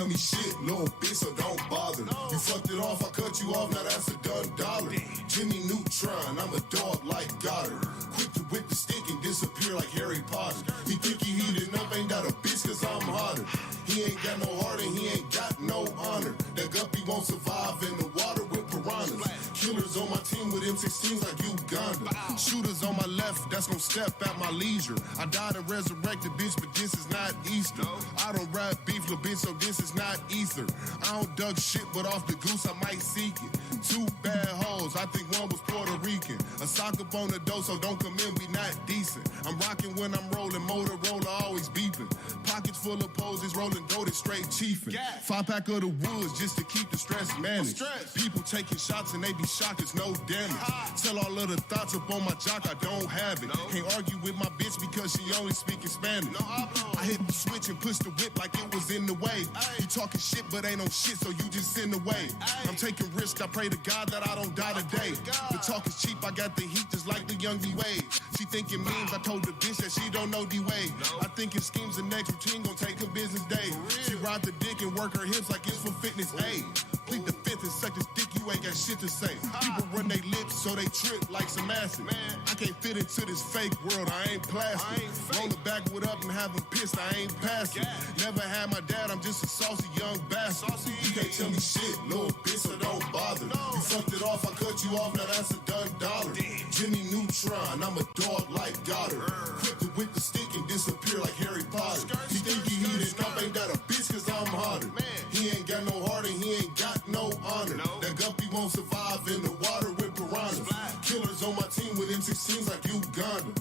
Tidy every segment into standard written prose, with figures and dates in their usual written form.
tell me shit, little bitch, so don't bother. You fucked it off, I cut you off, now that's a done dollar. Jimmy Neutron, I'm a dog like Goddard. Quick to whip the stick and disappear like Harry Potter. He think he heated up, ain't got a bitch cause I'm hotter. He ain't got no heart and he ain't got no honor. That guppy won't survive in the water with piranhas. Killers on my team with M16s like Uganda. Shooters on my left, that's gon' step at my leisure. I died and resurrected, bitch, but this is not Easter. I don't rap beef, little bitch, so this is not ether. I don't duck shit, but off the goose I might seek it. Two bad hoes, I think one was Puerto Rican. A sock up on the dough, so don't come in, we not decent. I'm rocking when I'm rolling, Motorola always beeping. Pockets full of poses, rolling dough, straight chiefin'. 5-pack of the woods just to keep the stress managed. People taking shots and they be shocked, it's no damage. Tell all of the thoughts up on my jock, I don't have it. Can't argue with my bitch because she only speaking Spanish. I hit the switch and push the whip like it was in the way. You talking shit but ain't no shit, so you just in the way. I'm taking risks, I pray to God that I don't die today. The talk is cheap, I got the heat just like the young D-Wade. She thinking memes, I told the bitch that she don't know D-Wade. I think it schemes the next routine gon' take her business day. She ride the dick and work her hips like it's for fitness aid. Plead the fifth and suck this dick, you ain't got shit to say. People run they lips so they trip like some acid. I can't fit into this fake world, I ain't plastic. Roll the backwood up and have them pissed, I ain't passing. Never had my dad, I'm just a saucy young bastard. You can't tell me shit, little bitch, so don't bother. You fucked it off, I cut you off, now that's a done dollar. Jimmy Neutron, I'm a dog like Goddard. Quick to whip the stick and disappear like Harry Potter. You think he heated up, ain't got a bitch cause I'm hotter. He ain't got no heart and he ain't got no honor. That guppy won't survive in the water with piranhas. Killers on my team with M16s like Uganda.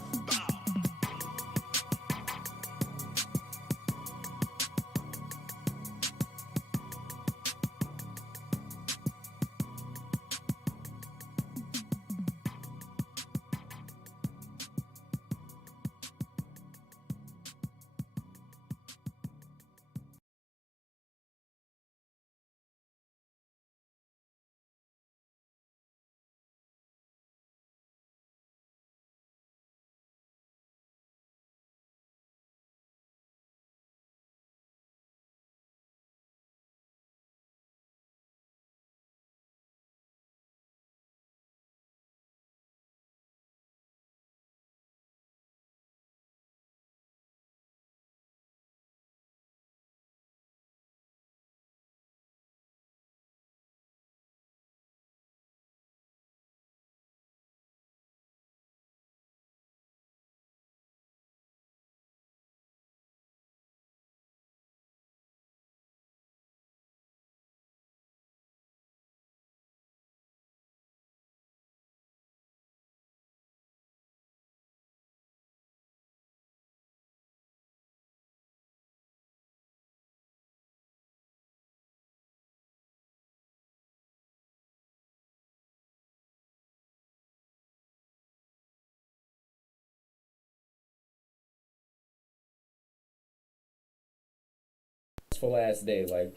Last day, like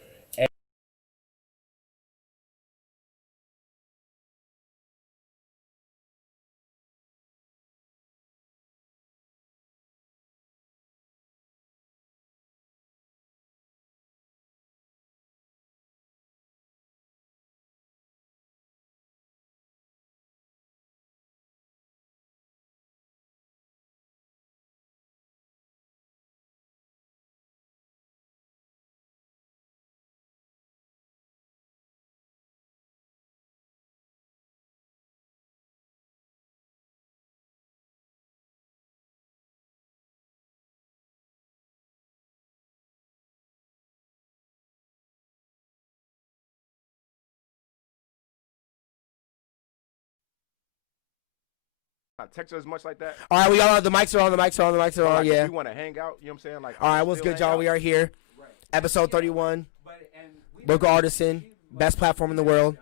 text us much like that. All right, we all the mics are on. The mics are on. The mics are on. Like, Yeah. if we want to hang out, you know what I'm saying? Like, all right, what's good, y'all? We are here. Episode 31. Local artisan, best platform in the world.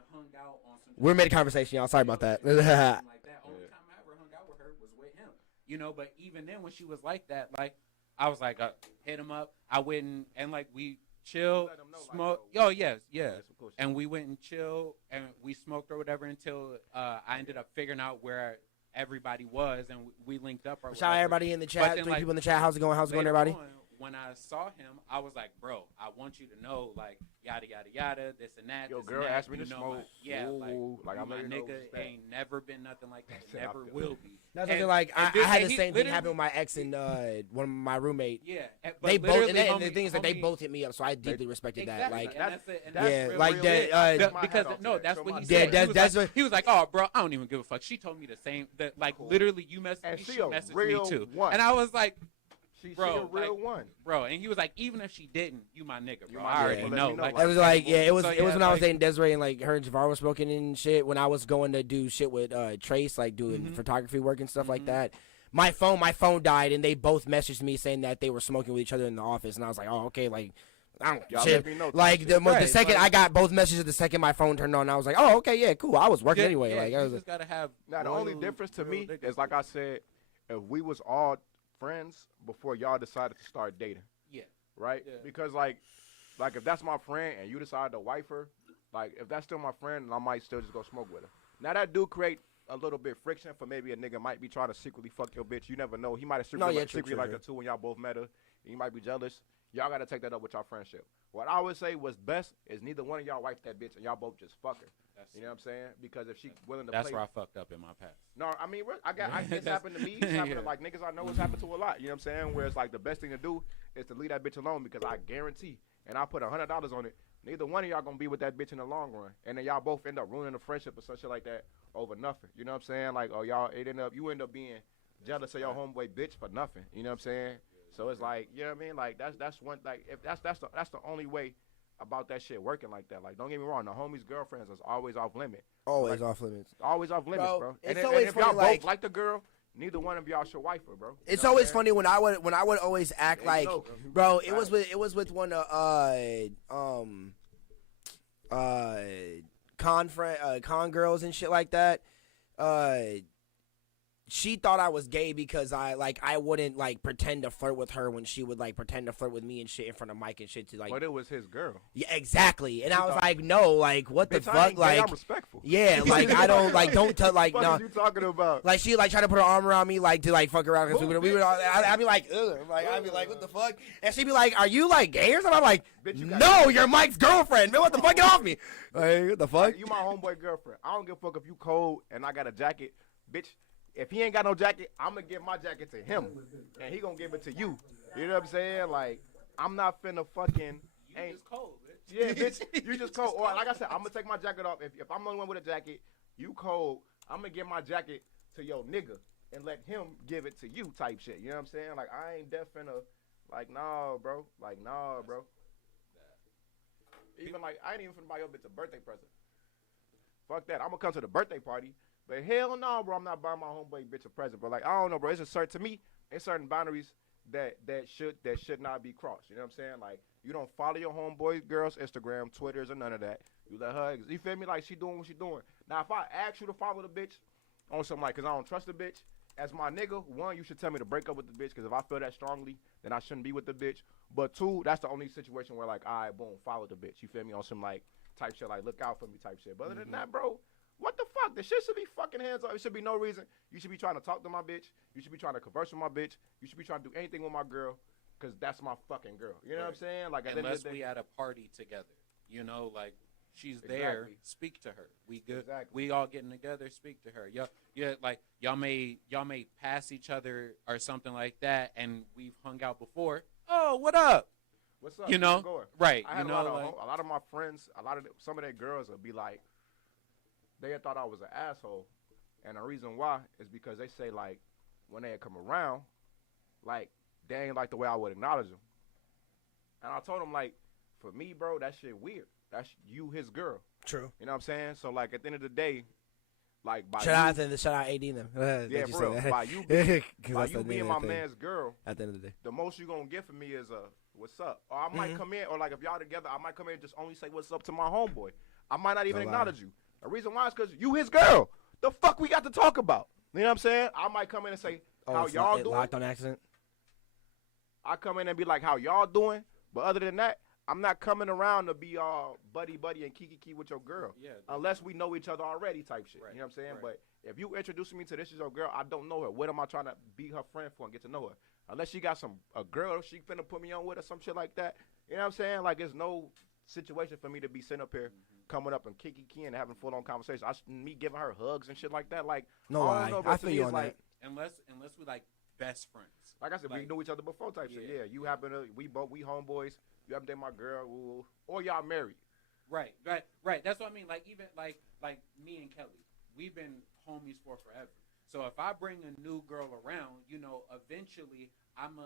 We're mid conversation, y'all. Sorry about that. Only time I ever hung out with her was with him. You know, but even then when she was like that, like I was like, hit him up. I went and like we chill, smoke. Like, oh yes, and we went and chill and we smoked or whatever until I ended up figuring out where everybody was and we linked up. Or shout out everybody in the chat. 3 people in the chat. How's it going? How's it going, everybody? when I saw him, I was like, bro, I want you to know, like, yada yada yada, this and that. Your this girl and that. asked me You to know smoke. yeah, Ooh, like you I'm my letting you know nigga what's that. ain't never been nothing like that. Said I Never feel will it. be. That's And- something like and I this- had and the he same thing literally- happen with my ex and one of my roommate. Yeah, but They both and, literally, the thing is that they homie- both hit me up, so I deeply respected that. Exactly. Like, and that's it. And that's yeah, real, like real that. lit. I took my because hat off no, to that's that. what Show he my said. dick. He was like, "Oh, bro, I don't even give a fuck." She told me the same. That like literally, you messaged And me, she she a messaged real me too. one. And I was like, She bro, a real like, one. bro, and he was like, even if she didn't, you my nigga, You bro. my I nigga, already but let know. me know, Like, like, It was like, yeah, it was So, it was when I was like- dating Desiree and like her and Javar were smoking and shit. When I was going to do shit with Trace, like doing Mhm. photography work and stuff like Mhm. that. My phone died, and they both messaged me saying that they were smoking with each other in the office, and I was like, oh, okay, like, I don't Y'all shit. let me know. Like the Right, second like- I got both messages, the second my phone turned on, I was like, oh, okay, yeah, cool. I was working Yeah, anyway. yeah, Like, I you was just gotta have. Now the only loyal, difference to real me niggas. is like I said, if we was all friends before y'all decided to start dating, Yeah. right? Yeah. Because like if that's my friend and you decide to wife her, like if that's still my friend, then I might still just go smoke with her. Now that do create a little bit friction for maybe a nigga might be trying to secretly fuck your bitch. You never know. He might have secretly, yeah, like, true, secretly true, like true. her too when y'all both met her. And you might be jealous. Y'all got to take that up with your friendship. What I would say was best is neither one of y'all wife that bitch and y'all both just fuck her. That's, You know what I'm saying? Because if she willing to that's play. where I fucked up in my past. No, I mean, it's happened to me. It's happened to Yeah. like niggas I know. It's happened to a lot. You know what I'm saying? Where it's like the best thing to do is to leave that bitch alone because I guarantee, and I put $100 on it. Neither one of y'all gonna be with that bitch in the long run, and then y'all both end up ruining the friendship or some shit like that over nothing. You know what I'm saying? Like, oh y'all, you end up being jealous of your homeboy bitch for nothing. You know what I'm saying? So it's like, you know what I mean? Like that's one like if that's the only way about that shit working like that. Like, don't get me wrong, the homies' girlfriends is always off limit. always off limits. Always off limits, Bro, bro. it's And always if y'all funny, like- both like the girl, neither one of y'all should wife her, bro. You It's know what I'm always saying? funny when I would always act Yeah, you like, know. bro. It was with one of con girls and shit like that. She thought I was gay because I wouldn't like pretend to flirt with her when she would like pretend to flirt with me and shit in front of Mike and shit to like. But it was his girl. Yeah, exactly. And I was thought- like, no, like what the Bitch, I fuck, ain't gay, like I'm respectful. yeah, like I don't like don't tell like What no. are you talking about? Like she like tried to put her arm around me like to like fuck around because Who, we would I'd be like ugh, like I'd be like what the fuck, and she'd be like, are you like gay or something? I'm like, Bitch, you got- no, you're Mike's girlfriend, man. What the fuck, get off me? Like what the fuck? Like, you my homeboy girlfriend. I don't give a fuck if you cold and I got a jacket, bitch. If he ain't got no jacket, I'm gonna give my jacket to him, and he gonna give it to you. You know what I'm saying? Like, I'm not finna fucking. You Ain't, just cold, bitch. yeah, bitch. You just cold. Or like I said, I'm gonna take my jacket off. If I'm the only one with a jacket, you cold. I'm gonna give my jacket to your nigga and let him give it to you, type shit. You know what I'm saying? Like, I ain't deaf finna. Like, nah, bro. Like, nah, bro. Even like, I ain't even finna buy your bitch a birthday present. Fuck that. I'm gonna come to the birthday party. But hell no, bro, I'm not buying my homeboy bitch a present. But like, I don't know, bro. It's a certain, to me, it's certain boundaries that should not be crossed. You know what I'm saying? Like, you don't follow your homeboy girl's Instagram, Twitters, or none of that. You let her, you feel me? Like, she doing what she doing. Now, if I ask you to follow the bitch on something like, cause I don't trust the bitch, as my nigga, one, you should tell me to break up with the bitch, cause if I feel that strongly, then I shouldn't be with the bitch. But two, that's the only situation where like, all right, boom, follow the bitch. You feel me? On some like type shit, like look out for me type shit. But other than that, bro. What the fuck? The shit should be fucking hands off. It should be no reason. You should be trying to talk to my bitch. You should be trying to converse with my bitch. You should be trying to do anything with my girl, because that's my fucking girl. You know what I'm saying? Like, at the end of Unless the day, we at a party together, you know, like she's there. Exactly. Speak to her. We good. Exactly. We all getting together. Speak to her. Yeah, like y'all may pass each other or something like that, and we've hung out before. Oh, what up? what's up? You know, What's going? right? I You had know, like, a lot of my friends, some of their girls would be like, they had thought I was an asshole, and the reason why is because they say like, when they had come around, like they ain't like the way I would acknowledge them, and I told them like, for me, bro, that shit weird. That's you, his girl. True. You know what I'm saying? So like at the end of the day, like by Shout out AD and them. yeah, That for real. that. By you, 'Cause by that's you the being name my of the thing man's girl, at the end of the day. the most you gonna get from me is a what's up. Or I might come in, or like if y'all together, I might come in and just only say what's up to my homeboy. I might not even No lie. acknowledge you. The reason why is because you his girl. The fuck we got to talk about? You know what I'm saying? I might come in and say how it's y'all it doing. locked on accident. I come in and be like how y'all doing. But other than that, I'm not coming around to be all buddy and kiki with your girl. Yeah. Unless we know each other already type shit. Right, You know what I'm saying? right. But if you introducing me to this is your girl, I don't know her. What am I trying to be her friend for and get to know her? unless she got a girl she finna put me on with or some shit like that. You know what I'm saying? Like, there's no situation for me to be sitting up here coming up and kiki and having full on conversation. Me giving her hugs and shit like that. Like, No I lie. don't know, bro. I To feel me, you it's on like, that. Unless we like best friends. like I said, we Like, knew each other before type shit. yeah. Yeah, you happen to we homeboys. You happen to date my girl, ooh, or y'all married. Right. That's what I mean. Like even like me and Kelly, we've been homies for forever. So if I bring a new girl around, you know, eventually I'm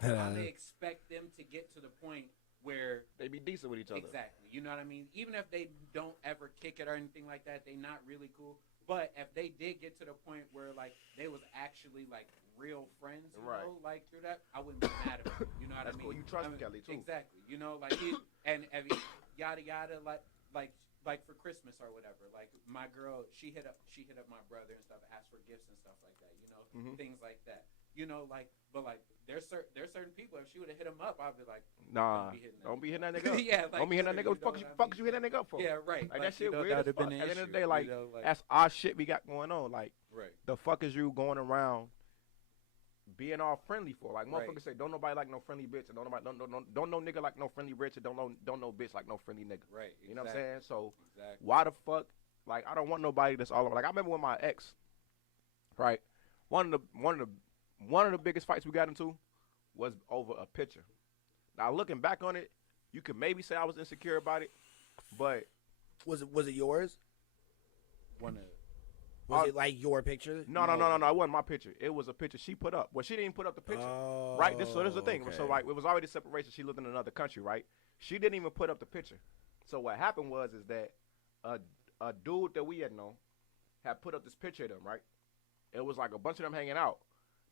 gonna expect them to get to the point where They be decent with each other. exactly, you know what I mean. Even if they don't ever kick it or anything like that, they not really cool. But if they did get to the point where like they was actually like real friends, you Right. know, like through that, I wouldn't be mad at them. You know what That's I mean? cool. You trust I mean, Kelly, too. Exactly. You know, like and yada yada, like for Christmas or whatever. Like my girl, she hit up my brother and stuff, asked for gifts and stuff like that. You know, things like that. You know, like, but like there's certain people. If she would have hit him up, I'd be like, Nah, don't be hitting that nigga up. yeah, like, don't be hitting that nigga. What the fuck you hit that nigga up for? Yeah, right. Like that shit you know, weird as that'd have fuck. been At an the end of the issue, day, like, you know, like that's our shit we got going on. Like, right. the fuck is you going around being all friendly for? Like, motherfuckers say, don't nobody like no friendly bitch, and don't no nigga like no friendly bitch, and don't no bitch like no friendly nigga. Right. You know what I'm saying? So Exactly. why the fuck? Like, I don't want nobody that's all over. Like, I remember when my ex, right? One of the biggest fights we got into was over a picture. Now looking back on it, you could maybe say I was insecure about it, but Was it yours? One Was it like your picture? no, it wasn't my picture. It was a picture she put up. Well, she didn't even put up the picture, right? This is the thing. okay. So like, it was already separation. She lived in another country, right? She didn't even put up the picture. So what happened was that a dude that we had known had put up this picture of them, right? It was like a bunch of them hanging out.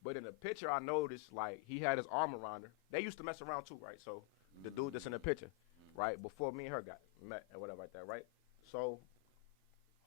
But in the picture, I noticed, like, he had his arm around her. They used to mess around, too, right? So, the dude that's in the picture, right, before me and her got met and whatever like that, right? So,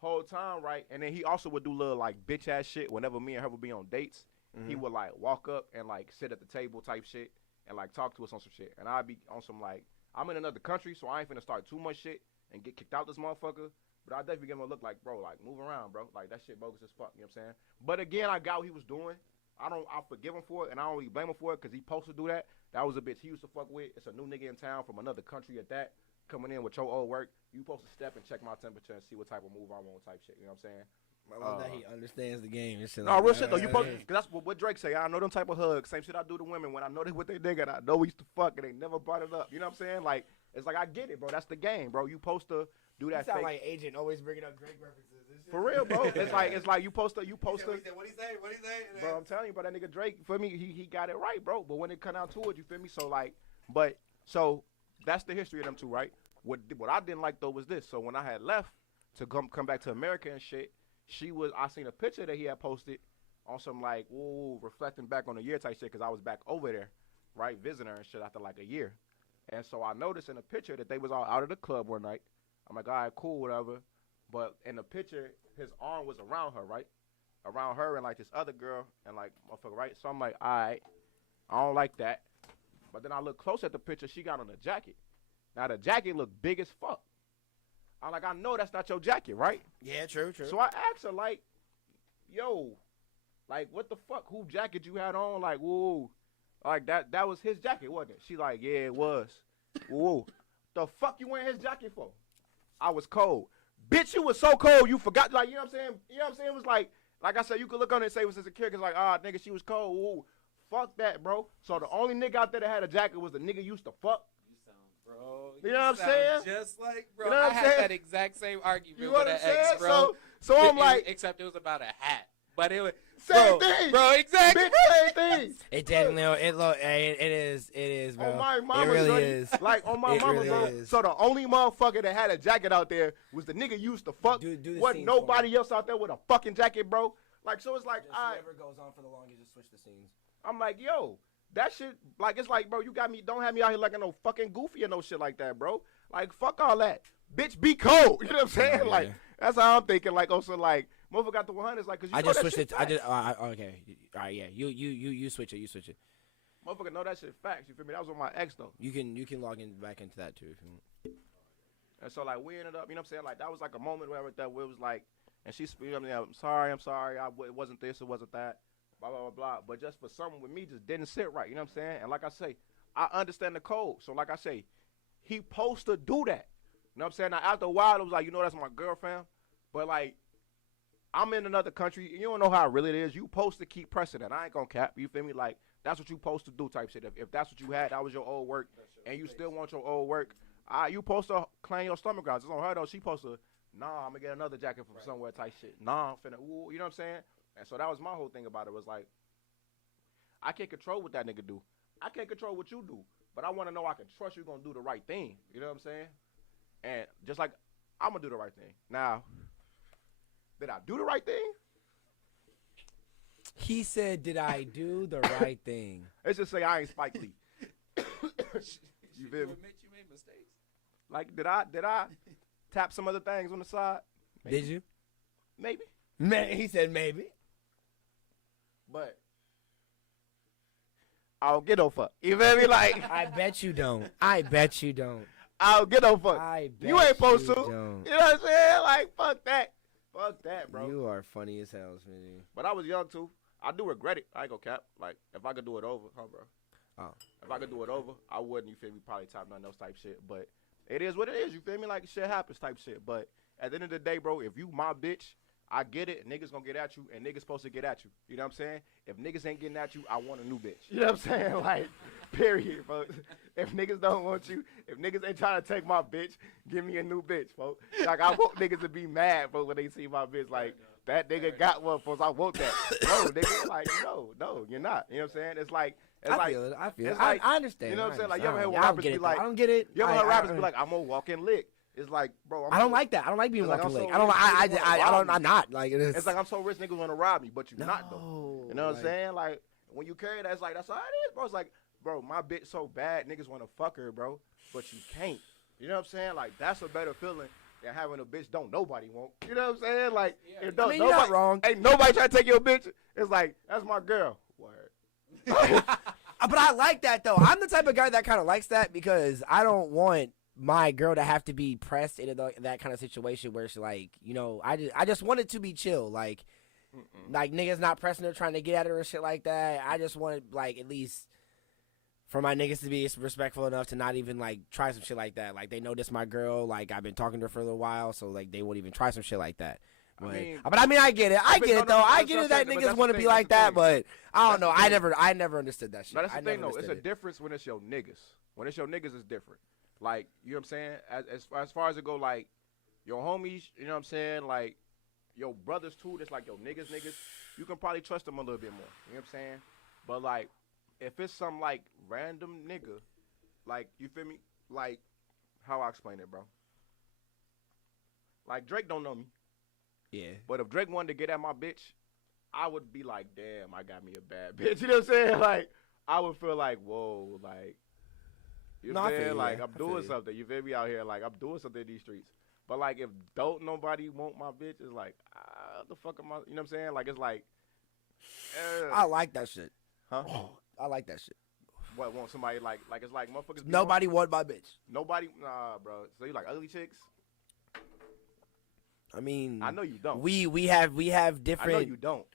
whole time, right, and then he also would do little, like, bitch-ass shit whenever me and her would be on dates. He would, like, walk up and, like, sit at the table type shit and, like, talk to us on some shit. And I'd be on some, like, I'm in another country, so I ain't finna start too much shit and get kicked out this motherfucker. But I definitely give him a look like, bro, like, move around, bro. Like, that shit bogus as fuck, you know what I'm saying? But again, I got what he was doing. I forgive him for it, and I don't really blame him for it, because he supposed to do that. That was a bitch he used to fuck with. It's a new nigga in town from another country at that, coming in with your old work. You supposed to step and check my temperature and see what type of move I want type shit, you know what I'm saying? I love that he understands the game and shit. No, like real that. shit, though. You supposed, because that's what Drake say. I know them type of hugs. Same shit I do to women when I know they with their nigga. I know we used to fuck, and they never brought it up. You know what I'm saying? Like, it's like, I get it, bro. That's the game, bro. You supposed to do that You sound fake. like Agent always bringing up Drake references. For real, bro. It's like you supposed to. What he say? Bro, I'm telling you, bro, that nigga Drake, for me, he got it right, bro. But when it come down to it, you feel me? So, like, so that's the history of them two, right? What I didn't like, though, was this. So when I had left to come back to America and shit, I seen a picture that he had posted on some, like, ooh, reflecting back on the year type shit, because I was back over there, right, visiting her and shit after, like, a year. And so I noticed in the picture that they was all out of the club one night. I'm like, all right, cool, whatever. But in the picture, his arm was around her, right? Around her and, like, this other girl and, like, motherfucker, right? So I'm like, all right, I don't like that. But then I look close at the picture. She got on a jacket. Now, the jacket looked big as fuck. I'm like, I know that's not your jacket, right? Yeah, true. So I asked her, like, yo, like, what the fuck? Who jacket you had on? Like, whoa. Like, that was his jacket, wasn't it? She like, yeah, it was. Whoa. The fuck you wearing his jacket for? I was cold. Bitch, you was so cold, you forgot. Like, you know what I'm saying? You know what I'm saying? It was like I said, you could look on it and say it was insecure, because, like, nigga, she was cold. Whoa. Fuck that, bro. So the only nigga out there that had a jacket was the nigga you used to fuck. You sound, bro. You know what I'm saying? Just like, bro. You know what I I'm had saying? that exact same argument You know with what an I'm saying? ex, bro. So I'm like, except it was about a hat. But it was same bro, thing. bro. Exactly. Bitch, same thing. It definitely, it is, bro. On my mama, it really son, is. Like, on my It mama, really bro. is. So the only motherfucker that had a jacket out there was the nigga used to fuck. Do the Wasn't scene nobody for me. else out there with a fucking jacket, bro. Like, so it's like, Whatever goes on for the longest, just switch the scenes. I'm like, yo, that shit, like, it's like, bro, you got me, don't have me out here like no fucking goofy or no shit like that, bro. Like, fuck all that. Bitch, be cold. You know what I'm saying? Yeah. Like, that's how I'm thinking. Like, also, like, motherfucker got the 100s, like, cause you I know just that switched shit it. Okay. facts. All right. Yeah. You switch it. You switch it. Motherfucker know that shit facts. You feel me? That was with my ex, though. You can log in back into that too. And so, like, we ended up, you know what I'm saying? Like, that was like a moment where it was like, and she, you know what I mean? I'm sorry. It wasn't this, it wasn't that. blah, blah, blah, blah. But just for something with me just didn't sit right. You know what I'm saying? And like I say, I understand the code. So like I say, he supposed to do that. You know what I'm saying? Now, after a while, it was like, you know, that's my girlfriend. But, like, I'm in another country. And you don't know how really it is. You supposed to keep pressing it. I ain't going to cap. You feel me? Like, that's what you supposed to do type shit. If that's what you had, that was your old work, and you still want your old work, you supposed to claim your stomach grounds. It's on her, though. She supposed to, nah, I'm going to get another jacket from somewhere type shit. Nah, I'm finna, ooh, you know what I'm saying? And so that was my whole thing about it was like, I can't control what that nigga do. I can't control what you do. But I want to know I can trust you going to do the right thing. You know what I'm saying? And just like, I'm going to do the right thing. Now, did I do the right thing? He said, did I do the right thing? Let's just say I ain't Spike Lee. You feel me? admit you made mistakes? Like, did I tap some other things on the side? Maybe. Did you? Maybe. He said maybe. But I don't get no fuck. You feel me? Like, I bet you don't. I bet you don't. I don't get no fuck. I bet You ain't supposed you to. don't. You know what I'm saying? Like, fuck that. Fuck that, bro. You are funny as hell, Smitty. But I was young, too. I do regret it. I ain't gonna cap. Like, if I could do it over, bro. Oh. If I could do it over, I wouldn't, you feel me, probably top nothing else type shit. But it is what it is, you feel me? Like, shit happens type shit. But at the end of the day, bro, if you my bitch, I get it. Niggas gonna get at you, and niggas supposed to get at you. You know what I'm saying? If niggas ain't getting at you, I want a new bitch. You know what I'm saying? Like, period, folks. If niggas don't want you, if niggas ain't trying to take my bitch, give me a new bitch, folks. Like, I want niggas to be mad, folks, when they see my bitch. Like, that nigga got one, folks. I want that. No, nigga, like, no, you're not. You know what I'm saying? It's like, I feel it. I feel it. Like, I understand. You know what I'm saying? Like, you ever I heard don't rappers get be it, like, I don't get it. You ever heard rappers be like, I'm gonna walk in lick. It's like, bro, I don't like that. I don't like being It's like, walking I'm late. so I don't. rich, I niggas wanna rob me. I'm not like it is. It's like I'm so rich, niggas want to rob me, but you not though. No, You know what like- I'm saying? Like when you carry that, it's like that's how it is, bro. It's like, bro, my bitch so bad, niggas want to fuck her, bro, but you can't. You know what I'm saying? Like that's a better feeling than having a bitch don't nobody want. You know what I'm saying? Like if don't I mean, you're nobody not wrong. ain't nobody trying to take your bitch. It's like that's my girl. Word. But I like that though. I'm the type of guy that kind of likes that because I don't want my girl to have to be pressed into that kind of situation where it's like, you know, I just want it to be chill, like niggas not pressing her, trying to get at her and shit like that. I just want it, like, at least for my niggas to be respectful enough to not even like try some shit like that. Like they know this my girl, like I've been talking to her for a little while, so like they won't even try some shit like that. But I mean, I get it. I get it though. I get it that niggas want to be like that, but I don't know. I never understood that shit. No, that's the thing though. It's a difference when it's your niggas. When it's your niggas, it's different. Like, you know what I'm saying? As far as it go, like, your homies, you know what I'm saying? Like, your brothers, too, that's like your niggas, you can probably trust them a little bit more. You know what I'm saying? But, like, if it's some, like, random nigga, like, you feel me? Like, how I explain it, bro? Like, Drake don't know me. Yeah. But if Drake wanted to get at my bitch, I would be like, damn, I got me a bad bitch. You know what I'm saying? Like, I would feel like, whoa, like, you know what I'm saying? Like, I'm doing something. You feel me out here? Like, I'm doing something in these streets. But, like, if don't nobody want my bitch, it's like, the fuck am I? You know what I'm saying? Like, it's like. I like that shit. Huh? I like that shit. What, want somebody like it's like motherfuckers. Nobody want my bitch. Nobody, nah, bro. So you like ugly chicks? I mean, I know you don't. We have different. I know you don't.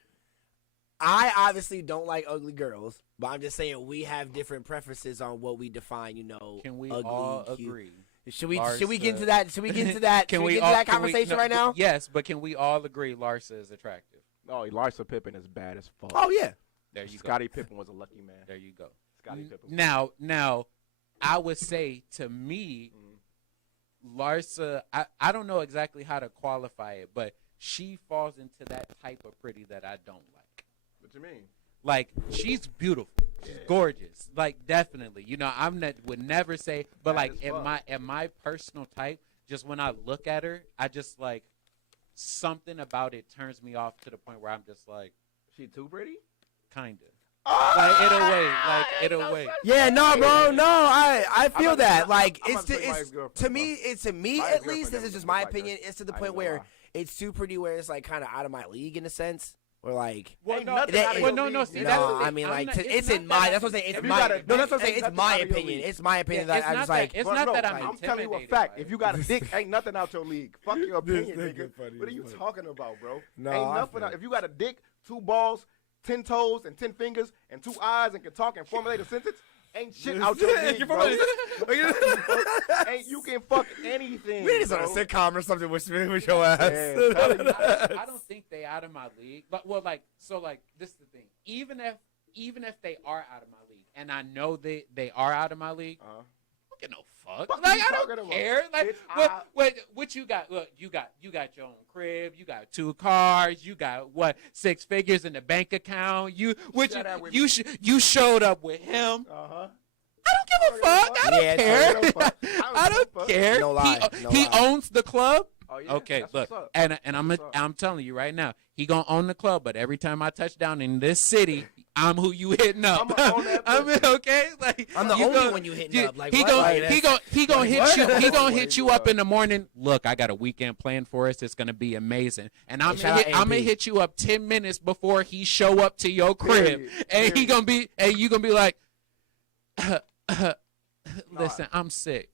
I obviously don't like ugly girls, but I'm just saying we have different preferences on what we define. You know, Can we ugly, all cute. agree? Should we Larsa- get into that? Should we get into that? Can should we we get all, into that can we- conversation no, right now? Yes, but can we all agree Larsa is attractive? Oh, Larsa Pippen is bad as fuck. Oh yeah. There you go. Scottie Pippen was a lucky man. There you go. Scottie Pippen. Now, I would say to me, Larsa, I don't know exactly how to qualify it, but she falls into that type of pretty that I don't like. What you mean? Like, she's beautiful. She's gorgeous. Like, definitely. You know, would never say, but Bad like as in my personal type, just when I look at her, I just like something about it turns me off to the point where I'm just like, She too pretty? kinda. Oh, Like it'll wait. Yeah, no, bro, no, I feel about to that. say- Like I'm it's about to say my it's ex-girlfriend, to me, bro. it's to me My at ex-girlfriend least. This never is just looked my like her. opinion. It's to the I ain't point gonna where lie. it's too pretty, where it's like kind of out of my league in a sense. Or like, Well, Ain't no, nothing that- out of well, your no, league, see, nigga. that's the no, thing. I mean I'm like not- it's not in that my. I'm- That's what I'm saying. It's If you my. got a No, that's what I'm dick, saying. ain't It's nothing my out of your opinion. league. It's my opinion. Yeah, That it's I'm not just that- like. it's Bro, not no, that I'm telling you a intimidated fact. by If it. you got a dick, ain't nothing out your league. Fuck your opinion, nigga nigga. funny What are as you fuck. talking about, bro? No, ain't I nothing. feel it. If you got a dick, 2 balls, 10 toes and 10 fingers and 2 eyes and can talk and formulate a sentence, ain't shit out your league, bro. You can fuck anything. We need to start a sitcom or something with your ass. I don't think they out of my league. But this is the thing. Even if they are out of my league, and I know they are out of my league, I don't give no fuck. Like I don't care. Like what you got? Look, you got your own crib. You got 2 cars. You got 6 figures in the bank account. You showed up with him. I don't give a fuck. I don't care. I don't care. No lie. He owns the club. Oh, yeah, okay, look, and I'm telling you right now, he gonna own the club. But every time I touch down in this city, I'm who you hitting up. I'm okay. Like I'm the only one you hitting up. Like he gonna hit you up in the morning. Look, I got a weekend planned for us. It's gonna be amazing. And I'm gonna hit you up 10 minutes before he show up to your crib, and you gonna be like, listen, I'm sick.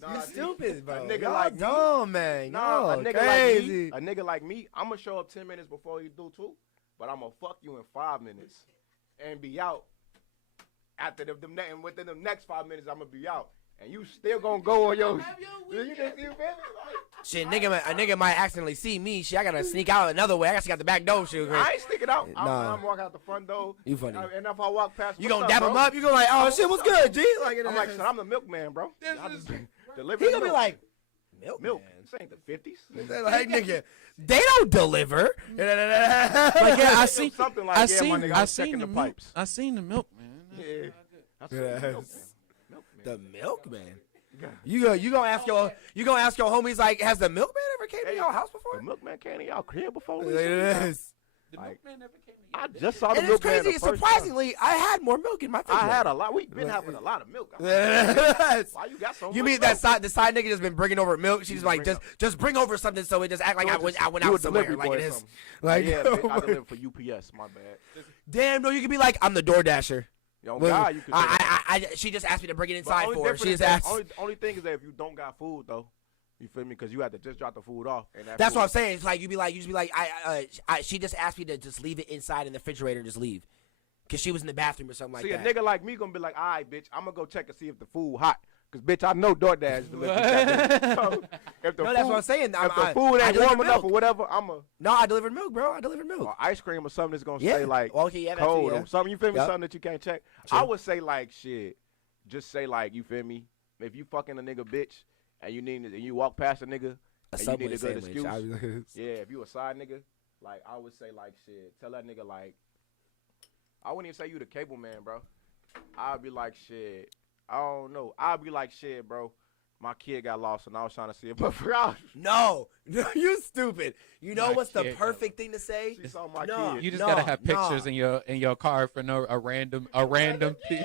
You're stupid, bro. A nigga like me, dumb, man. a nigga crazy. like me, a nigga like me, I'm gonna show up 10 minutes before he do too, but I'm gonna fuck you in 5 minutes and be out. After and within the next 5 minutes, I'm gonna be out, and you still gonna go on your. You feel me? Shit, a nigga might accidentally see me. Shit, I gotta sneak out another way. I gotta sneak out the back door. Shit, I ain't sneaking out. Nah. I'm walking out the front door. You funny. And if I walk past, You gonna dap him up? You gonna like, oh shit, what's good, G? Like, I'm like, son, I'm the milkman, bro. Deliver he gonna be like, milk. This ain't the 50s. Like, nigga, they don't deliver. Like, yeah, I seen something like I my seen nigga, I I'm seen checking the the milk. pipes. I seen the milk, man. Yeah. That's The milkman. You gonna ask your homies like, has the milkman ever came to your house before? The milkman came to y'all crib before? Yes. The Like, milkman never came to I your just saw the And it's milkman. crazy. Surprisingly, I had more milk in my I refrigerator. had a lot. We've been having a lot of milk. Yes. Why you got so much? You mean milk? the side nigga just been bringing over milk? She's like, just bring over something so it just act like I went You out a somewhere. delivery Like boy it or is. something. Like, Yeah, bitch, I deliver for UPS. My bad. damn, no, you could be like, I'm the door dasher. Yo, God, you could say that. She just asked me to bring it But inside only for her. difference She is just that- asked. only thing is that if you don't got food though, you feel me? Because you had to just drop the food off. And That's food, what I'm saying. It's like you just be like, she just asked me to just leave it inside in the refrigerator and just leave, cause she was in the bathroom or something like See, that. a nigga like me gonna be like, all right, bitch, I'm gonna go check and see if the food hot. Cause bitch, I know DoorDash delivers. So if the No, food, that's what I'm saying. If the food I ain't delivered warm enough milk. or whatever, No, I delivered milk, bro. I delivered milk. or ice cream or something that's gonna Yeah. stay like Okay, yeah, that's cold it, yeah. or something. You feel me? Yep. Something that you can't check. True. I would say like shit. Just say like, you feel me? If you fucking a nigga bitch and you walk past a nigga A and you Subway need a good sandwich. excuse. Yeah, if you a side nigga, like I would say like shit. Tell that nigga like, I wouldn't even say you the cable man, bro. I'd be like shit. I don't know. I'd be like shit, bro. My kid got lost and I was trying to see it, but No, you stupid. You know My what's the kid got perfect thing to say? she saw my No. kid. You just No, gotta have pictures no. in your car for a random piece.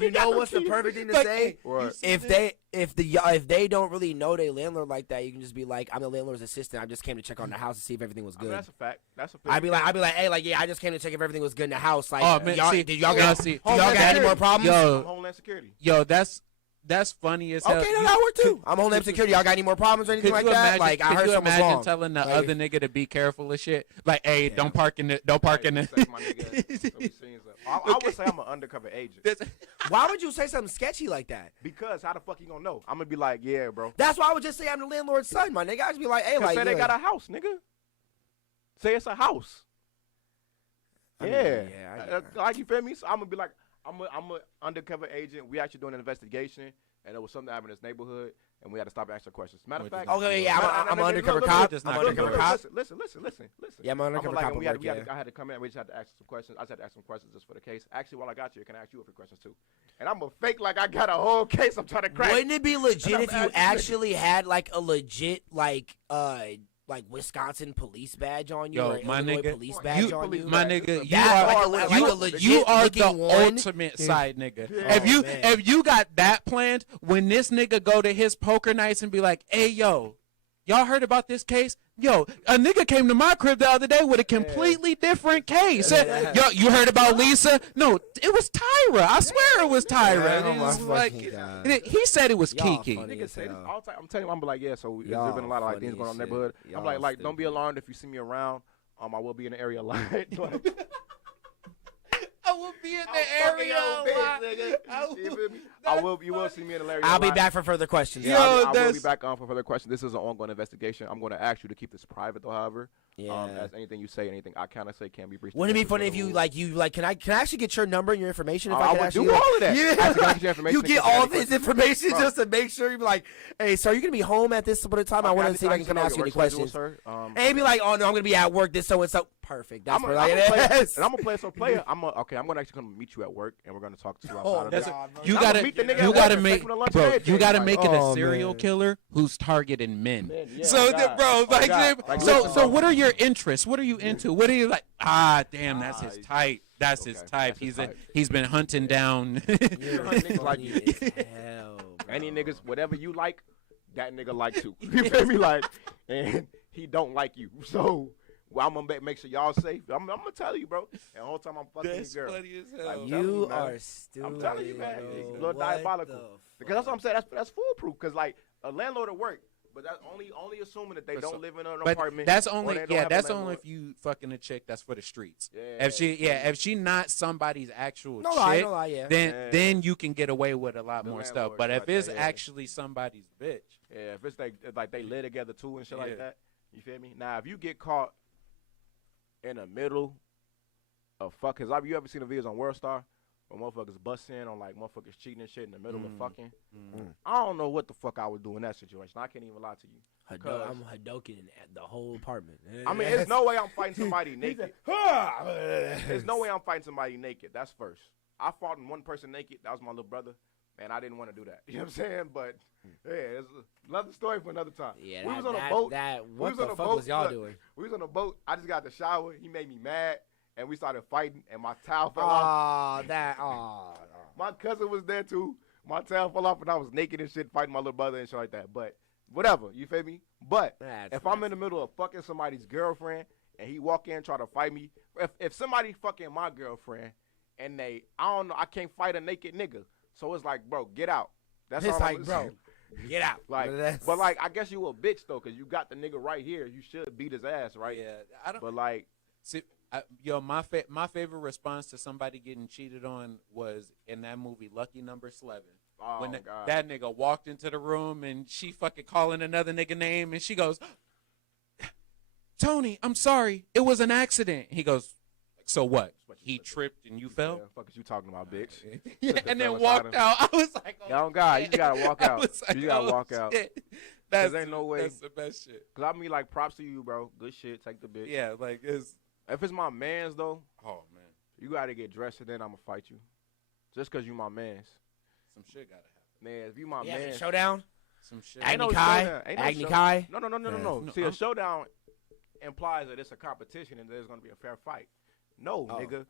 You know what's the perfect thing to Like, say? What? If they don't really know their landlord like that, you can just be like, I'm the landlord's assistant. I just came to check on the house to see if everything was I mean, good. that's a fact. That's a fact. I'd be like, hey, like, yeah, I just came to check if everything was good in the house. Like, Oh, man, y'all, see, did y'all no, got, see, do y'all got any more problems? Yo, Homeland Security. Yo, that's funny as hell. Okay, no, that worked too. I'm Homeland Security. Y'all got any more problems or anything like that? Like, I heard something was wrong. Telling the Like, other nigga to be careful of shit? Like, hey, don't park in the. Say my nigga, don't be seeing stuff. I would say I'm an undercover agent. why would you say something sketchy like that? Because how the fuck you gonna know? I'm gonna be like, yeah, bro. That's why I would just say I'm the landlord's son, my nigga. I'd just be like, hey, Cause like, say they got a house, nigga. Say it's a house. I mean, Yeah. yeah, Like, you feel me? So I'm gonna be like, I'm a undercover agent. We actually doing an investigation, and there was something that happened in this neighborhood, and we had to stop asking questions. Matter of fact, Okay, yeah, I'm an undercover cop. I'm an undercover cop. Listen. Yeah, I'm an undercover cop. I had to come in. We just had to ask some questions. I just had to ask some questions just for the case. Actually, while I got you, can I ask you a few questions too? And I'm gonna fake like I got a whole case. I'm trying to crack. Wouldn't it be legit And if I'm you asking- actually had like a legit like Wisconsin police badge on you Yo, or my Illinois nigga, police badge on you? my nigga, you are the one. ultimate side nigga. Yeah. If you got that planned, when this nigga go to his poker nights and be like, hey yo, y'all heard about this case? Yo, a nigga came to my crib the other day with a completely different case. Yo, you heard about Lisa? No, it was Tyra. I swear it was Tyra. Yeah, And oh my it's like, fucking God. he said it was Y'all Kiki. funny. Niggas say this hell. all the time. I'm telling you, I'm like, yeah. So there's Y'all been a lot of like funny things going on in the as neighborhood. shit. I'm Y'all like, don't be stupid. alarmed if you see me around. I will be in the area a lot. I will be in the area. You will see me in the area. I'll a be lot. back for further questions. Yeah, Yo, I will that's- be back on for further questions. This is an ongoing investigation. I'm going to ask you to keep this private, though. However, as anything you say, anything I kind of say can be breached. Wouldn't it be funny if you can I actually get your number and your information? If I I would could do all of that. Yeah. Actually, can I get your information You in get case I have all any this questions? information Bro. just to make sure you be like, hey, so you're gonna be home at this point in time? I want to see if I can come ask you any questions. And he'd be like, oh no, I'm gonna be at work this so and so. Perfect. That's what it is. And I'm gonna play so player. I'm gonna actually come meet you at work and we're gonna talk to you outside of That's this. you I'ma gotta meet the nigga you at gotta work, make take him to lunch bro. and You everything. gotta Like, make it a oh, serial man. killer who's targeting men. Yeah, So, God. bro, Oh, God. Like, listen, so bro. what are your interests? What are you into? What are you like? Ah, damn, that's his type. That's his Okay, type. that's his type. He's been hunting down. You're Niggas like funny you. as hell, bro. Any niggas, whatever you like, that nigga like too. You feel me? Like, and he don't like you. So, well, I'm gonna make sure y'all safe. I'm gonna tell you, bro. And the whole time I'm fucking That's this girl. funny as hell. Like, I'm telling You you, man. are stupid. I'm telling you, man. It's a bro. little What diabolical. the Because that's what I'm fuck? saying. That's foolproof. Because like a landlord at work, but that's only assuming that they But don't so- live in an But apartment. that's or only they don't yeah. have a That's only landlord. if you fucking a chick that's for the streets. Yeah. If she not somebody's actual No lie, chick, no lie, yeah. then you can get away with a lot The more stuff. landlord But if right it's there, yeah. actually somebody's bitch, Yeah, if it's like they live together too and shit Yeah. like that. You feel me? Now, if you get caught in the middle of fuck, cause you ever seen the videos on WorldStar where motherfuckers bust in on like motherfuckers cheating and shit in the middle of fucking? I don't know what the fuck I would do in that situation. I can't even lie to you. I'm Hadoken in the whole apartment. I mean, there's no way I'm fighting somebody naked. There's no way I'm fighting somebody naked. That's first. I fought one person naked. That was my little brother. And I didn't want to do that. You know what I'm saying? But yeah, it's another story for another time. Yeah, we was on a boat. what was the on a fuck boat, was y'all look, doing? We was on a boat. I just got the shower. He made me mad, and we started fighting. And my towel fell off. My cousin was there too. My towel fell off, and I was naked and shit, fighting my little brother and shit like that. But whatever, you feel me? But That's if I'm in the middle of fucking somebody's girlfriend and he walk in and try to fight me, if somebody fucking my girlfriend and I don't know, I can't fight a naked nigga. So it's like, bro, get out. That's It's all like, I'm bro, get out. Like, That's- but like, I guess you a bitch though, cause you got the nigga right here. You should beat his ass, right? yeah, I don't. But like, See, my favorite response to somebody getting cheated on was in that movie Lucky Number 11. oh When God, that nigga walked into the room and she fucking calling another nigga name and she goes, Tony, I'm sorry, it was an accident. He goes, so what? He tripped and you fell? yeah, fuck is you talking about, bitch? Yeah, Took the and then fell walked inside out. I was like, oh, Y'all God, you shit. gotta walk I out. was like, You gotta oh, walk out. shit. That's ain't no way. That's the best shit. Cause I mean, like, props to you, bro. Good shit. Take the bitch. Yeah, like it's. If it's my man's though, Oh man, you gotta get dressed and then I'ma fight you. Just cause you my man's. some shit gotta happen. Man, if you my Yeah, man, showdown. Some shit. Ain't no Agni Kai. showdown. Ain't no Agni show- Kai. No. Yeah. No. No, See, I'm- a showdown implies that it's a competition and there's gonna be a fair fight. No, Oh. nigga.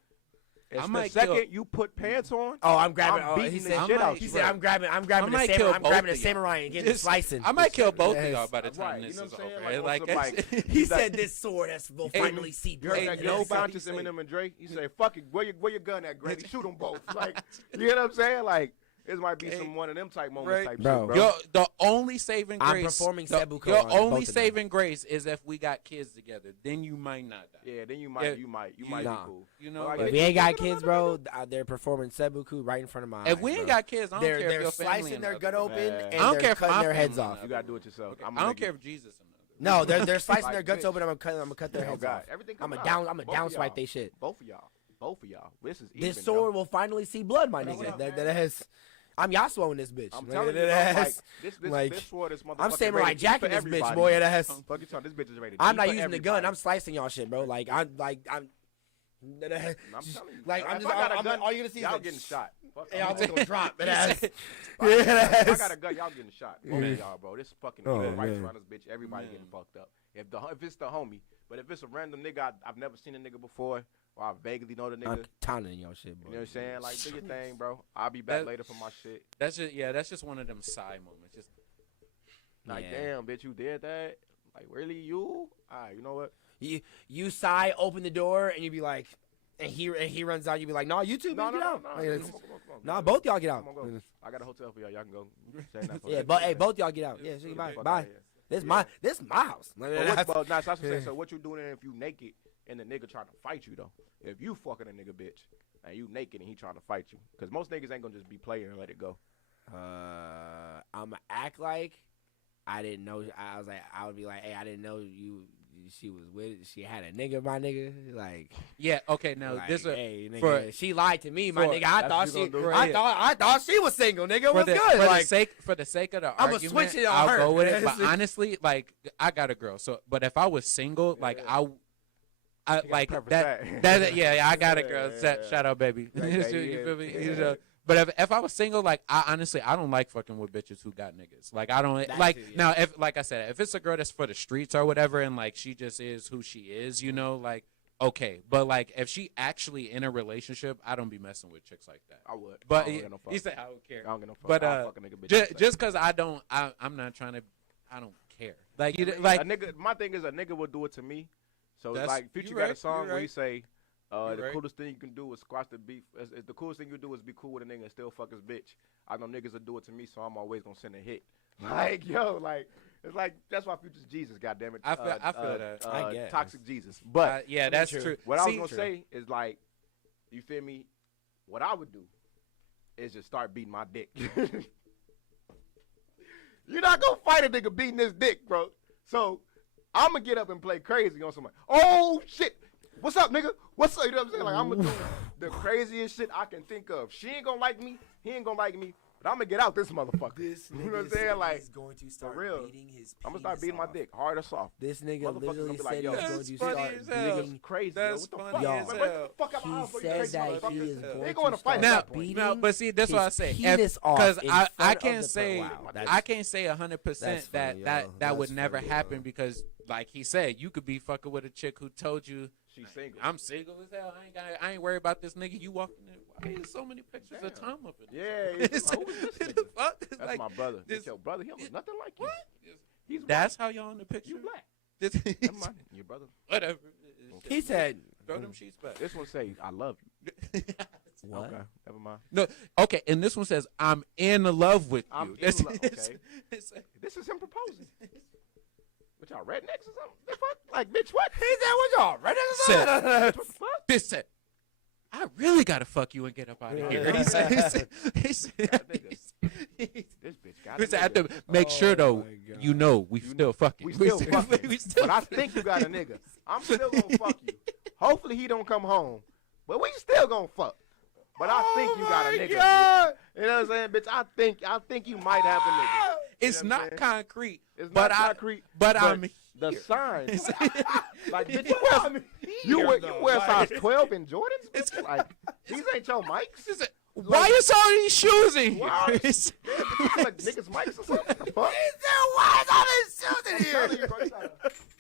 It's I the might second kill- you put pants on. Oh, I'm grabbing. I'm Oh, beating he the said. shit out He you. said, "I'm grabbing. I'm grabbing I might the kill samurai. I'm both grabbing of the y'all. samurai and getting Just- slicing." I might kill both Yes. of y'all by the time Right, this you know is what I'm saying? over. Like, Like, on some, it's- He He's like- said, "This sword will Hey, finally see You heard blood." that Joe said- Bounces he said- Eminem and Dre? He said, "Fuck it, where your gun at, Granny? Shoot them both." Like, you know what I'm saying? Like, this might be Hey, some one of them type moments, right. type Bro. shit, bro. the only saving grace. I'm performing seppuku Your on both only of them. saving grace is if we got kids together. Then you might not die. Yeah, then you might Nah. be cool. You know, Like, but If we ain't got kids, bro, they're performing seppuku right in front of my eyes. if we ain't bro. got kids, I don't care if they're your family slicing and their other gut way. open Man. and I don't they're care if cutting my their heads family off. and You gotta do it yourself. Okay. I'm I don't gonna care get- if Jesus and No, they're slicing Like their guts bitch. open. I'm gonna cut their Oh, heads God. off. Everything I'm a coming out. down Both of swipe y'all. they shit. Both of y'all. This is even, This sword yo. will finally see blood, my What nigga. up, That man? has. I'm Yasuo in this bitch. I'm Nigga, telling you, that bro, like, has- this sword is motherfucking I'm Samurai rated Jack for in this bitch, everybody. boy. That has. Fuck you talking, this bitch is rated I'm G not for using the gun. everybody. I'm slicing y'all shit, bro. I'm. I'm telling you. Like, I'm If just. I got a I'm gun, all you gonna see is y'all like, getting shot. Fuck Hey, y'all I'm just gonna drop. That ass. If Yeah, I got a gun, y'all getting shot. Both of y'all, bro. This fucking Oh, equal rights man. around this bitch. Everybody getting fucked up. If it's the homie, but if it's a random nigga I've never seen a nigga before, or I vaguely know the nigga, I'm taunting y'all shit, bro. you know what I'm saying? Like, do your thing, bro. I'll be back That- later for my shit. that's just one of them sigh moments. Just Like, Yeah. damn, bitch, you did that? Like, really, you? All right, you know what? You sigh, open the door, and you be like, and he runs out. You be like, no, you two, No, get out. Like, Come it's- on, come on. Nah, both y'all get out. Come on, go. I got a hotel for y'all. Y'all can go. Stay in that Yeah, hotel. but hey, both y'all get out. Yeah, so Get the bye, fuck bye. outta here. This Yeah. my house. Like, But that's- nah, so that's what I'm saying. So what you doing if you naked and the nigga trying to fight you though. If you fucking a nigga bitch and you naked and he trying to fight you, because most niggas ain't gonna just be playing and let it go. I'ma act like I didn't know. I was like, I would be like, hey, I didn't know you. She was with. She had a nigga, my nigga. Like, Yeah. Okay. Now like, this hey, nigga, for she lied to me, my for- nigga. I that's thought what you she. gonna do? I thought she was single, nigga. What's good? For the sake of the I'ma argument, switch it on I'll her. go with it. But honestly, like I got a girl, so but if I was single, like I like perfect that. set. Yeah, I got a girl. Yeah. Shout out, baby. Yeah, You yeah, feel me? yeah. But if I was single, like I honestly I don't like fucking with bitches who got niggas. Like I don't That like too, yeah. now if like I said, if it's a girl that's for the streets or whatever, and like she just is who she is, you know, like okay. But like if she actually in a relationship, I don't be messing with chicks like that. I would. But I don't get no fuck. he said I don't care. I don't get no fuck. But I'll fuck a nigga bitch. just because I'm not trying to, I don't care. Like you like a nigga. My thing is a nigga will do it to me. So That's- like Future you got a right, song you where he right. say, You the right. coolest thing you can do is squash the beef. The coolest thing you do is be cool with a nigga and still fuck his bitch. I know niggas will do it to me, so I'm always gonna send a hit. Like yo, like it's like that's why Future's Jesus. Goddamn it. I feel that. I guess. Toxic Jesus. But yeah, that's true. what I was See, gonna say is like, you feel me? What I would do is just start beating my dick. You're not gonna fight a nigga beating his dick, bro. So I'm gonna get up and play crazy on somebody. Oh shit! What's up, nigga? What's up? You know what I'm saying? Like I'm gonna do the craziest shit I can think of. She ain't gonna like me. He ain't gonna like me. But I'm gonna get out this motherfucker. This You know what I'm saying? Like, is going to start real. beating his I'm gonna start penis beating my off. dick, hard or soft. This nigga Motherfuckers literally gonna be like, said yo, he was that's going to funny start as hell. beating. Crazy. That's yo. What the funny fuck? as Man, hell. what the fuck out my He house for you said crazy that motherfucker? he is They going ain't going to to fight start at that point. beating No, but see, that's what I say. penis off Because in I front can't of the say wow, that's- I can't say 100% That's that funny, that yo. that would That's never funny, happen yo. because, like he said, you could be fucking with a chick who told you She's single. I'm single as hell. I ain't worried about this nigga. You walking in? Why there's so many pictures of Damn. Tom up in there? Yeah, it's like, who is this the nigga? fuck? It's That's like, my brother. this- That's your brother. He don't look nothing like you. What? He's white. That's how y'all in the picture. You black. This, Never mind. Your brother. whatever. He said, Throw them sheets back. This one say, I love you. "What?" Okay, never mind. No, okay, and this one says, "I'm in love with you." I'm in That's- love, it's- okay. it's- This is him proposing. What y'all rednecks or something? The fuck? Like, bitch, what? He said, "What y'all ready Said- What the fuck? This said, "I really gotta fuck you and get up out of here." He said, he said, This bitch got he it. said, "I have to make sure though, my God. you know, we still fucking. We still fucking. we still But I think you got a nigga. I'm still gonna fuck you. Hopefully he don't come home. But we still gonna fuck. But I think you got a nigga. God. You know what I'm saying, bitch? I think you might have a nigga. It's You know what I'm not saying? concrete, It's but not I, concrete. but I'm the here. signs. Like, bitch, you wear size 12 in Jordans? Bitch? Like, these ain't your mics. He said, why is all these shoes in here? Why? Like niggas mics or something? What the fuck? Why is all this shoes in I'm here? telling you, bro, you gotta-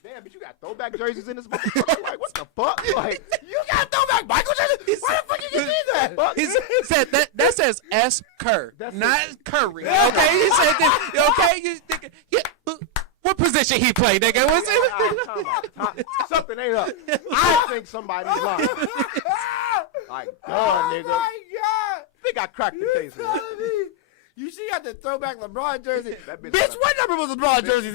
damn, bitch, you got throwback jerseys in this motherfucker? Like, what the fuck? Like, You got throwback Michael Jackson? Why the fuck you get that? fuck? He said that says S Kerr, That's not Curry. Okay, he said that. Okay, you thinking? Yeah, what position he play, nigga? What's Time out. Something ain't up. I think somebody's lying. Like, duh, nigga. my God. Think I cracked the case. Man. Telling me. You see, got the throwback LeBron jersey. That bitch Bitch, got a- what number was LeBron jersey?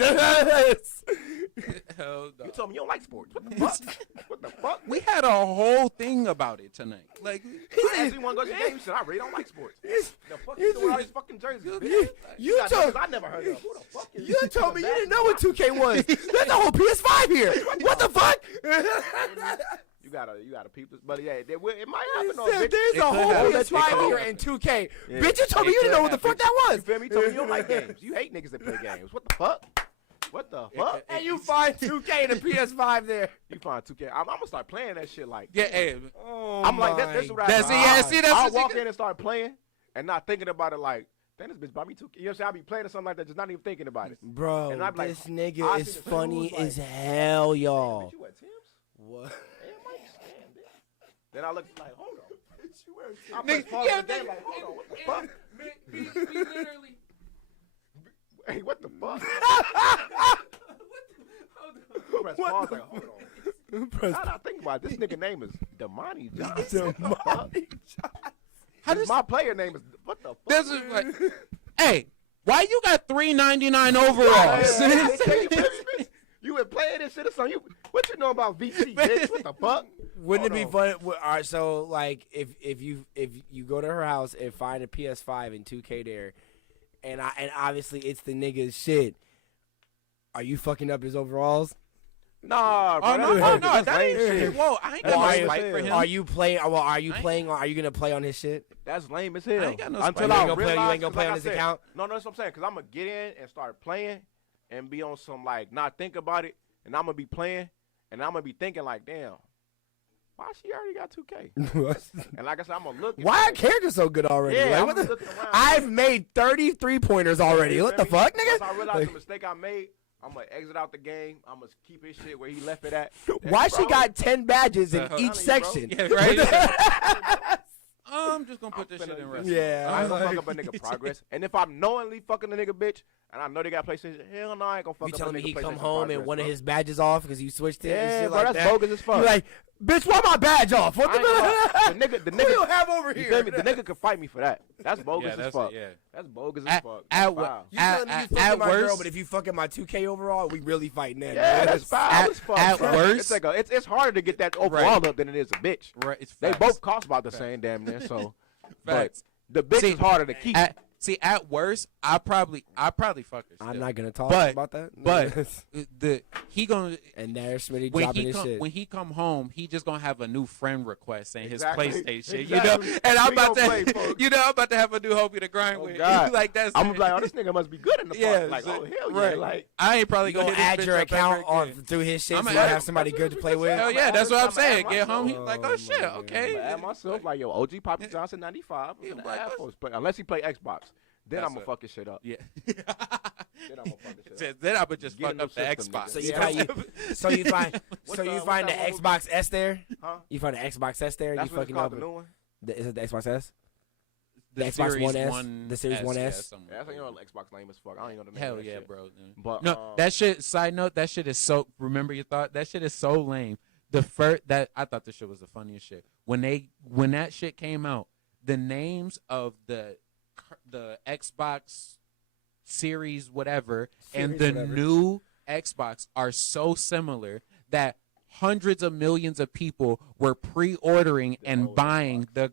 Hell no. You told me you don't like sports. What the fuck? What the fuck? We had a whole thing about it tonight. Like, I asked you want to go to the game. You said, I really don't like sports. The fuck you doing all these fucking jerseys, bitch? You got told niggas I never heard of. Who the fuck is you this? told me you didn't know what 2K was. There's a whole PS5 here. What the fuck? You gotta peep this, but yeah, it might happen. He though, said bitch. there's It a could whole happen. PS5 It here could in 2K. Yeah. Bitch, you told me It you didn't know what the could fuck that You was. feel me? You told me you don't like games. You hate niggas that play games. What the fuck? What the fuck? And you find 2K and a PS5 there. You find 2K. I'm gonna start playing that shit like. yeah, hey, Oh I'm like, that's what I That's- yeah, see, that's I'll what you walk get- in and start playing and not thinking about it like, damn, this bitch bought me 2K. You know what I'm saying? I'll be playing or something like that, just not even thinking about it. Bro, And I'm like, this I nigga see is the funny shoes, like, as hell, y'all. Bitch, you wear Tim's? What? Damn, Mike, damn, bitch. Then I look like, hold on. I nigga, press pause yeah, on the game nigga, like, hold on, what the fuck? we literally. Hey, what the fuck? Press What pause the like, hold on. Press Now that I think about it, this nigga name is Damani Johnson. How does My player name is, what the fuck? this is like? Hey, why you got $3.99 overalls? You been playing this shit or something? What you know about VC, bitch? What the fuck? Wouldn't Hold it be on. fun? All right, so like if you go to her house and find a PS5 and 2K there, and obviously it's the nigga's shit. Are you fucking up his overalls? Nah, bro. Oh no, that's that ain't lame shit. Whoa, I ain't got Well, no spite for him. Are you playing? Well, are you playing? Or are you gonna play on his shit? That's lame as hell. I ain't got no Until spite. I You ain't gonna play- you realize, ain't gonna 'cause play like on I his said- account? No, that's what I'm saying. Cause I'm gonna get in and start playing, and be on some like not think about it, and I'm gonna be playing, and I'm gonna be thinking like, damn, why she already got 2K? And like I said, I'm gonna look. Why are like, characters so good already? Yeah, Like, I'm what the- looking around. I've made 33 pointers already. You What the feel me? fuck, nigga? Once I realized the mistake I made, I'm gonna exit out the game. I'm gonna keep his shit where he left it at. Why Bro, she got 10 badges in Uh-huh. each section? Yeah, right. I'm just gonna put I'm this shit finna- in wrestling. Yeah. I ain't gonna like- fuck up a nigga progress. And if I'm knowingly fucking a nigga bitch, and I know they got PlayStation, hell no, I ain't gonna fuck You up telling a me nigga he come PlayStation home progress, and one of bro. his badges off because you switched it and Yeah, shit bro, like that's that? bogus as fuck. You like, bitch, why my badge off? What I the ain't gonna lie. fuck? The Who you nigga, have over you here? feel me? The nigga could fight me for that. That's bogus Yeah, as fuck. yeah. That's bogus as At- fuck. at That's what- foul. You telling me you At fucking my girl, worst- but if you fucking my 2K overall, we really fighting that. Yeah, man. that's foul At- as fuck. at bro. worst- it's harder to get that overall up than it is a bitch. Right. It's They facts. both cost about the same damn near. So, but Facts. the bitch See, is harder to keep. At worst, I probably fuck her. I'm still. not gonna talk But- about that. But he gonna and there's Smitty when dropping he his come shit. when he come home, he just gonna have a new friend request saying Exactly. his PlayStation. Exactly. You know, and I'm We about gonna play, to, folks. I'm about to have a new homie to grind Oh, with. God. Like that's. I'm gonna be like, oh, this nigga must be good in the Yeah, park. Like, so- oh hell yeah, right. like. I ain't probably You gonna hit this add bitch your up account ever on again. through his shit I'ma so you add- have somebody good to play with. Hell I'm yeah, add that's what I'm myself. saying. I'm Get add home, he myself. like, oh shit, my okay. I add myself like yo, OG Poppy Johnson 95. Yeah, I'm like, add that's- folks play unless he play Xbox. Then That's I'm gonna it. fuck his shit up. Yeah. Then I'm gonna fuck his shit up. Then I would just Get fuck in the up the system, Xbox. nigga. So you Yeah. find so you find What's you the- find the what's that Xbox S there. Huh? You find the Xbox S there. That's you what it's fucking called, up. the new one. Is it the Xbox S? The Xbox Series One S? 1 The Series 1S? yeah, something Yeah, that's like you know that. Xbox lame as fuck. I don't even know the name Hell of that yeah, shit. bro. But No, that shit. Side note, that shit is so. Remember your thought. That shit is so lame. The first that I thought this shit was the funniest shit. When that shit came out, the names of the Xbox Series whatever and Series the whatever. new Xbox are so similar that hundreds of millions of people were pre-ordering and old buying the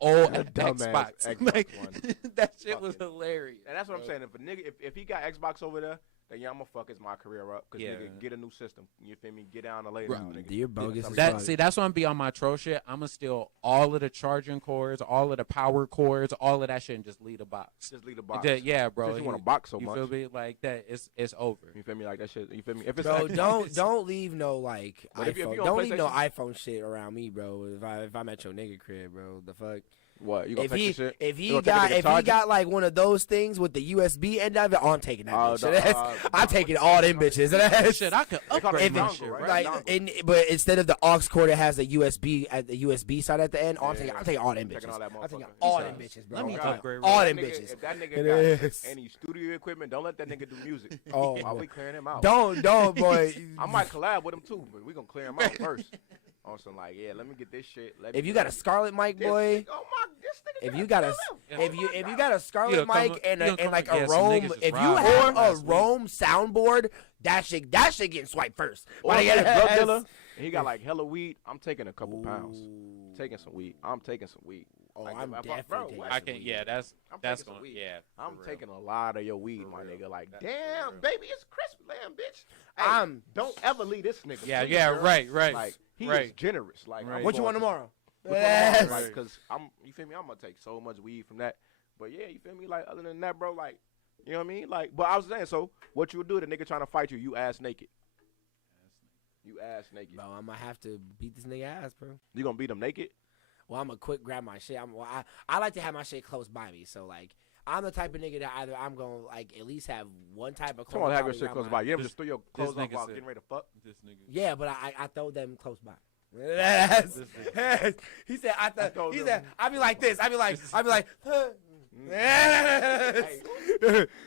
old The dumbass Xbox. Xbox Like, one. that shit was Fucking- hilarious. And that's what I'm bro. saying. If a nigga, if he got Xbox over there, then yeah, I'm gonna fuck my career up. Cause Yeah. nigga, get a new system. You feel me? Get down the lane. Right. Now, nigga. You're bogus as That fuck. see, that's why I'm be on my troll shit. I'm gonna steal all of the charging cords, all of the power cords, all of that shit, and just leave the box. Just leave the box. Yeah, bro. Since you want to box so you much. feel me? Like that, it's over. You feel me? Like that shit. You feel me? If it's Bro, Xbox- don't leave no like But if you iPhone. on Don't leave no PlayStation- iPhone shit around me, bro. If I'm at your nigga crib, bro, the fuck. What you gonna If take he the shit? if You he gonna take got the if he charger? got like one of those things with the USB end of it, I'm taking that Oh, bitch. no, I'm taking all them bitches. Shit, I could call it upgrade my dongle, shit, right? right? Like, but instead of the aux cord, it has the USB at the USB side at the end. I'm Yeah. taking all them Taking bitches. all that I'm taking motherfucker. all He them said, bitches, bro. Let me God. upgrade. all If them that nigga- bitches. If that nigga It got is. any studio equipment, don't let that nigga do music. Oh, While boy. we clearing him out. Don't, boy. I might collab with him too, but we gonna clear him out first. On some like, yeah, let me get this shit. If you got a Scarlet mic, this boy. nigga, oh my, this nigga If got you got a him. if you got a Scarlet You gonna mic come- and you gonna come like up- a yeah, some Rome, niggas just if you robbed have me a last week. Rome soundboard, that shit getting swiped first. Or Like, if he a drug yes. dealer, and he got like hella weed. I'm taking a couple pounds. Taking some weed. I'm taking some weed. Oh, Like, I'm if I- definitely bro, taking what? some I can. weed. Yeah, that's I'm that's taking some going. weed. Yeah, I'm for real. taking a lot of your weed, my real. nigga. Like, That's damn, for real. baby, it's crisp, lamb, bitch. Hey, I'm- don't ever leave this nigga. Yeah, for me, yeah, girl. right. Like, he is Right. generous. Like, Right. I'm What you going want tomorrow? Which one I Yes. want, like, cause you feel me? I'm gonna take so much weed from that. But yeah, you feel me? Like, other than that, bro, like, you know what I mean? Like, but I was saying, so what you would do? The nigga trying to fight you, you ass naked. You ass naked. Bro, I'm gonna have to beat this nigga ass, bro. You gonna beat him naked? Well, I'm gonna quick grab my shit. I like to have my shit close by me. So like, I'm the type of nigga that either I'm gonna like at least have one type of clothes. Come on, have your probably shit around close my- by. You ever This- just throw your this clothes off nigga while said- getting ready to fuck? This nigga. Yeah, but I throw them close by. Yes. This Yes. He said I throw thought. He them- said I be like this. I be like. Yes.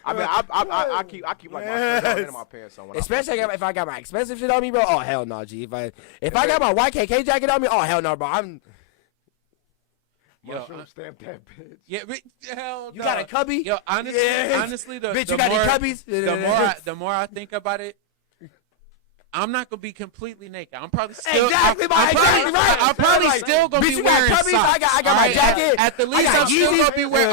I mean, I keep like my shirt on and my pants on. when I Especially fuck. if I got my expensive shit on me, bro. Oh hell no, G. If I got my YKK jacket on me, oh hell no, bro. Yo, Mushroom stamp that bitch. Yeah, but hell You no. got a cubby? Yo, honestly, Yes. honestly, the Bitch, the you got more, any cubbies? the more I think about it, I'm not gonna be completely naked. I'm probably still Exactly, right. I'm probably still gonna be Bitch, you got wearing cubbies, socks. I got my alright? jacket. At the least, got I'm still Yeezys. gonna be wearing.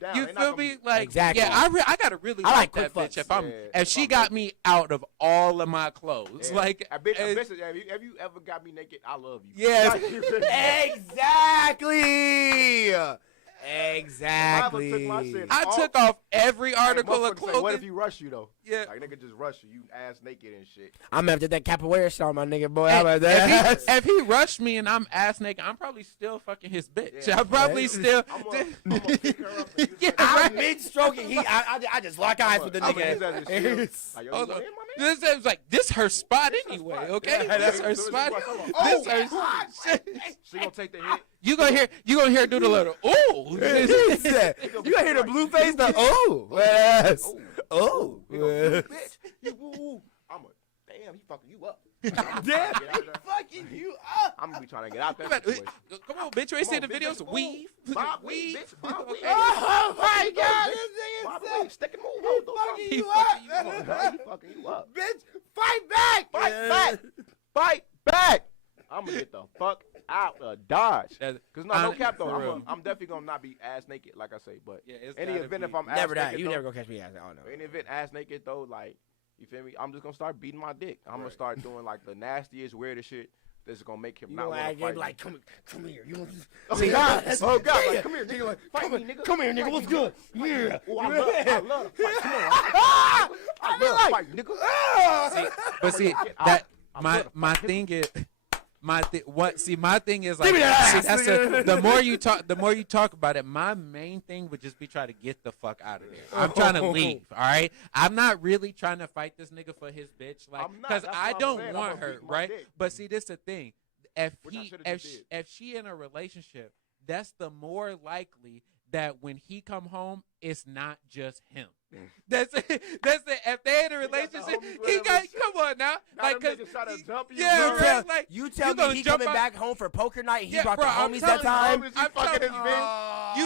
down. You They not feel gonna me? be- Like, Exactly. yeah, I gotta really I like that quick bitch. fucks. If she got me out of all of my clothes, Yeah. like, a bitch, have you ever got me naked? I love you. yes. Exactly. Exactly. Took my shit I off. took off every article of Motherfuckers say, clothing. what if he rush you though? Yeah. Like nigga just rush you ass naked and shit. I'm after that capoeira shit on my nigga, boy. Hey, How about that? if he rushed me and I'm ass naked, I'm probably still fucking his bitch. Yeah. I'm probably still. I'm gonna pick her up. And Yeah, I'm right. mid stroking. I just lock eyes with the nigga. Like, yo, you Hold want on. in, my man? This is like this her spot anyway, okay? Yeah, This yeah, her so spot. it's like, This oh, her God. shit. She gonna take the hit. You gonna hear do the little ooh. He said, you gonna hear the blue face? The yes. Oh. He gonna, you bitch. You woo. I'm a damn. He fucking you up. Damn, fucking you up. I'm gonna be trying to get out You that better- situation. Come on, bitch. You ain't Come seen on, the bitch, videos? bitch, Weave. Bob weave, bitch. Bob weave. Oh my God, Bitch. this Bob nigga weave. Stick and move. Hold those fucking something. you up. He fucking you up. Bitch, fight back. Fight back. Fight back. I'm gonna get the fuck out of Dodge. That's- Cause no cap though. for real. I'm definitely gonna not be ass naked, like I say. But Yeah, it's any gotta event be. if I'm ass Never naked, that. You though, never gonna catch me ass. I don't know. any event ass naked though, like you feel me? I'm just gonna start beating my dick. I'm gonna start doing like the nastiest, weirdest shit that's gonna make him You not know, want I to fight. get like, come here. You want this? Oh See, God! that's- Oh God! yeah. Like, come here, nigga. Like, fight me, nigga. Come here, nigga. Fight What's me, good? Fight Yeah. me. Oh, I love to fight. Come on. I love to fight, nigga. See, but see that my thing is my thing is like Give me that see, ass, that's nigga. the more you talk about it, my main thing would just be trying to get the fuck out of there. I'm trying to leave, all right? I'm not really trying to fight this nigga for his bitch, like, I'm not. because That's I what I'm don't saying. I'm want gonna her, beat my right? dick. But see, this the thing. Which I should've just did. If she in a relationship, that's the more likely that when he come home, it's not just him. That's it. If they in a relationship, homies with he him got. and shit. Come on now, Now like, them 'cause niggas try to jump you. yeah, bro. right. Like, You tell gonna me he jump coming out- back home for poker night. He Yeah, brought bro, the I'm homies telling that time. you, I'm fucking telling his you.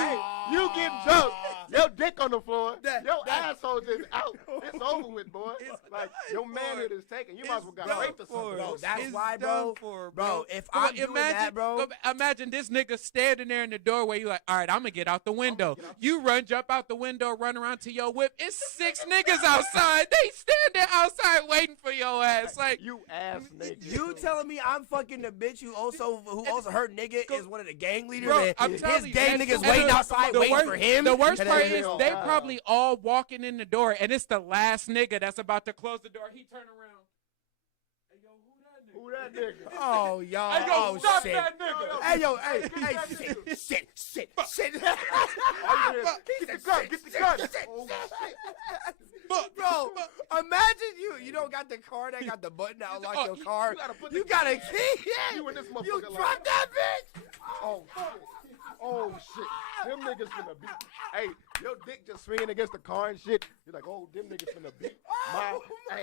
bitch. You get jumped. Your dick on the floor. That- Your that- asshole just out. It's over with, boy. It's Like done your for. manhood is taken. You might as well got done raped or for. something. Bro, that's It's why, done bro. for, Bro, if Come I'm on, doing that, bro. Imagine this nigga standing there in the doorway. You like, all right, I'm gonna get out the window. You jump out the window, run around to your whip. It's 6 niggas outside. They standing outside waiting for your ass. Like, You ass nigga. You telling me I'm fucking the bitch who also her nigga is one of the gang leaders? bro, and I'm his telling you, gang that's niggas the- waiting and outside the waiting worst- for him. The worst And part then- is Oh, they God. probably all walking in the door, and it's the last nigga that's about to close the door. He turn around. Hey, yo, Who that nigga? Oh, y'all. Hey, yo, Oh, stop shit. that nigga. Hey, yo, hey, shit. All you hear is, get the gun, get the gun. Oh, Bro, imagine you don't got the car that got the button that unlock Oh, your you car. gotta put You the got a key key. Yeah. You in this motherfucker You like- dropped that bitch. Oh shit. Oh shit. Them niggas finna beat. Hey, your dick just swinging against the car and shit. You're like, oh, them niggas finna beat my ass.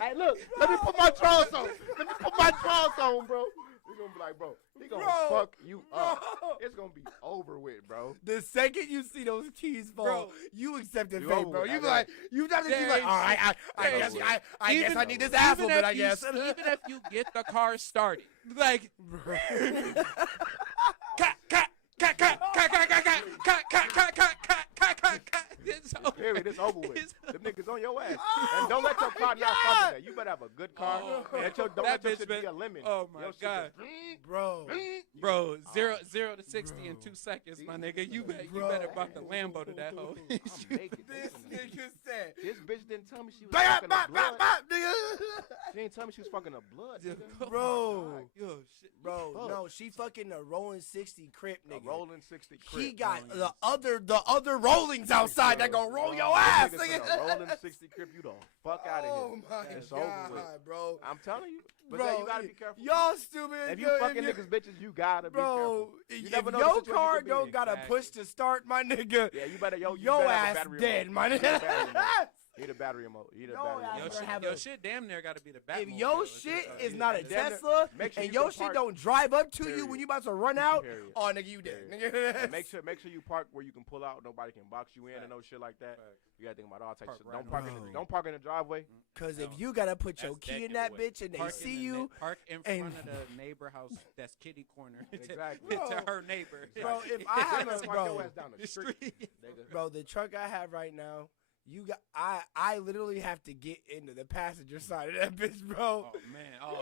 Hey, look, let me put my drawers on. Let me put my drawers on, bro. He gonna be like, bro, he gonna Bro, fuck you up. bro. It's gonna be over with, bro. The second you see those keys fall, Bro. you accepted You fate, over bro. with. You I be like, you got to be like, James, all right, I James, guess I guess I need this even apple, if but I you- guess. even if you get the car started, like, it's over. Period, it's over with. It's Them niggas on your ass. And don't let your car not fuck with that. You better have a good car. Oh, Don't that let your bitch shit been- be a lemon. oh, my Your shit God. just- Bro, Bro, zero to 60 in 2 seconds, my nigga. You better brought the Lambo to that hoe. I'm naked. this nigga said, This bitch didn't tell me she was bap, fucking bap, a blood. bap, bap, nigga. She didn't tell me she was fucking a blood, nigga. Bro. Yo, shit. Bro, Fuck. no, she fucking a rolling 60 crip, A nigga. rolling 60 crib. He got the other rollings outside that gonna roll your ass, Niggas nigga. finna rolling 60 crib, you the fuck out of Oh here. my It's over with. god, bro. I'm telling you. But Bro, then you gotta be careful. y'all stupid. If you fucking niggas bitches, you gotta be bro, careful. You if never know the your situation car you could be don't in. got a Exactly. push to start, my nigga, Yeah, you better you your better have a ass battery dead, remote. my You better have a battery nigga. remote. Need a battery remote. You need a No, battery I Your remote. don't shit, have your a- shit damn near got to be the back. If your shit is not a damn near- Tesla make sure and you your can shit park- don't drive up to you Period. when you about to run out, Period. oh nigga, you dead. And make sure you park where you can pull out. Nobody can box you in and no shit like that. You gotta think about all types of shit. Park Don't right park on in the- don't park in the driveway. Cause if No. you gotta put your That's key that in that giveaway. bitch and they Park see in you, park in and- front of the neighbor house that's kitty corner to- Exactly. to Bro. her neighbor. bro, if I have a Park your bro, ass down the The street. street. Nigga. bro, the truck I have right now, you got I literally have to get into the passenger side of that bitch, bro. Oh man. Oh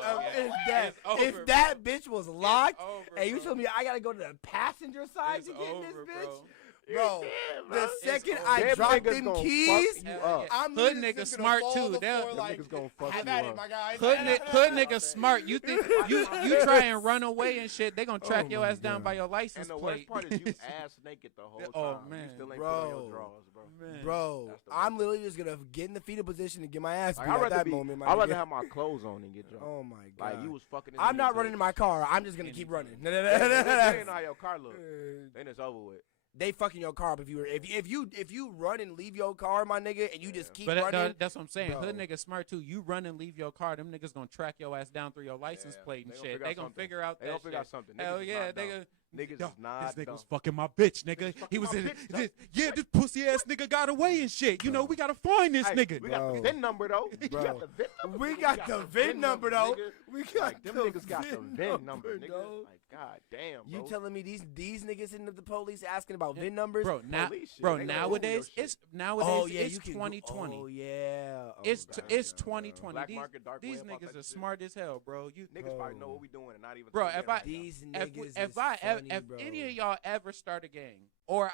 yeah. If It's if over, that bitch was locked, It's over, and you bro. told me I gotta go to the passenger side It's to get in this over, bitch, bro. bro, the second over. I Them drop niggas them gonna keys, fuck you Hell up. yeah. I'm Hood literally niggas just gonna smart fall too. on the They'll- floor Them like, niggas gonna fuck have you at it, up. my guy. Hood niggas smart. You think you try and run away and shit? They gonna track Oh your my ass down God. by your license And the plate. worst part is you ass naked the whole time. Oh, You man. still ain't put on your Bro. drawers, bro. Man. Bro, That's the I'm literally just gonna get in the fetal position and get my ass Like, beat I'd at rather that be. moment. My I'd rather nigga. have my clothes on and get drunk. Oh my god! Like you was fucking. I'm not running in my car. I'm just gonna keep running. They didn't know how your car look. Uh, Then it's over with. They fucking your car up if you run and leave your car, my nigga, and you just keep But running. that's what I'm saying. Bro. Hood niggas smart too. You run and leave your car. Them niggas gonna track your ass down through your license Yeah, plate and they gonna shit. figure They out gonna something. figure out They that gonna figure out shit. something. Hell Niggas is yeah, not they dumb. gonna. Niggas Yo, is not this nigga dumb. was fucking my bitch, nigga. Niggas He fucking was my in. bitch, Yeah, this pussy ass nigga got away and shit. You know, we gotta find this Hey, nigga. we got Bro. the VIN number though. Bro. We got the VIN number. We nigga. got the VIN number, though. nigga. We got Like them the niggas got the VIN VIN number, nigga. dog. Like god damn, bro. You telling me these niggas hitting up the police asking about VIN numbers? Bro, Police shit. bro, They gonna nowadays Google your it's nowadays oh yeah, it's you can. 2020. Oh yeah. Oh, It's God, it's bro. 2020. Black These, market, dark these web, all niggas types are of shit. smart as hell, bro. You Niggas probably know Bro. what we doing and not even. Bro, saying if I- it. These if, niggas if is I funny, if bro. any of y'all ever start a gang or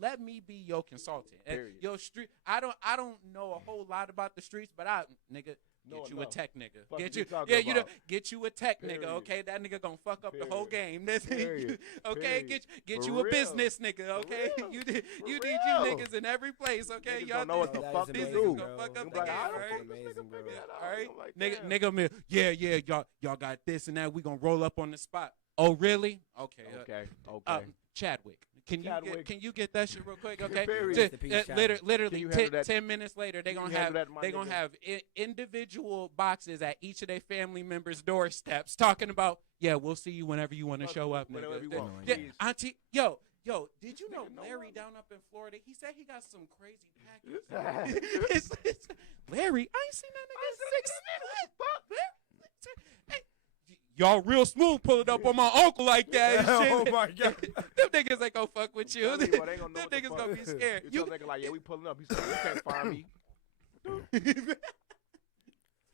let me be your consultant. And Period. your street I don't know a whole lot about the streets, but I nigga No get you a enough. tech nigga. Fuck Get you you talking yeah, you know, about. get you a tech Period. nigga, okay? That nigga gonna fuck up the whole Period. game. That's Period. okay, Period. get For you a real. business nigga, okay? real. You For need you real. niggas in every place, okay? Niggas Y'all don't know what Bro, the that fuck is to these do. niggas amazing, gonna bro. fuck up I'm the like, game, how the right? fuck this nigga Amazing, figure bro. that out? All right, I'm like, nigga, damn. me, yeah, y'all got this and that. We gonna roll up on the spot. Oh, really? Okay. Okay. Chadwick, Chadwick. can you get that shit real quick? Okay. Period. Ju- Rest in peace, Chadwick. literally, Can you handle that? 10 minutes later, they Can gonna you have handle that, my nigga? individual boxes at each of their family members' doorsteps, talking about, yeah, we'll see you whenever you want to Fuck show you, up, whenever nigga. you Yeah, want, yeah, please. auntie, yo, did you know Nigga, no Larry one. down up in Florida? He said he got some crazy package. It's Larry, I ain't seen that nigga in 6 months. Hey, y'all real smooth pulling up on my uncle like that. And shit. Oh my god. Them niggas ain't gonna fuck with you. I'm telling you, they ain't gonna know Them what the niggas fuck. gonna be scared. You tell nigga like, yeah, we pulling up. He said, you can't find me.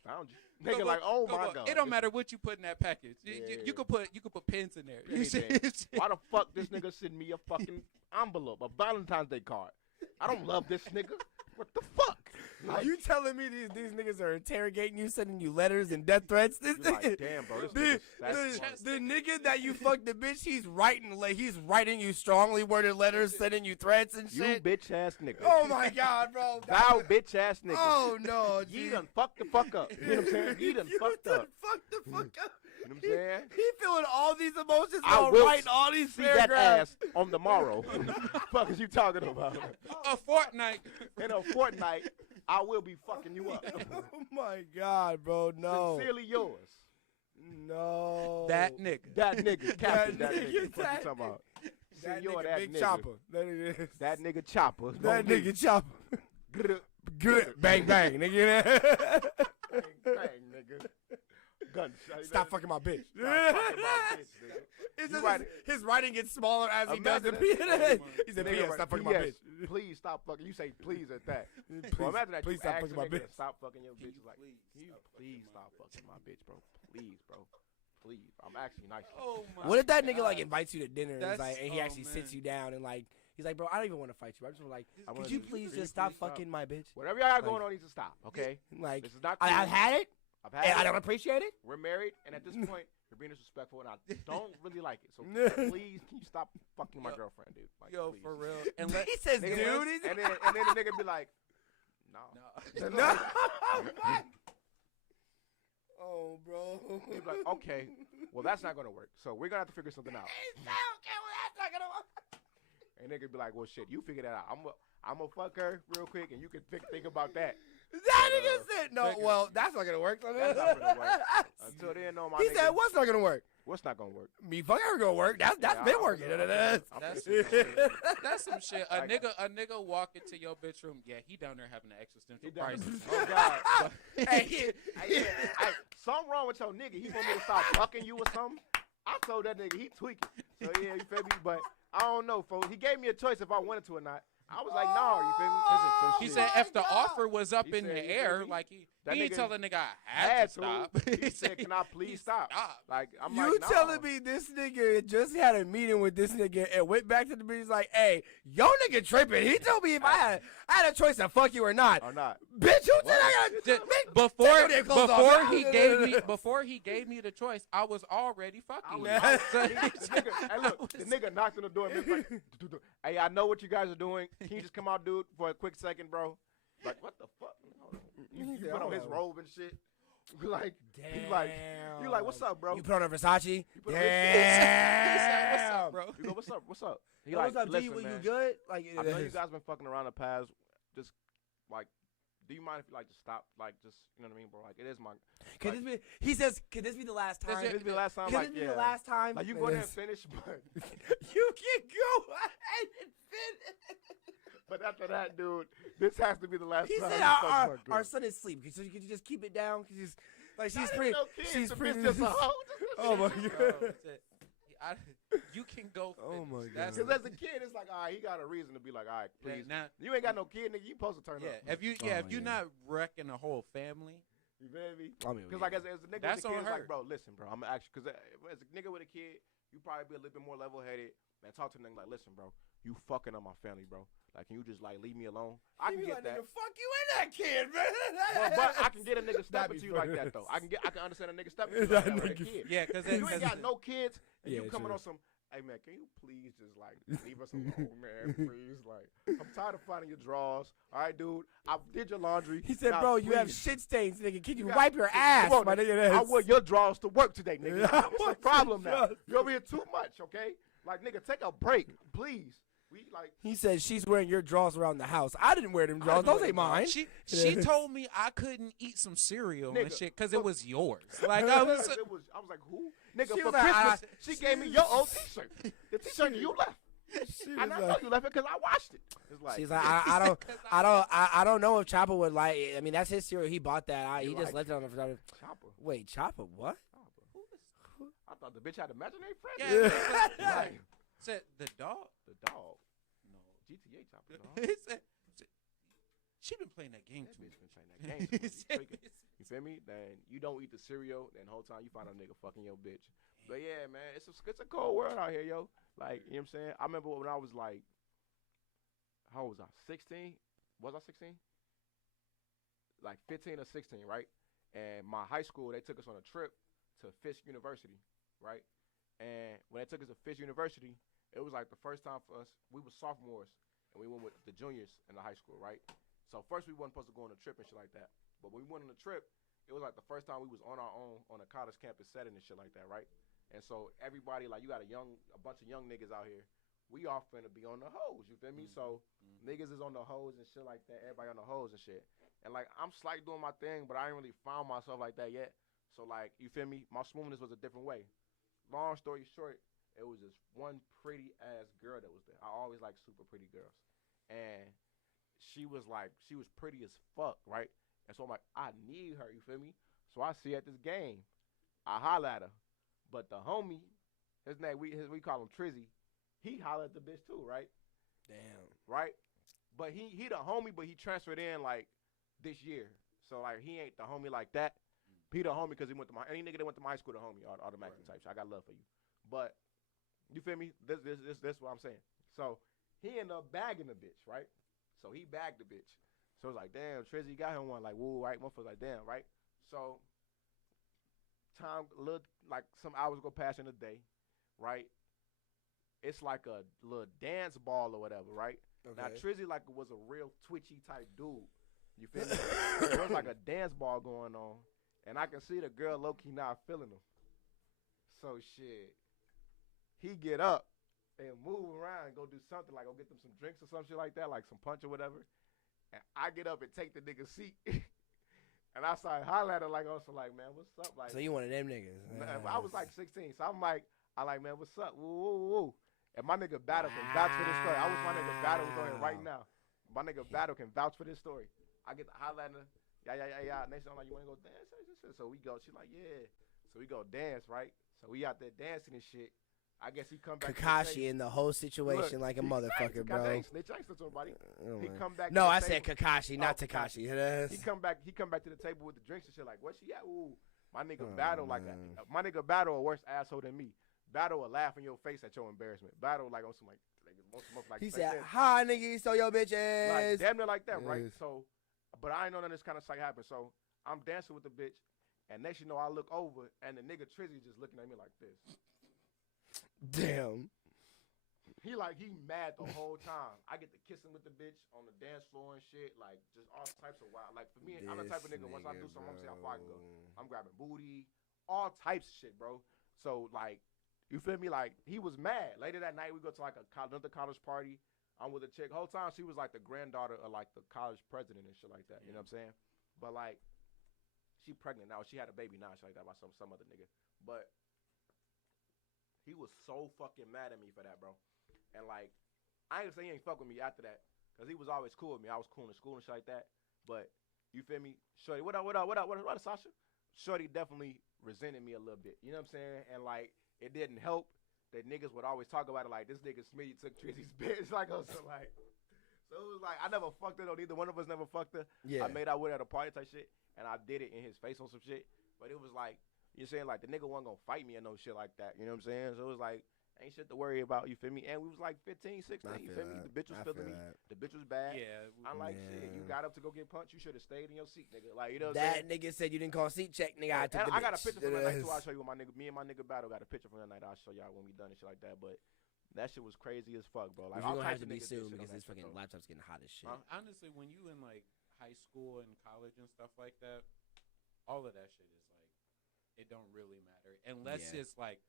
Found you. Nigga Go like, on, oh go my on. god. It don't matter what you put in that package. You Yeah. could put pins in there. You Anything. see- Why the fuck this nigga send me a fucking envelope, a Valentine's Day card? I don't love this nigga. What the fuck? Are you telling me these niggas are interrogating you, sending you letters and death threats? This You're like, damn, bro, this the, nigga's that's the, smart. the nigga that you fucked the bitch, he's writing you strongly worded letters, sending you threats and You shit. bitch ass nigga. Oh my god, bro. Thou bitch ass nigga. Oh no, You G. done fucked the fuck up. You know what I'm saying? You done fucked up. Fucked the fuck up. You know what I'm saying? He feeling all these emotions I while will writing all these See that paragraphs. ass on the morrow. Fuck is you talking about? A fortnight. In a fortnight, I will be fucking you up. Oh my god, bro. No. Sincerely yours. No. That nigga. That nigga, Captain, that nigga, nigga. What that you talking about? That Senor, nigga, that Big nigga. Chopper. That nigga. That nigga Chopper. That nigga Chopper. Grr, Good. Bang bang, nigga. bang, bang, nigga. Gunshot. Stop fucking my bitch. Stop fucking my bitch, nigga. It's You just writing- his writing gets smaller as he does the Imagine that. P. He said, Nigga P.S. write, Stop fucking my "P.S. bitch. Please stop fucking. You say please at that. Please, Well, imagine that please you stop ask fucking a my nigga to bitch. stop fucking your Can bitch. you Like, please can you stop please fucking stop my fucking my bitch, bro? Please, bro. Please. I'm asking you nicely. Oh my What if that nigga God. like invites you to dinner and, That's- like, and he oh, actually sits man. you down and like he's like, bro, I don't even want to fight you. I just want to like, I wanna could you just- please could you just stop please stop? fucking my bitch? Whatever y'all got Like- going on needs to stop, okay? Like, This is not cool. I've had it I've had and it. I don't appreciate it. We're married, and at this point, you're being disrespectful, and I don't really like it. So please, can you stop fucking my Yo. girlfriend, dude? Like, Yo, please. for real. And let, He says, Nigga, dude. he's- and then the nigga be like, no. no. No. Oh, bro. He'd be like, okay, well that's not gonna work. So we're gonna have to figure something out. Okay, well, that's not gonna work. And nigga be like, well shit, you figure that out. I'm gonna fuck her real quick, and you can think about that. That nigga said no. figure. Well, that's not gonna work. That's not gonna work. Until then, no, my He nigga. said, "What's not gonna work? What's not gonna work? Me fucking her gonna work. That's Yeah, been I'm working." finna- That's finna some see shit. shit. That's some shit. A Like- nigga walk into your bedroom. Yeah, he down there having an existential He done- crisis. Oh God. Hey, Hey, something wrong with your nigga. He want me to stop fucking you or something. I told that nigga he tweaking. So yeah, you feel me? But I don't know, folks. He gave me a choice if I wanted to or not. I was like, no, you feel me? So He shit. said if the God. offer was up He in said, the you feel air, me? like he That ain't nigga tell the nigga I had had to. to stop. He said, can I please stop? Stop. Like, I'm you like, no. telling me this nigga just had a meeting with this nigga and went back to the bitch like, "Hey, yo nigga tripping. He told me if I had a choice to fuck you or not. Or not. Bitch, who said I got Just- bitch, Before take your clothes off. before he gave me the choice, I was already fucking. you. The So- nigga, hey, look, the nigga knocked on the door and was like, hey, I know what you guys are doing. Can you just come out, dude, for a quick second, bro? Like, what the fuck? Hold on. You said, put on hold his on. robe and shit. Like, Damn. you like, what's up, bro? You put on a Versace? put on Damn. He said, "What's up, bro?" You go, what's up? What's up? He Yo, like, what's up, G? listen, You man, good? Like, I know you guys been fucking around the past. Just, like, do you mind if you, like, just stop? Like, just, you know what I mean, bro? Like, it is my... Could this be? He says, "Could this be the last time? This be the last time, Could like, this be yeah. the last time?" Like, you go there and finish, but... You can go ahead and finish. But after that, dude, this has to be the last He time. said you fuck our my girl. our son is asleep. So could you just keep it down? Cause she's like Not she's even pretty. no kids, She's the pretty. bitch just a hoe. Oh my Oh, god. shit. You can go. Oh finish. my That's- Because as a kid, it's like, all right, he got a reason to be like, all right, Yeah, please. now, You ain't got no kid, nigga. You supposed to turn yeah, up. if you Oh, if you're yeah. not wrecking a whole family, You feel me? I mean, Because like as a nigga That's with a kid, on it's her. like, bro, listen, bro, I'm gonna ask you. Because as a nigga with a kid, you probably be a little bit more level-headed and talk to a nigga like, listen, bro, you fucking up my family, bro. Like, can you just like leave me alone? I can He be get like, that. "Nigga, fuck you and that kid, man." But I can get a nigga stepping be to you like funny. that though. I can understand a nigga stepping to you like that with a kid. yeah, because You ain't got no kids, and Yeah, you coming true. on some. Hey man, can you please just like leave us alone, man? Please, like I'm tired of finding your drawers. All right, dude, I did your laundry. He said, Now, "Bro, you have please, shit stains, nigga. Can you got- wipe your ass, come on, my nigga?" I wear your drawers to work today, nigga. I It's a want problem to now. just- You're over here too much, okay? Like nigga, take a break, please. We like. He said she's wearing your drawers around the house. I didn't wear them drawers. Those ain't mine. she told me I couldn't eat some cereal and Nigga, shit because it look. was yours. Like I was. I was like, who? Nigga, She for was like, Christmas, she gave me your old T-shirt. The T-shirt you left. She And was I know like- you left it because I watched it. It's like, She's like, I don't know if Chopper would like. I mean, that's his cereal. He bought that. He just likes left it on the. Chopper. Wait, Chopper? What? I thought the bitch had imaginary friends. Yeah, Like, said the dog. the dog. No, GTA Chopper, dog. He said, she been playing that game That too bitch been playing that much. game. too much. You tweaking. You feel me? Then you don't eat the cereal, then the whole time you find a nigga fucking your bitch. But yeah, man, it's a cold world out here, yo. Like, you know what I'm saying? I remember when I was like, how old was I? 16? Was I 16? Like 15 or 16, right? And my high school, they took us on a trip to Fisk University, right? And when they took us to Fisk University, it was like the first time for us. We were sophomores, and we went with the juniors in the high school, right? So first we wasn't supposed to go on a trip and shit like that. But when we went on the trip, it was like the first time we was on our own on a college campus setting and shit like that, right? And so everybody, like, you got a bunch of young niggas out here. We all finna be on the hose, you feel me? So niggas is on the hose and shit like that. Everybody on the hose and shit. And like, I'm slight doing my thing, but I ain't really found myself like that yet. So like, you feel me? My smoothness was a different way. Long story short, it was this one pretty ass girl that was there. I always like super pretty girls. And she was pretty as fuck, right? And so I'm like, I need her, you feel me? So I see her at this game. I holla at her. But the homie, his name, we call him Trizzy, he hollered at the bitch too, right? Damn. Right? But he the homie, but he transferred in like this year. So like he ain't the homie like that. He the homie because he went to any nigga that went to my high school the homie automatically type shit. I got love for you. But you feel me? This what I'm saying. So he ended up bagging the bitch, right? So he bagged the bitch. So it's like, damn, Trizzy got him one, like, woo, right? Motherfuckers like, damn, right? So time, like some hours go past in the day, right? It's like a little dance ball or whatever, right? Okay. Now Trizzy like was a real twitchy type dude. You feel me? There was like a dance ball going on, and I can see the girl low key not feeling him. So shit, he get up and move around and go do something, like go get them some drinks or some shit like that, like some punch or whatever. And I get up and take the nigga's seat. And I started hollering at her like, also like, man, what's up? Like, So you one of them niggas. I was like 16, so I'm like, man, what's up? Woo, woo, woo. And my nigga Battle can vouch for this story. I wish my nigga Battle was on here right now. My nigga Battle can vouch for this story. I get to holler at her. Yeah. Next time I'm like, you want to go dance? So we go. She's like, yeah. So we go dance, right? So we out there dancing and shit. I guess he come back. Kakashi in the whole situation like a motherfucker, bro. I ain't snitch to somebody. He come back. No, I said Kakashi, not Takashi. He come back to the table with the drinks and shit. Like, where she at? Ooh, my nigga Battle like my nigga Battle a worse asshole than me. Battle will laugh in your face at your embarrassment. Battle like on some like he said, "Hi, nigga, so your bitches." Like damn near like that, right? So, but I ain't know none of this kind of shit happen. So I'm dancing with the bitch, and next you know I look over, and the nigga Trizzy just looking at me like this. Damn. He mad the whole time. I get to kissing with the bitch on the dance floor and shit, like just all types of wild. Like for me, I'm the type of nigga. Once I do something, I'm gonna see how far I can go. I'm grabbing booty, all types of shit, bro. So like, you feel me? Like he was mad. Later that night, we go to like another college party. I'm with a chick. Whole time she was like the granddaughter of like the college president and shit like that. You know what I'm saying? But like, she pregnant now. She had a baby now. Shit like that by some other nigga. But he was so fucking mad at me for that, bro. And like, I ain't gonna say he ain't fuck with me after that, cause he was always cool with me. I was cool in school and shit like that. But you feel me, Shorty? What up, Sasha? Shorty definitely resented me a little bit. You know what I'm saying? And like, it didn't help that niggas would always talk about it like this nigga Smitty took Trizzy's bitch. Like, so it was like I never fucked her though. Neither one of us never fucked her. Yeah. I made out with her at a party type shit, and I did it in his face on some shit. But it was like. You saying like the nigga wasn't gonna fight me or no shit like that. You know what I'm saying? So it was like ain't shit to worry about. You feel me? And we was like 15, 16. You feel me? The bitch was feeling me. The bitch was bad. Yeah. I'm like shit. You got up to go get punched. You should have stayed in your seat, nigga. Like you know. That nigga said you didn't call seat check, nigga. I took the bitch. I got a picture from that night too. I'll show you with my nigga. Me and my nigga Battle got a picture from that night. I'll show y'all when we done and shit like that. But that shit was crazy as fuck, bro. Like you're all gonna types have to of be niggas soon did shit because on this that shit, fucking though. laptop's getting hot as shit. Honestly, when you in like high school and college and stuff like that, all of that shit is like it don't really matter unless it's like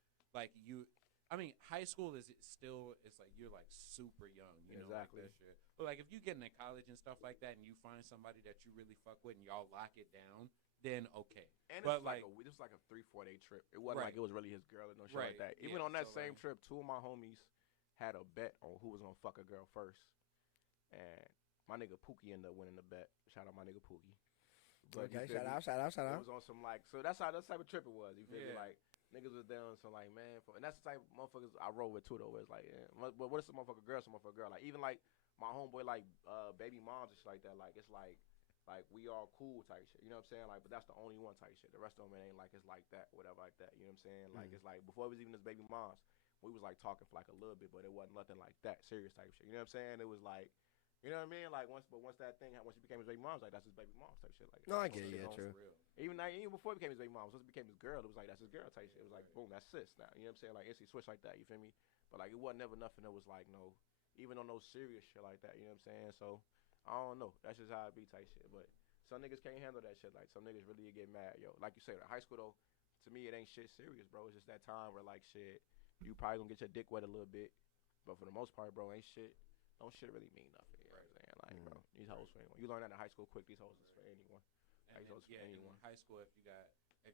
you. I mean, high school is still it's like you're like super young, you know, Exactly. like that shit. But like if you get into college and stuff like that, and you find somebody that you really fuck with, and y'all lock it down, then okay. And but it's like this was like a 3-4 day trip. It wasn't like it was really his girl or no shit like that. Even on that so same like, trip, two of my homies had a bet on who was gonna fuck a girl first, and my nigga Pookie ended up winning the bet. Shout out my nigga Pookie. But Okay, shout out. It was on some like so that's how that type of trip it was. You feel me? Like niggas was down so like man, and that's the type of motherfuckers I roll with too though. Where it's like, but what is some motherfucker girl? Some motherfucker girl. Like even like my homeboy like baby moms and shit like that. Like it's like we all cool type shit. You know what I'm saying? Like, but that's the only one type shit. The rest of them it ain't like it's like that, whatever like that. You know what I'm saying? Like it's like before it was even his baby moms, we was like talking for like a little bit, but it wasn't nothing like that serious type shit. You know what I'm saying? It was like. You know what I mean? Like once that thing, once he became his baby mom's, like that's his baby mom's type shit. Like No, I get it. Yeah, true. Even before he became his baby mom, once it became his girl, it was like that's his girl type shit. It was like boom, that's sis now. You know what I'm saying? Like instantly switch like that. You feel me? But like it wasn't never nothing that was like no, even on no serious shit like that. You know what I'm saying? So I don't know. That's just how it be type shit. But some niggas can't handle that shit. Like some niggas really get mad, yo. Like you said, high school though, to me it ain't shit serious, bro. It's just that time where like shit, you probably gonna get your dick wet a little bit, but for the most part, bro, ain't shit. Don't shit really mean nothing. You know what I'm saying? Like, bro, these hoes for anyone. You learn that in high school quick. These hoes is for anyone. And then, in high school, if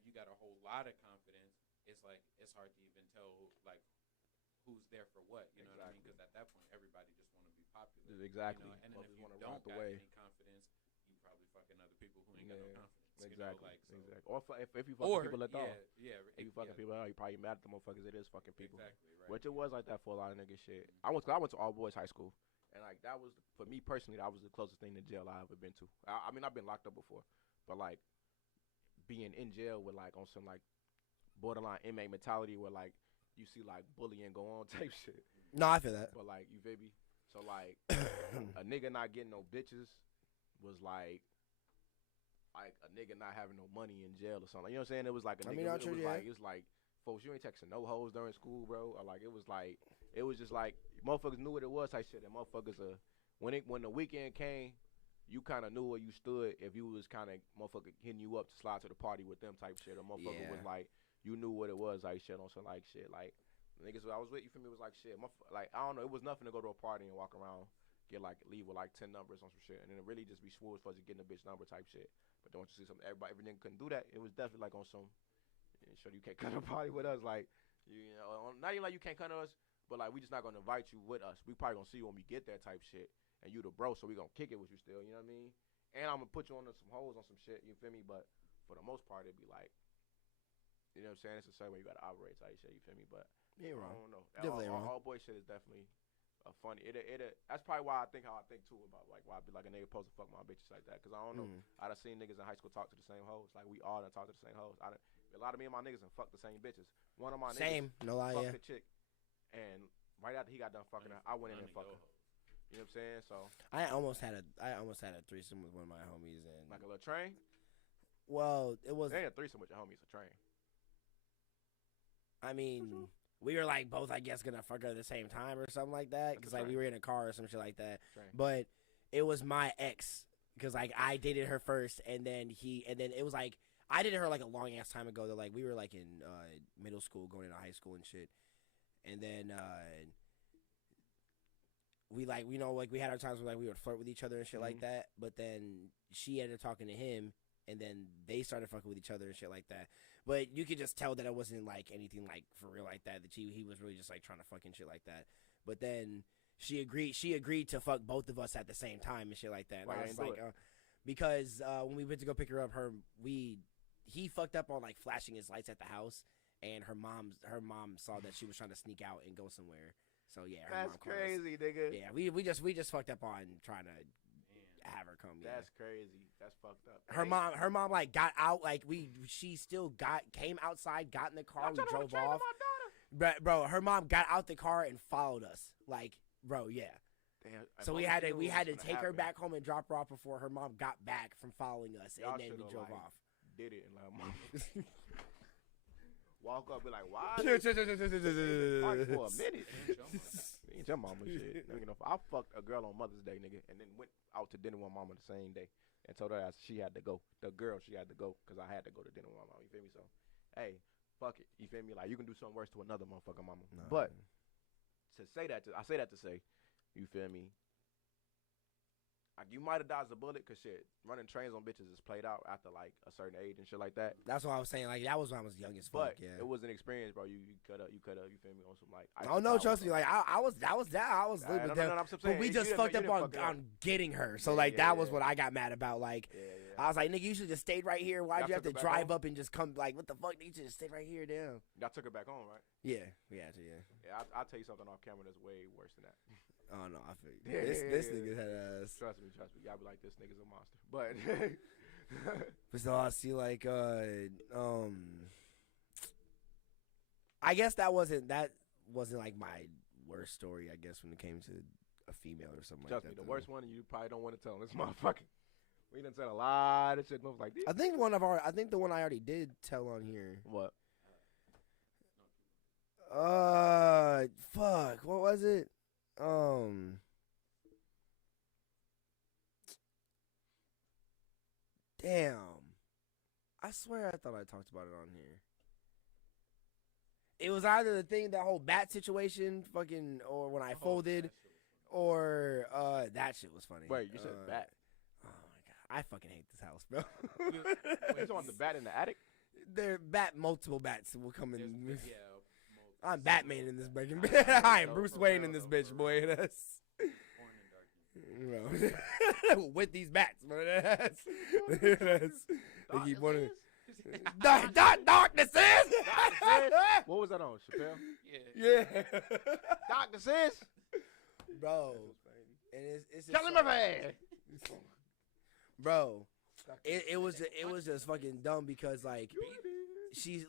you got a whole lot of confidence, it's like it's hard to even tell like who's there for what. You know what I mean? Because at that point, everybody just want to be popular. Exactly. You know? And then if you don't got any confidence, you probably fucking other people who ain't got no confidence. Exactly. You know, like, so. Or if you fucking people at all. If you fucking people at all, you probably mad at the motherfuckers. It is fucking people. Exactly. Right. Which it was like that for a lot of niggas shit. I went to all boys high school. And like that was for me personally, that was the closest thing to jail I ever been to. I mean, I've been locked up before, but like being in jail with like on some like borderline inmate mentality where like you see like bullying go on type shit. No, I feel that. But like you feel me? So like a nigga not getting no bitches was like a nigga not having no money in jail or something. You know what I'm saying? It was like a nigga. It was like folks, you ain't texting no hoes during school, bro. Or like it was just like motherfuckers knew what it was type shit. And motherfuckers when the weekend came, you kind of knew where you stood if you was kind of motherfucker hitting you up to slide to the party with them type shit. Or motherfucker was like you knew what it was like shit on some like shit like Niggas I was with, you feel me, was like shit. Like I don't know, it was nothing to go to a party and walk around, leave with like 10 numbers on some shit, and then it really just be smooth for us getting a bitch number type shit. But don't you see something? Every nigga couldn't do that. It was definitely like on some, sure you can't come to a party with us, like you know, not even like you can't come to us, but like we just not gonna invite you with us. We probably gonna see you when we get there type shit, and you the bro, so we gonna kick it with you still. You know what I mean? And I'm gonna put you on some hoes on some shit. You feel me? But for the most part, it'd be like, you know what I'm saying? It's a certain way you gotta operate type shit. You feel me? But You ain't I wrong. don't know. Definitely wrong. All boy shit is definitely funny. That's probably why I think how I think too about like why I be like a nigga supposed to fuck my bitches like that. Cause I don't know. I done seen niggas in high school talk to the same hoes. Like we all done talk to the same hoes. A lot of me and my niggas done fuck the same bitches. One of my niggas No lie, fucked yeah. the chick, and right after he got done fucking her, I went in and fucked her. You know what I'm saying? So I almost had a threesome with one of my homies, and like a little train. well, it was. It ain't a threesome with your homies, a train. I mean, we were like both, I guess, gonna fuck her at the same time or something like that, because like we were in a car or some shit like that. Train. But it was my ex, because like I dated her first, and then it was like I dated her like a long ass time ago. That like we were like in middle school, going into high school and shit, and then we like we had our times where like we would flirt with each other and shit like that. But then she ended up talking to him, and then they started fucking with each other and shit like that. But you could just tell that it wasn't like anything like for real like that. That he was really just like trying to fucking shit like that. But then she agreed to fuck both of us at the same time and shit like that. And Why I you was ain't do like, because when we went to go pick her up, he fucked up on like flashing his lights at the house, and her mom saw that she was trying to sneak out and go somewhere. So yeah, her That's mom called us. crazy, nigga. Yeah, we just fucked up on trying to have her come. Yeah. That's crazy. That's fucked up. Her mom like got out, like she still came outside, got in the car, we drove off. But bro, her mom got out the car and followed us. Like, bro, yeah. Damn, So we had to take her back home and drop her off before her mom got back from following us, and then we drove off. Did it and like mom. Walk up, be like, why? For a minute. Ain't your mama shit. You know, I fucked a girl on Mother's Day, nigga, and then went out to dinner with my mama the same day, and told her she had to go. The girl, she had to go because I had to go to dinner with my mama. You feel me? So, hey, fuck it. You feel me? Like you can do something worse to another motherfucking mama. No. But to say that, I say that to say, you feel me? Like you might have dodged a bullet because shit, running trains on bitches is played out after like a certain age and shit like that. That's what I was saying. Like that was when I was young as fuck. But Yeah, it was an experience, bro. You could have, you feel me, on some like. Oh no, trust me. Like I was down. I was Nah, living no, there. no, But we just fucked up on getting her. So like that was what I got mad about. Like I was like, nigga, you should just stayed right here. Why'd you have to drive up and just come? Like what the fuck? You should just stay right here, damn. Y'all took her back home, right? Yeah, we had to. Yeah. Yeah, I'll tell you something off camera that's way worse than that. Oh no, I figured this nigga had ass. Trust me. Y'all be like, this nigga's a monster. But But so I see like I guess that wasn't like my worst story, I guess, when it came to a female or something trust like me, that. the worst one you probably don't want to tell this motherfucker. We done said a lot of shit. Moves like this. I think the one I already did tell on here. What? Fuck, what was it? Damn. I swear I thought I talked about it on here. It was either that whole bat situation, fucking, or when I folded, or that shit was funny. Wait, you said bat? Oh my god, I fucking hate this house, bro. Wait, you want the bat in the attic? There, multiple bats will come in. Yeah. I'm Batman in this bitch. I am Bruce Wayne in this bitch, boy. That's with these bats, bro. That's they keep wanting. Darkness is. What was that on, Chappelle? Yeah. Dr. Sis? Bro. And it's Tell him my bro. It was just fucking dumb because like she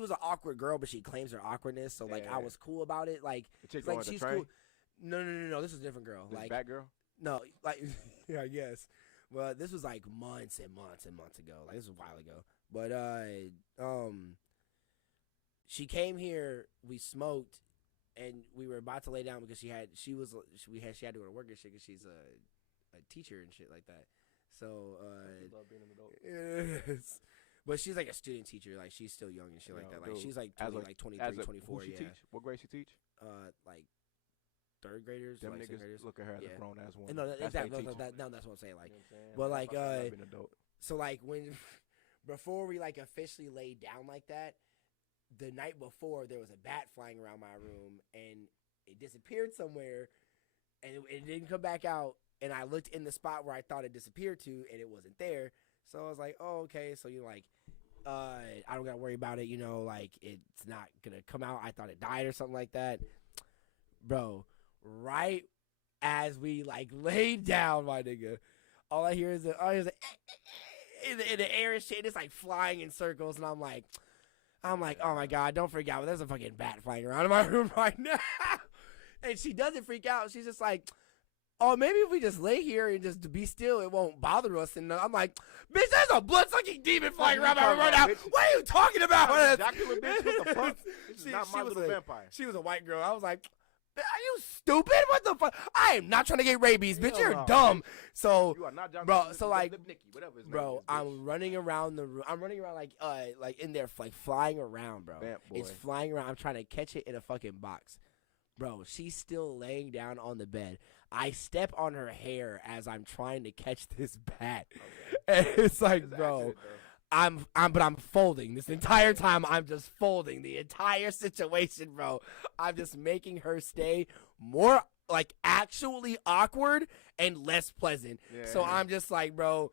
was an awkward girl, but she claims her awkwardness. So like I was cool about it. Like she's cool. No. This is a different girl. This like bad girl? No, like yeah, I guess. Well, this was like months and months and months ago. Like this was a while ago. But she came here. We smoked, and we were about to lay down because she had to go to work and shit because she's a teacher and shit like that. So love being an adult. Yes. But she's like a student teacher. Like she's still young and shit like that. Like she's like 20, like 23, 24. Who she teach? What grade she teach? Like third graders. Them like niggas graders. look at her as a grown ass woman. No, that's exactly. they No, teaching. that's what I'm saying. Like, You know what I'm saying? but like, I've been adult. so like when before we like officially laid down like that, the night before there was a bat flying around my room and it disappeared somewhere, and it didn't come back out. And I looked in the spot where I thought it disappeared to, and it wasn't there. So I was like, oh, okay. So you're like, I don't gotta worry about it. You know, like it's not gonna come out. I thought it died or something like that, bro. Right as we like laid down, my nigga, all I hear is in the air and shit. It's like flying in circles, and I'm like, oh my god, don't freak out. There's a fucking bat flying around in my room right now. And she doesn't freak out. She's just like, oh, maybe if we just lay here and just be still, it won't bother us. And I'm like, bitch, there's a blood-sucking demon flying around my room right now. What are you talking about? Dracula, bitch, what the fuck? This is not my little vampire. She was a white girl. I was like, are you stupid? What the fuck? I am not trying to get rabies, bitch. You're dumb. So, you are not John bro, so like, Nicky, whatever his bro, name is, I'm running around the room. I'm running around like in there, like flying around, bro. It's flying around. I'm trying to catch it in a fucking box. Bro, she's still laying down on the bed. I step on her hair as I'm trying to catch this bat. Okay. And it's like, bro, but I'm folding. This entire time I'm just folding the entire situation, bro. I'm just making her stay more like actually awkward and less pleasant. Yeah. So I'm just like, bro,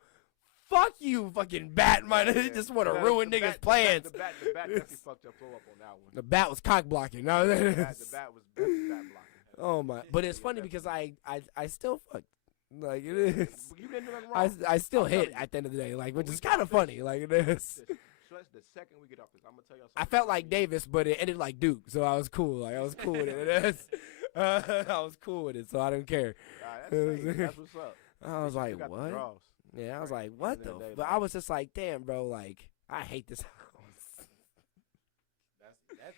fuck you, fucking bat, man. You just want to ruin niggas' plans. The bat definitely fucked your flow up on that one. The bat was cock blocking. No, the bat was bat blocking. Oh my! But it's funny because I still fuck. Like it is. You didn't do nothing wrong. I still hit at the end of the day, like, which is kind of funny. Like it is. So that's the second we get off this. I'm gonna tell y'all something. I felt like Davis, but it ended like Duke, so I was cool. Like I was cool with it. It is. I was cool with it, so I didn't care. That's what's up. I was like, what? Yeah, I was like, what the? But I was just like, damn, bro, like I hate this house. That's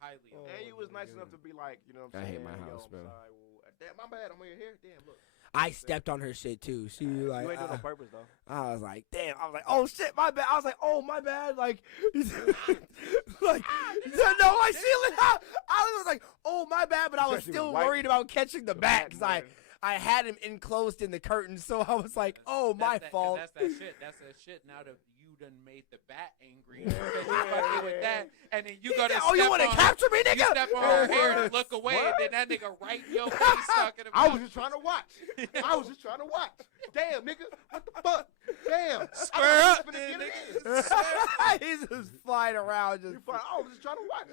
highly. And you was nice enough to be like, you know what I'm saying? I hate my house, bro. Sorry, damn, my bad. I'm here. Damn, look. I stepped on her shit too. She like, you ain't doing it on purpose though. I was like, damn. I was like, oh shit, my bad. I was like, oh my bad. Like, like, no, I see it. I was like, oh my bad, but I was still worried about catching the bat because I had him enclosed in the curtain, so I was like, oh, my fault. That's that shit. That's that shit. Now that you done made the bat angry, you fucking with that, and then you go to you want to capture me, nigga? You step on her hair and look away, and then that nigga right in your face talking about. I was just trying to watch. Damn, nigga, what the fuck? Damn. Square up, he's just flying around. I was just trying to watch.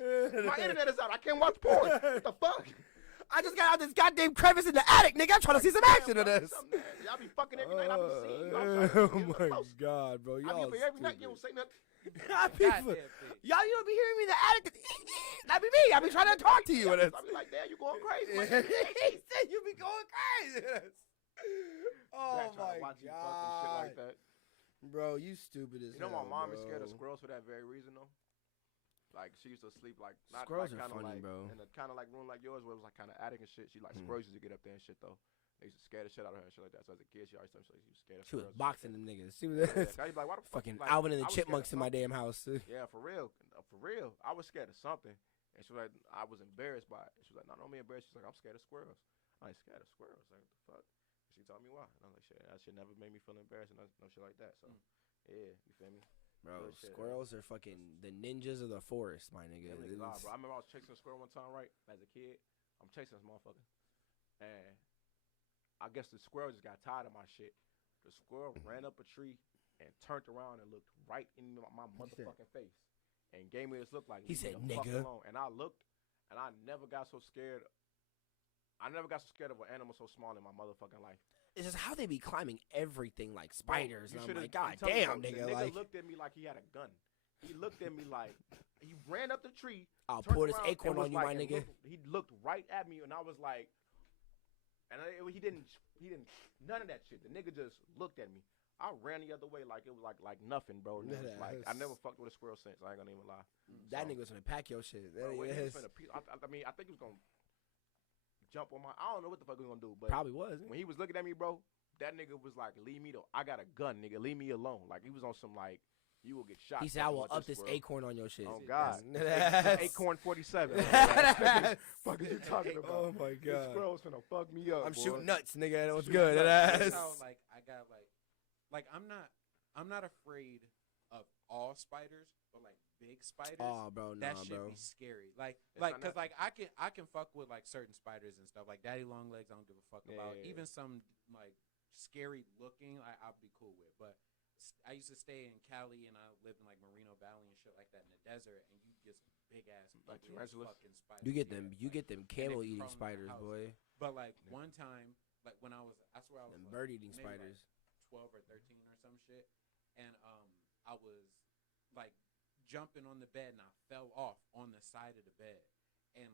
My internet is out. I can't watch porn. What the fuck? I just got out this goddamn crevice in the attic, nigga. I'm trying to see some action of this. Y'all be fucking every night. I be seeing you. Oh my god, bro. Y'all I be every night. You don't say nothing. Y'all, you don't be hearing me in the attic. That be me. I be trying to talk to you. I be like, damn, you going crazy. He said you be going crazy. Oh my god. Shit like that. Bro, you stupid as hell. You know my mom is bro. scared of squirrels for that very reason though. Like she used to sleep like not squirrels like, are funny, like, bro. in a kind of like room like yours where it was like kind of attic and shit. She like squirrels used to get up there and shit though. They used to scare the shit out of her and shit like that. So as a kid, she always told me she was scared of She was squirrels. boxing them niggas. She was I'd be like, why the fuck? fucking like, Alvin and the Chipmunks in my damn house. Yeah, for real, for real. I was scared of something, and she was like, I was embarrassed by it. She was like, no, don't be embarrassed. She's like, I'm scared of squirrels. I ain't scared of squirrels. Like, what the fuck? And she told me why. And I was like, shit, that shit never made me feel embarrassed and no shit like that. So, yeah, you feel me? Bro, squirrels are fucking the ninjas of the forest, my nigga. Bro. I remember I was chasing a squirrel one time, right? As a kid, I'm chasing this motherfucker, and I guess the squirrel just got tired of my shit. The squirrel ran up a tree and turned around and looked right in my motherfucking face and gave me this look like he said, "Nigga." And I looked, and I never got so scared. I never got so scared of an animal so small in my motherfucking life. It's just how they be climbing everything like spiders. Bro, and I'm like, God damn, nigga. The nigga like, looked at me like he had a gun. He looked at me like he ran up the tree. I'll pour this acorn on you, my nigga. He looked right at me, and I was like, he didn't none of that shit. The nigga just looked at me. I ran the other way like it was like nothing, bro. And like I never fucked with a squirrel since. I ain't gonna even lie. That nigga was gonna pack your shit. Bro, I mean, I think he was gonna jump on my. I don't know what the fuck he was gonna do, but probably was. When he was looking at me, bro, that nigga was like, "Leave me though. I got a gun, nigga. Leave me alone." Like he was on some like, You will get shot. He said, "I will fucking up with this squirrel. acorn on your shit." Oh God, That's- acorn 47. Fuck are you talking about? Oh my This god. squirrel's finna fuck me up. I'm boy. shooting nuts, nigga. That was Shooting good. nuts. That's That's- how like I got like I'm not afraid of all spiders, but like big spiders. Oh, bro, that nah, should bro. be scary. Like not cause like I can fuck with like certain spiders and stuff. Like daddy long legs, I don't give a fuck about. Yeah. Even some like scary looking, I'll be cool with. But I used to stay in Cali and I lived in like Moreno Valley and shit like that in the desert, and you get some big ass Like ugly ass tarantulas? fucking spiders. You get yeah, them. You get them camel eating crawling in the spiders, house. boy. But like one time, like when I swear I was Them like, bird eating maybe, spiders. like 12 or 13 or some shit, and I was like jumping on the bed and I fell off on the side of the bed, and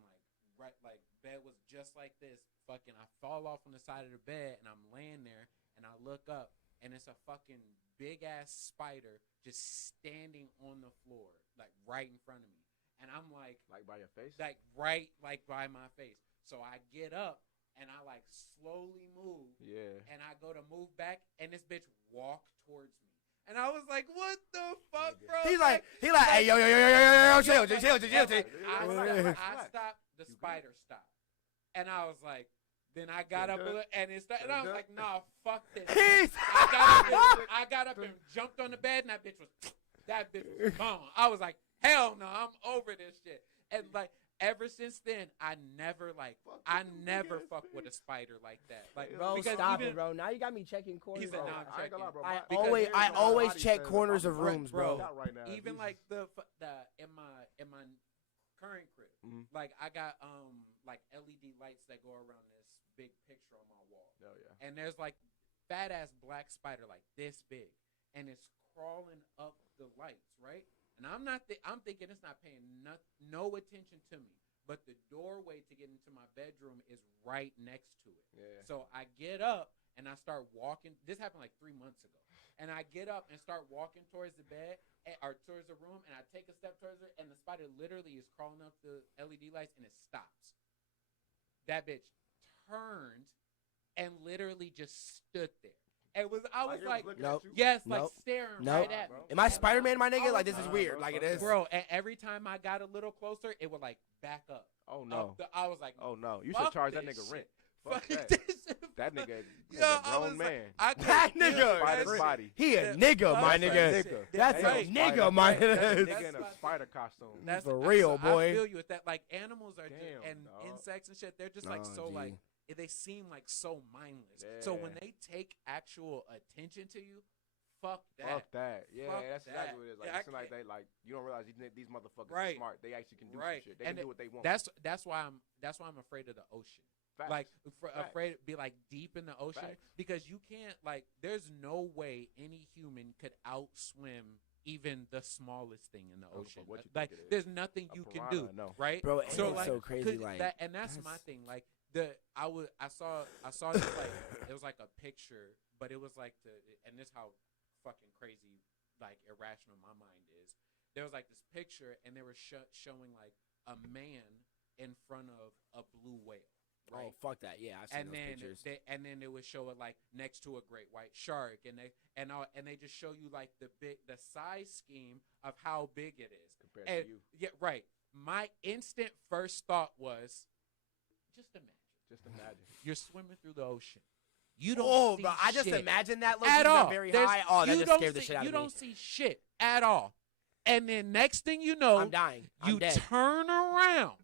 like bed was just like this. Fucking, I fall off on the side of the bed and I'm laying there and I look up and it's a fucking big ass spider just standing on the floor, like right in front of me, and I'm like by your face. like right like by my face. So I get up and I like slowly move, Yeah. and I go to move back and this bitch walked towards me. And I was like, what the fuck, bro? He's like, hey, yo, chill. I stopped, the spider stopped. And I was like, then I got up and it started, and I was like, nah, fuck this. I got up and jumped on the bed and that bitch was gone. I was like, hell no, I'm over this shit. And like, ever since then, I never fuck with a spider like that. Like, Bro, because stop even, it, bro. Now you got me checking corners. He said, bro. nah, I'm I ain't gonna lie, checking. bro. I Because always, there's I no always body check saying, corners I'm of right, rooms, bro. bro. Out right now. Even These- like the in my current crib, Mhm. like I got like LED lights that go around this big picture on my wall, Oh yeah. and there's like fat ass black spider like this big, and it's crawling up the lights, right? And I'm thinking it's not paying no attention to me, but the doorway to get into my bedroom is right next to it. Yeah. So I get up and I start walking. This happened like 3 months ago. And I get up and start walking towards the bed or towards the room, and I take a step towards it, and the spider literally is crawling up the LED lights, and it stops. That bitch turned and literally just stood there. I was like, Nope. yes, Nope. like staring Nope. right at me. Am I Spider-Man, my nigga? I Like, was this is like, weird. bro, Like, it fuck is. Bro, and every time I got a little closer, it would like back up. Oh no. I was like, Oh no. You fuck should charge that this nigga shit. rent. Fuck that. this shit. That nigga is Yo, a I was grown like, man. I That couldn't nigga. deal with Spider's that body. He a Yeah. nigga, my That's a nigga. nigga. That's Hey, a nigga, my That nigga. nigga in a That's spider costume. That's For real, I boy. feel you with that. Like animals are just, Damn, and dog. insects and shit. They're just like Oh, so G. like they seem like so mindless. So when Yeah. they take actual attention to you, fuck that. Fuck that. Yeah, Fuck that's that. exactly what it is. Like, Yeah, I it seems like can't- they like you don't realize these motherfuckers Right. are smart. They actually can do Right. some shit. They And can do what they want. That's why I'm afraid of the ocean. Facts. Like Facts. afraid to be like deep in the ocean Facts. because you can't like. There's no way any human could outswim even the smallest thing in the don't give a ocean. fuck what you think Like it is. there's nothing A you can piranha, do, no. right? Bro, and so it's like so crazy, 'cause like, that, and that's my thing. Like I saw this like it was like a picture, but it was like and this how fucking crazy like irrational my mind is. There was like this picture, and they were showing like a man in front of a blue whale. Right? Oh, fuck that. Yeah, I've seen And those then pictures. then they would show it like next to a great white shark, and they just show you like the size scheme of how big it is. Compared And to you. yeah, right. My instant first thought was, just imagine Just imagine. you're swimming through the ocean. You don't Oh, see bro, I just shit imagine that at looking all. very There's- high. Oh, that you just don't scared the see- shit out You of me. don't see shit at all. And then next thing you know, I'm dying. I'm you dead. turn around,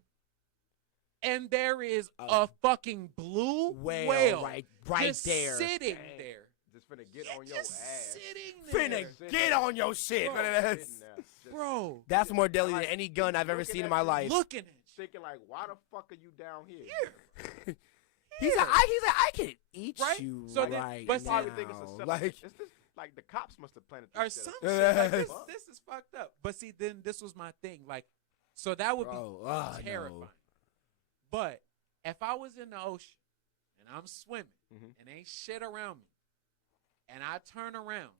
and there is Oh. a fucking blue Whale right just there. sitting Dang. there. Just finna get Yeah, on your just ass. sitting there. Finna Sitting get there. on your shit. Bro, man. Sitting That's, there, just Bro, that's more deadly Like, than any gun I've ever looking seen in at my you, life. looking at you. thinking like, why the fuck are you down here? He's like, I can eat Right? you So then- right but I probably now. think it's a setup. Like, It's this, like the cops must have planted Or this shit some up. shit. Like, Yes. this is fucked up. But see, then this was my thing. Like, so that would Bro, be terrifying. But if I was in the ocean and I'm swimming Mhm. and ain't shit around me, and I turn around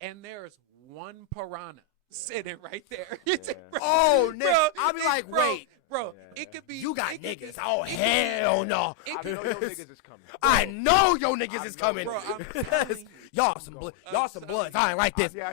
and there's one piranha sitting right there. Yeah. Oh, nigga. Bro, I'll be like, wait. Bro, Yeah. it could be. You got it could niggas. be- Oh, it could be- hell no. it I could know be- your niggas is coming. I know your niggas is know, coming. Bro, I'm telling you. Y'all some blood. Y'all some bloods. I ain't like this. Yeah,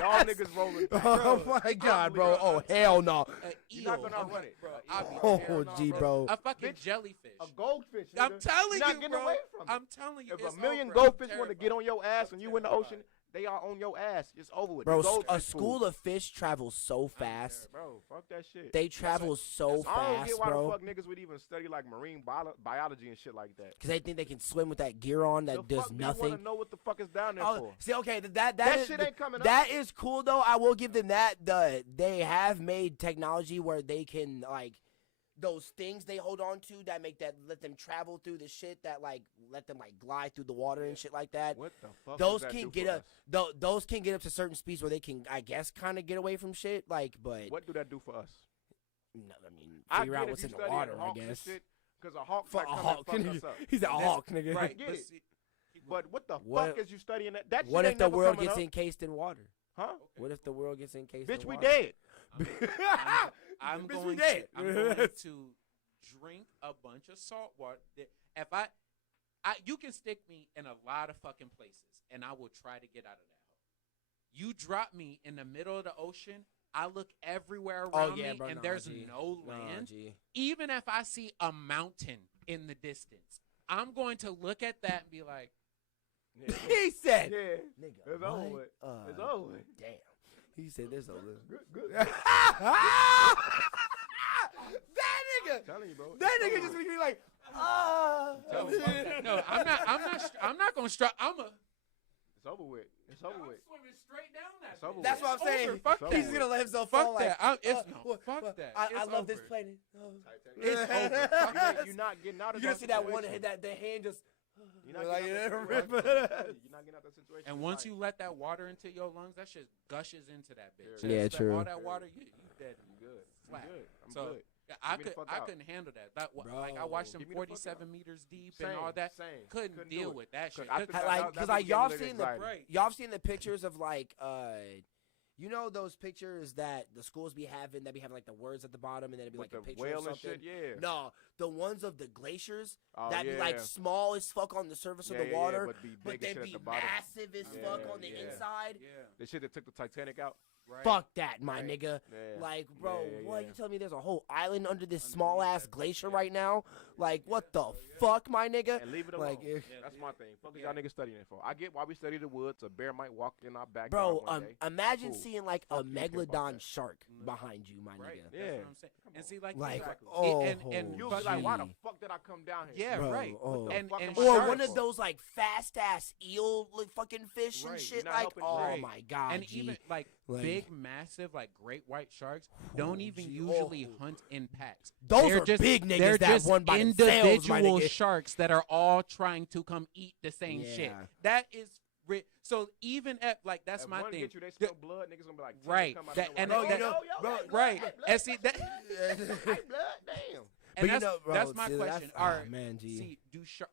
y'all niggas rolling. Oh my god, bro. Oh hell no. An You're not eel, gonna run it. bro. I'll I'll be be Oh, hell no, G, bro. bro. a fucking Bitch, jellyfish. A goldfish. I'm nigga. telling You're not you, getting bro. away from it. I'm telling you. If it's a million over. I'm goldfish want to get terrified. on your ass I'm when you in the terrified. ocean, they are on your ass. It's over with. Bro, The a goldfish school food. of fish travels so fast. Bro, fuck that shit. They travel so I don't fast, get why bro. the fuck niggas would even study like marine biology and shit like that. Because they think they can swim with that gear on that The does fuck do nothing. you want to know what the fuck is down there Oh, for? see, okay, That that is, shit ain't coming up. that is cool though. I will give them that. They have made technology where they can like those things they hold on to that let them travel through the shit that like let them like glide through the water and shit like that. What the fuck? Those does that can do get for up. us? Those can get up to certain speeds where they can, I guess, kind of get away from shit. Like, but What do that do for us? no, I mean, I figure get out if what's you in the studying water. I hawks and guess. shit, because a hawk For might a come hawk, and fuck us up. he's a hawk, nigga. I Right, get but it. see, But what the What- fuck is you studying that? That What shit if ain't the never world coming gets up. encased in water? Huh? What if the world gets encased Bitch, in we water? dead. I'm Bitch, we going dead. to I'm going to drink a bunch of salt water. If you can stick me in a lot of fucking places, and I will try to get out of that hole. You drop me in the middle of the ocean, I look everywhere around me, bro, and nah, there's G. no Nah, land. G. Even if I see a mountain in the distance, I'm going to look at that and be like, Yeah. He said, Yeah. "Nigga, It's over what? with. It's over with. Damn." He said, "There's a little." Good. that nigga. Telling you, bro. That nigga just be like, ah. Tell me. no, I'm not going to struggle. It's over with. It's over with. Swimming straight down that. It's over That's with. what I'm saying. Over. Fuck It's that. He's gonna let himself Fuck fall. that. Like, Fuck that. I It's love this over. planet. Oh. It's over. You're not getting out of You're that gonna see that one situation. hit that the hand just. You're not like, getting out that rip situation. it. You're not getting out that situation. And once you let that water into your lungs, that shit gushes into that bitch. Yeah, Just true. All that water, you dead. You good. Flat. I'm good. I'm So, good. Yeah, Get me the fuck I out. couldn't handle that. Like I Bro. watched them Get me the fuck 47 out. meters deep Same, and all that. same. Couldn't do deal it. with that shit. I think that- Like, that cause would like give me y'all a little seen the anxiety. y'all seen the pictures of like you know those pictures that the schools be having that be having like the words at the bottom and then it'd be With like a the picture whale of and something. shit, yeah. No, the ones of the glaciers Oh, that yeah. be like small as fuck on the surface Yeah, of the yeah, yeah, water, but be but big as then shit at be the bottom. massive as Yeah, fuck on the yeah. inside. Yeah. The shit that took the Titanic out. Right. Fuck that, my Right. nigga. Yeah. Like, bro, Yeah, yeah, what? yeah. You telling me there's a whole island under this small ass glacier right now? Like, what the fuck, my nigga? And leave it alone. Like, That's my thing. Fuck is y'all niggas studying it for? I get why we study the woods. A bear might walk in our backyard bro, one day. imagine Cool. seeing like Fuck a you care about megalodon that. shark behind you, my Right. nigga. That's Yeah. what I'm saying. Come And on. see, like, Like, Exactly. oh, and You'll be like, why the gee. fuck did I come down here? yeah, Bro, right. oh. And Fuck am I Or shark one for? of those like fast ass eel like, fucking fish and Right, shit. you're not Like, helping oh right. my god, and G. even like Like- big, massive, like great white sharks don't even G, usually oh. hunt in packs. Those They're are just, big niggas they're that just won by themselves, my individual nigga. sharks that are all trying to come eat the same shit. Yeah. That is so even at like that's If my one thing. get you, they smell blood. Niggas gonna be like, Right. Come out That- of and nowhere. that- Yo, you know, yo, bro, hey, blood, right. hey, blood, And see that. hey, blood, damn. But And you that's, know, bro, that's my see, question. that's- oh, man, G. See,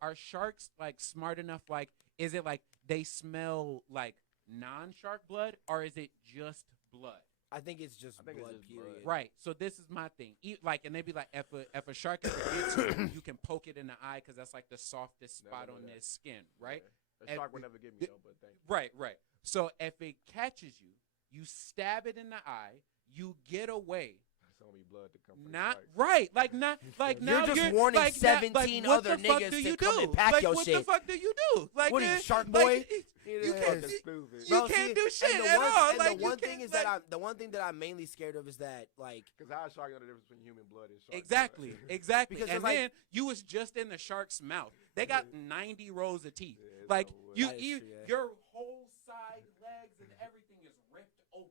are sharks like smart enough? Like, is it like they smell like non-shark blood, or is it just blood? I think it's just I think it's blood, just period. blood. Right. So this is my thing. Like, and they be like, if a shark ever gets you, you can poke it in the eye because that's like the softest Never spot knew on that. their skin, right? A shark would never get me though, but thank you. Right. So if it catches you, you stab it in the eye, you get away. It's gonna be blood to come. From Not the shark. right, like not like You're now just warning like, 17 what other the fuck niggas do to you come do? and pack like, your what shit. the fuck do you do? Like, What are you, eh, shark like, boy? you Yes. can't. Fucking stupid. You Bro, can't see, do shit and the at one, all. And Like, the you one thing can't, is like, that the one thing that I'm mainly scared of is that like Cause how a shark know the difference between human blood and shark Exactly, blood? exactly. Because And it's like- then you was just in the shark's mouth. They got 90 rows of teeth. Yeah, it's Like over with. you, That is you true, yeah. your whole side legs and everything is ripped open.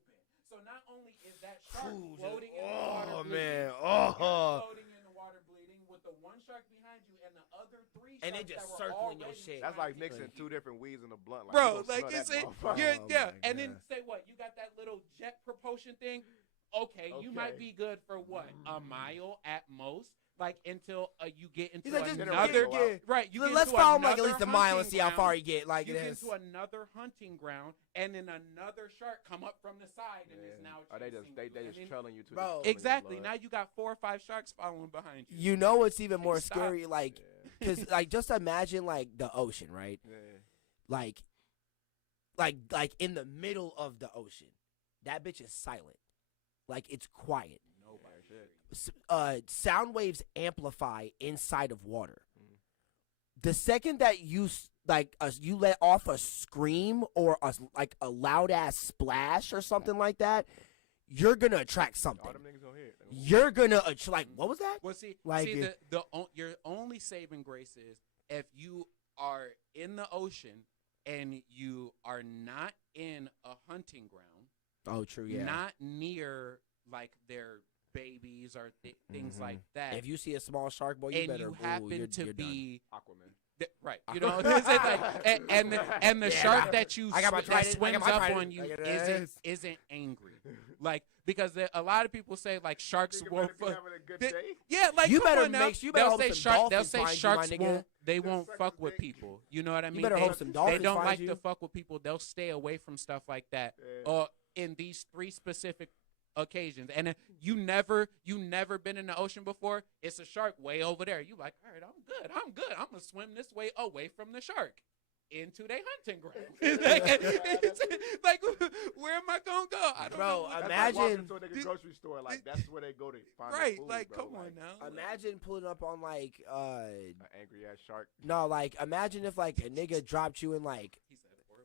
So not only is that shark Ooh, floating in the oh water man, bleeding, oh, you're floating in the water bleeding with the one shark behind you and the other three And they sharks just that were circling your already shit. That's trying like to mixing eat two you. different weeds in a blunt. Like, Bro, you gonna like smell it's that it, motherfucker. you're Oh yeah, my and then God. say what? You got that little jet propulsion thing. Okay, you might Okay. be good for what? A mile at most. like until you get into He's like, just another get- right. You get Let's into follow him like at another least a mile and hunting see how ground. far he get. Like You it get is. into another hunting ground, and then another shark come up from the side and is now Or they just chasing they you. just And then- trailing you to Bro. the exactly. blood. Now you got 4 or 5 sharks following behind you. You know what's even more stop. scary? Like, because like just imagine like the ocean, right? Yeah. Like in the middle of the ocean, that bitch is silent. Like it's quiet. Sound waves amplify inside of water. The second that you you let off a scream or a loud ass splash or something like that, you're gonna attract something. All them niggas gonna hear it. You're gonna like what was that? Well, see, Like your only saving grace is if you are in the ocean and you are not in a hunting ground, Oh, true. Yeah. not near like their babies or things like that. If you see a small shark, boy, you and better. you ooh, happen you're to done. be Aquaman. right, you know, it's like, and the Yeah, shark nah. that you I got my that trident, I swims got my up trident, on you I got it. isn't angry, like because a lot of people say like sharks Nigga won't. better be having a good day. Yeah, like You come better on now. make sure- you better They'll hope say some shark. They'll dolphins say find you, sharks my nigga. they won't suck fuck his with dick. people. You know what I mean? better they, hope some they dolphins don't find like you. to fuck with people. They'll stay away from stuff like that. Yeah. Or in these 3 specific occasions. And if you never been in the ocean before, it's a shark way over there. You like, all right, I'm good. I'm gonna swim this way away from the shark into their hunting ground. like, where am I gonna go? I don't Bro, know. That's imagine- like walking into a nigga grocery store. Like that's where they go to find their Right, food, like, bro. come on now. Imagine pulling up on like An angry ass shark. no, like imagine if like a nigga dropped you in like He said, "Or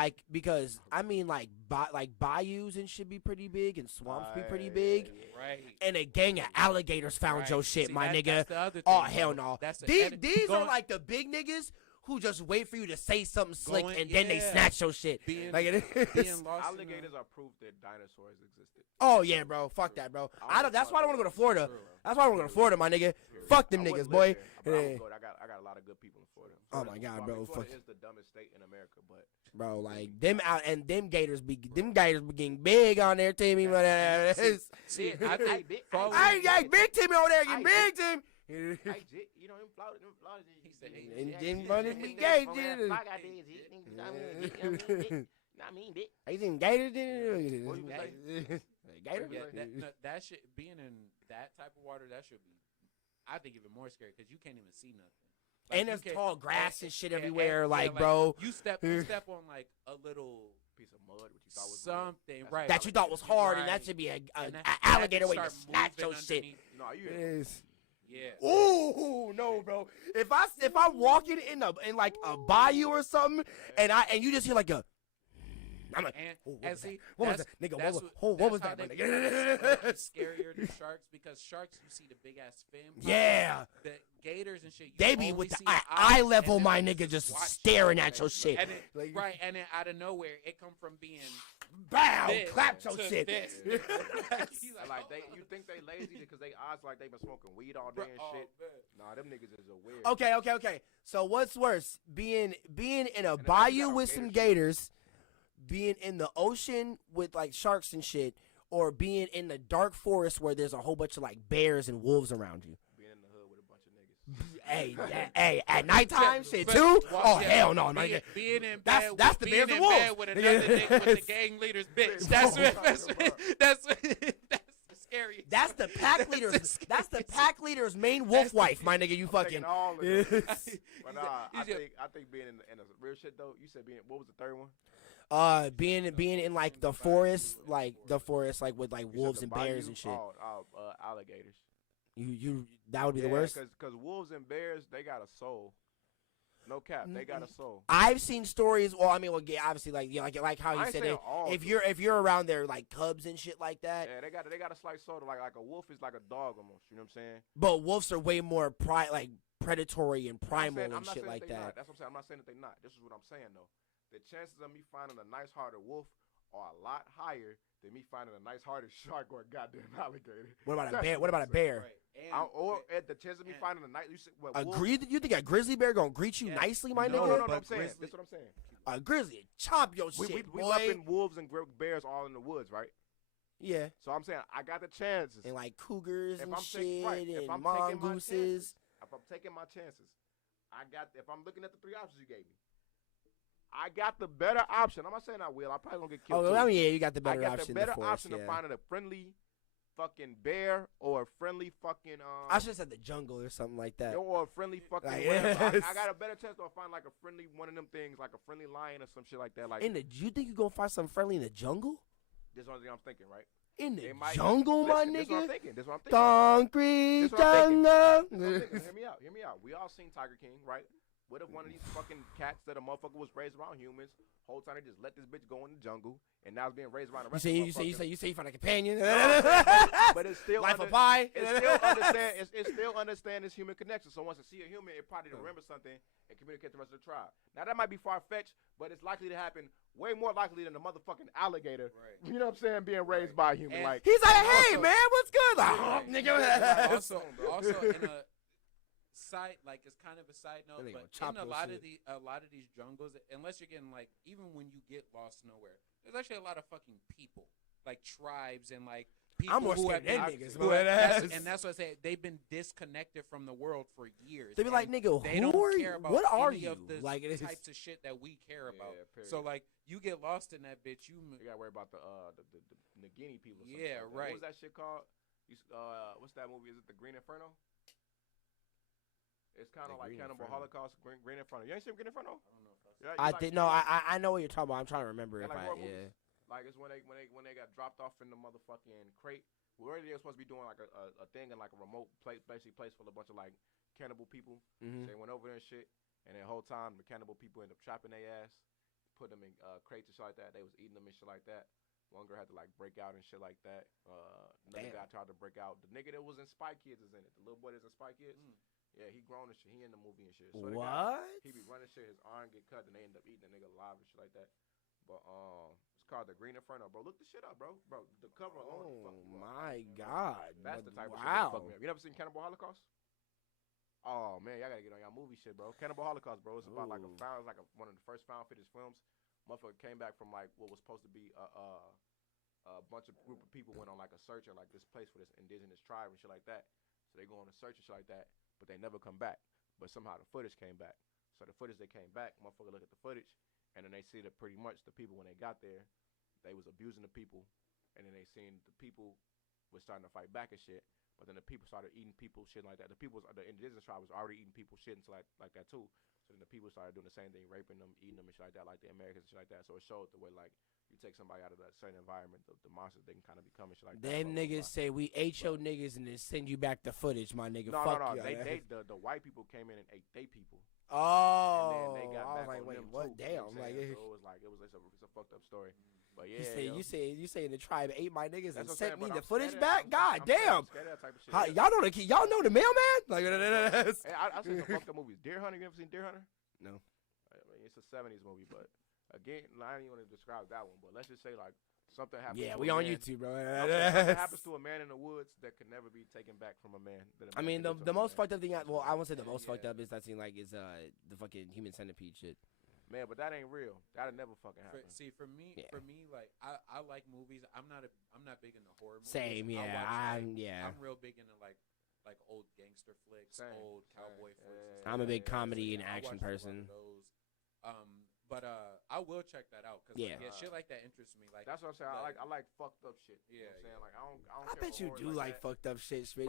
y'all." because I mean like bayous and shit be pretty big and swamps be pretty Right, big. yeah. Right. And a gang of alligators found Right. your shit, See, my that's nigga. the other Oh thing, hell bro. no! That's These are going- like the big niggas who just wait for you to say something slick Going- and then they yeah. snatch your shit. Being- Like it is. being lost in Alligators are proof that dinosaurs existed. Oh yeah, bro. Fuck that, bro. I don't. That's why I don't want to go to Florida. That's why I don't want to go to Florida, my nigga. Fuck them I niggas, wouldn't boy. live there, but I Yeah. would go there. I got a lot of good people in Florida. Oh my God, bro, Florida fuck. is the dumbest state in America, but Bro, like them out and them gators be getting big on their team. But See, I think following- hey, big team over there, getting big team. hey, Jit, you know, them Florida. He said, And then brothers be gay, dude. Not mean, bitch. I seen gators. What you say? Gator. Yeah, that shit being in that type of water, that should be, I think, even more scary because you can't even see nothing. Like, And you there's can't- tall grass and shit yeah, everywhere, yeah, like, bro. You step on like a little Piece of mud, what you thought was something, That's right? That you thought was hard, and that Right. should be And an that alligator can waiting to start snatch your moving shit. underneath. No, you. Yes. Yeah. Ooh, no, bro. If I'm walking in like a bayou or something, and you just hear like a, I'm like, And, oh, what and was see, that? What was that's- that, nigga? that's What was that's that, how my they nigga? make scarier than sharks because sharks, you see the big ass fin. pop Yeah. out. The gators and shit. You They be only with the see eye eyes, level, and my then nigga, just watch staring you. at your shit. And then, Like- right, and then out of nowhere, it come from being Bow, this clap your to shit. this. He's Like they, you think they lazy because they eyes like they been smoking weed all day and oh, shit. man. Nah, them niggas is a weird. Okay. So what's worse, being in a And then bayou you got with gator some shit. gators, being in the ocean with like sharks and shit, or being in the dark forest where there's a whole bunch of like bears and wolves around you? Being in the hood with a bunch of niggas. Hey, at nighttime, shit But- too? well, Oh yeah, hell no, my being, nigga. being in That's- bed, that's the being Bears and in bed Wolves. with another nigga with the gang leader's bitch. That's that's that's the scariest. That's the pack leader's. That's the pack leader's main wolf wife, my nigga. You fucking. Taking all of them. Yes. But nah, I think being in the real shit though. You said being, what was the third one? Being in like the forest, like with like You said wolves the and bears bayou? and shit. Alligators. You that would be the worst. Because wolves and bears, they got a soul. No cap, they got a soul. I've seen stories. Well, I mean, well, yeah, obviously, like like how I you ain't said saying it. all If of you're around there like cubs and shit like that, Yeah, they got a slight soul. Like a wolf is like a dog almost. You know what I'm saying? but wolves are way more predatory and I'm primal saying- I'm and not shit saying like that they that. not. That's what I'm saying. I'm not saying that they not. This is what I'm saying though. The chances of me finding a nice-hearted wolf are a lot higher than me finding a nice-hearted shark or a goddamn alligator. What about a That's bear? What about a bear? Right. And, Or at the chance of me and- finding a nice, you said, what, A wolf? You think a grizzly bear gonna greet you Yeah. nicely, my No, nigga? no, no, but I'm saying. grizzly- That's what I'm saying. A grizzly chomp your We shit, we boy. left in wolves and bears all in the woods, right? Yeah. So I'm saying I got the chances. And like cougars If and I'm shit taking right, if and I'm taking my mongooses. chances, if I'm taking my chances, if I'm looking at the 3 options you gave me, I got the better option. I'm not saying I will. I probably gonna get killed. Oh, too. I mean, yeah, you got the I better got option. the better forest, option yeah. of finding a friendly fucking bear or a friendly fucking I should have said the jungle or something like that. or a friendly fucking Like, whatever. yes. I got a better chance to find like a friendly one of them things, like a friendly lion or some shit like that. Like You think you gonna find something friendly in the jungle? this is the only thing I'm thinking, right? In the It might- jungle, my Listen, This is what I'm nigga. thinking. This is what I'm thinking. Concrete This is what I'm thinking. jungle. This is what I'm thinking. Hear me out. Hear me out. We all seen Tiger King, right? What if one of these fucking cats that a motherfucker was raised around humans, whole time they just let this bitch go in the jungle, and now it's being raised around the rest of the motherfuckers. You say you find a companion. But it's still Life of Pi. It's still understand this human connection. So once it see a human, it probably remember something and communicate to the rest of the tribe. Now that might be far fetched, but it's likely to happen. Way more likely than the motherfucking alligator. Right. You know what I'm saying? Being raised by a human. And like He's like, hey also- man, what's good? Like, Right. nigga. also in a side, like it's kind of a side note, Then they gonna but chop in a your lot shit. of these jungles, unless you're getting like, even when you get lost nowhere, there's actually a lot of fucking people, like tribes and like people I'm more who scared have than been, niggas, who but have- and that's what I say. They've been disconnected from the world for years. They be like, and nigga, they who don't are care you? about What are any you? of the Like, it is- types of shit that we care about. period. So like, you get lost in that bitch, You gotta worry about the Nagini people. Or something Yeah, like that. right. What was that shit called? What's that movie? Is it The Green Inferno? It's kind The of like Green Cannibal Inferno. Holocaust. Green Inferno. You ain't seen Green Inferno? I don't know if that's Yeah, I you like- did no. I know what you're talking about. I'm trying to remember Yeah, if like I horror yeah. movies. Like it's when they got dropped off in the motherfucking crate. Where they were supposed to be doing like a thing in like a remote place, basically place full of a bunch of like cannibal people. Mhm. So they went over there and shit, and the whole time the cannibal people ended up trapping their ass, put them in crates and shit like that. They was eating them and shit like that. One girl had to like break out and shit like that. Another Damn. guy tried to break out. The nigga that was in Spy Kids is in it. The little boy that's in Spy Kids. Mm. Yeah, he grown and shit. He in the movie and shit. Swear to God. What? He be running shit, his arm get cut, and they end up eating the nigga alive and shit like that. But it's called The Green Inferno, bro. Look the shit up, bro. Bro, the cover alone. Oh fuck you up. my god. That's the type of shit that wow. fuck me up. You never seen Cannibal Holocaust? Oh man, y'all gotta get on y'all movie shit, bro. Cannibal Holocaust, bro. It's about like Ooh. one of the first found footage films. Motherfucker came back from like what was supposed to be a bunch of group of people went on like a search in like this place for this indigenous tribe and shit like that. So they go on a search and shit like that, but they never come back. But somehow the footage came back. So the footage they came back, motherfucker look at the footage, and then they see that pretty much the people when they got there, they was abusing the people, and then they seen the people was starting to fight back and shit. But then the people started eating people shit like that. The indigenous tribe was already eating people shit and shit like that too. So then the people started doing the same thing, raping them, eating them and shit like that, like the Americans and shit like that. So it showed the way like you take somebody out of that certain environment, the monsters they can kind of become and shit like that. Them Blah, blah, niggas say we ate your niggas and then send you back the footage, my nigga. blah. Fuck No. you. The white people came in and ate they people. Oh, And then they got I was back like, on wait, them what? too, you know Damn, what I'm like, saying? So it's a fucked up story. But yeah, you say the tribe ate my niggas and what I'm sent saying, me but the I'm footage scared of- back. God I'm damn, scared of that type of shit. How, Yeah. y'all know the mailman? Like, Hey, I seen some fucked up movies. Deer Hunter, you ever seen Deer Hunter? No. I mean, it's a 70s movie, but again, I don't even want to describe that one. But let's just say like something happens. Yeah, to we a on man- YouTube, bro. Something happens to a man in the woods that can never be taken back from a man. I mean, the most fucked up thing. I won't say the most fucked up is that thing like is the fucking human centipede shit. Man, but that ain't real. That'll never fucking happen. For me, Yeah. like I like movies. I'm not big into horror movies. Same, I yeah. watch, I'm real big into like old gangster flicks, Same, old same. cowboy flicks. and Yeah, stuff I'm a like big that. comedy So, and I action watch a lot of person. those. But I will check that out because Yeah. shit like that interests me. Like That's what I'm saying. I like fucked up shit. You know what I'm Yeah, saying? Like I don't I care bet for you horror do like that. fucked up shit, Schmidt.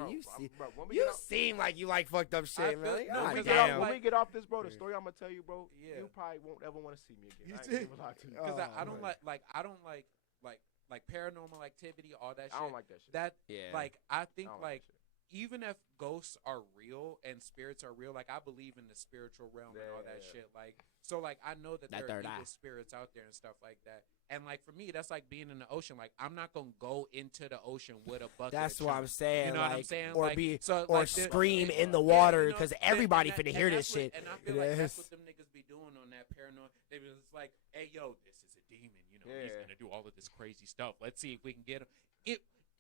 Bro, when we You get off- seem like you like fucked up shit, I man. feel- Like, no, God when we because get off- damn. when we get off this, bro, the story I'm gonna tell you, bro, Yeah. you probably won't ever want to see me again. You I ain't did? even lie to you. because I Oh, don't man. I don't like paranormal activity, all that shit. I don't like that shit. That Yeah. like I think I don't like that shit. even if ghosts are real and spirits are real, like I believe in the spiritual realm and all that Yeah. shit. Like so, like I know that That there third are eye. evil spirits out there and stuff like that. And like for me, that's like being in the ocean. Like I'm not gonna go into the ocean with a bucket. That's of what chunk. I'm saying. You know like, what I'm saying? Or Like, be so, or like, the- scream in the Yeah, water you know, because and- everybody and finna that- hear and this that's what- shit. And I feel like that's what them niggas be doing on that paranoid. They was just like, hey yo, this is a demon. You know, he's Yeah. gonna do all of this crazy stuff. Let's see if we can get him.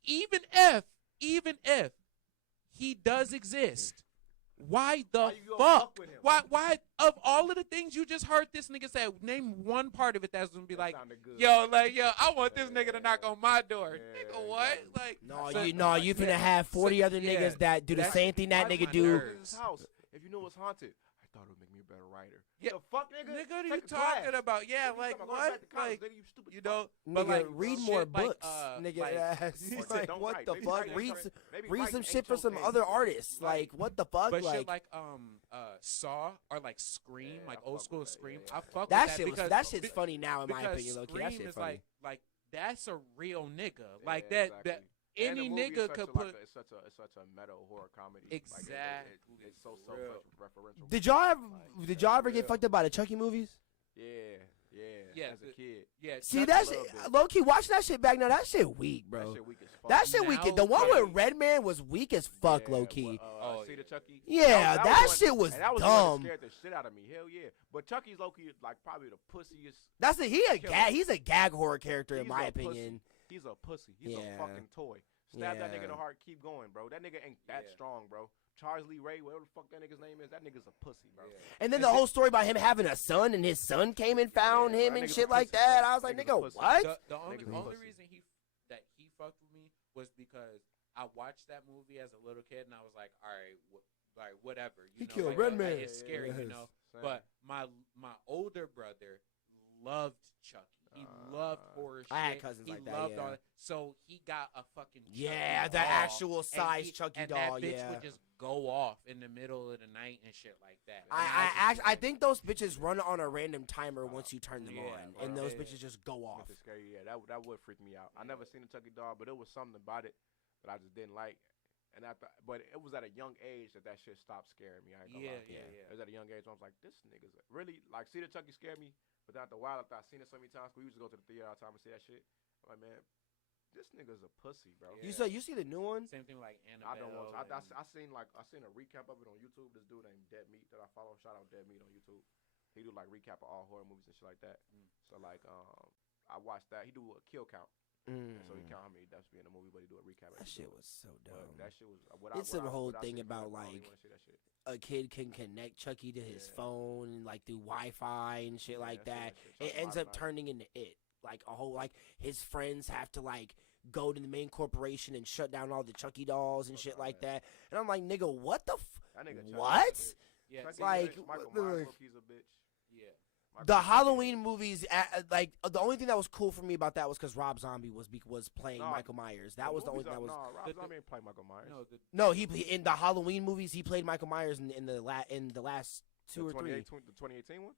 Even if he does exist, Why the Why you gonna fuck? fuck with him? Why of all of the things you just heard this nigga say, name one part of it that's gonna be That like, sounded good. yo, I want this nigga to knock on my door. Yeah, Nigga, what? exactly. Like, You finna have 40 other yeah, niggas that do the that's- same thing that Why nigga would do. you go to his house if you knew it was haunted? I thought it would make me a better writer. Yeah. The fuck, nigga? Nigga, what are you Take a class. talking about? Yeah, Nigga, you like talking about going what? back to college, Like, nigga, you stupid you fuck. know, Nigga, but like read shit more like, books, like, nigga. Or It's say like, don't what write. the Maybe fuck? write Read ain't some, maybe read write some ain't shit for your some thing. other artists. Like, what the fuck? But Like, shit like Saw or like Scream, Yeah, like I old fuck school with that. Scream. Yeah, I fuck that with shit was because that shit's funny now in my because opinion, low-key. That Scream shit is funny. like that's a real nigga. Yeah, Like that exactly. And any the movie is nigga such could a, put. like, it's such a meta horror comedy. Exactly. Like, it's so Real. referential. Did y'all ever Like, did y'all ever real. get fucked up by the Chucky movies? Yeah. As a kid. Yeah, See Chuck- that a little shit, bit. low key watching that shit back now. That shit weak, bro. That shit weak as fuck. That shit weak. Now, The one Chucky- with Redman was weak as fuck, Yeah, low key. Well, see the Chucky? Yeah, that was shit was and that was dumb. One that scared the shit out of me. Hell yeah. But Chucky's low key like probably the pussiest. That's a Killer. he's a gag horror character in He's my a pussy. opinion. He's a pussy. He's Yeah. a fucking toy. Stab that nigga in Yeah. the heart. Keep going, bro. That nigga ain't that Yeah. strong, bro. Charles Lee Ray, whatever the fuck that nigga's name is, that nigga's a pussy, bro. Yeah. And then the whole story about him having a son and his son came and found Yeah, him bro, and that shit nigga's a like pussy, that. bro. I was like, Nigga's a nigga, pussy. what? The only Niggas a only pussy. reason that he fucked with me was because I watched that movie as a little kid and I was like, all right, like whatever. You He know, killed like, Redman. It's scary, you know. Same. But my older brother loved Chucky. He loved horror shit. I had cousins he like that, loved yeah. all that. So he got a fucking Yeah, Chucky the doll, actual and size he- Chucky and doll, that bitch yeah. would just go off in the middle of the night and shit like that. And I think those bitches run on a random timer once you turn them Yeah, on, bro. and those Yeah. bitches just go off. It's scary, yeah. That would freak me out. I never seen a Chucky doll, but it was something about it that I just didn't like. And but it was at a young age that shit stopped scaring me. I ain't gonna lie. Yeah. It was at a young age where I was like, this nigga's really like. See the Chucky scared me, but after a while, after I seen it so many times, we used to go to the theater all the time and see that shit. I'm like, man, this nigga's a pussy, bro. Yeah. You see the new one? Same thing like Annabelle. I don't want to. and- I seen a recap of it on YouTube. This dude named Dead Meat that I follow. Shout out Dead Meat on YouTube. He do like recap of all horror movies and shit like that. So like I watched that. He do a kill count. So he count how many deaths be in the movie, but he do a recap. That shit was so dumb. That shit was It's some whole what I thing seen from about, that, I don't like, even wanna see that shit. A kid can connect Chucky to his Yeah. phone and like through Wi-Fi and shit like that. shit. It Chucky ends up Wi-Fi. turning into it. Like a whole like his friends have to like go to the main corporation and shut down all the Chucky dolls and shit like that. And I'm like, nigga, what the That nigga Chucky what? is a bitch. Yeah, Chucky like, is a bitch. Michael what- Myers, look, he's a bitch. yeah. Michael The Myers, Halloween movies, like the only thing that was cool for me about that was because Rob Zombie was playing No, Michael Myers. That was the only movies thing that was. No, Rob the- Zombie ain't play Michael Myers. No, No, he in the Halloween movies he played Michael Myers in the last two or three. The 2018 one.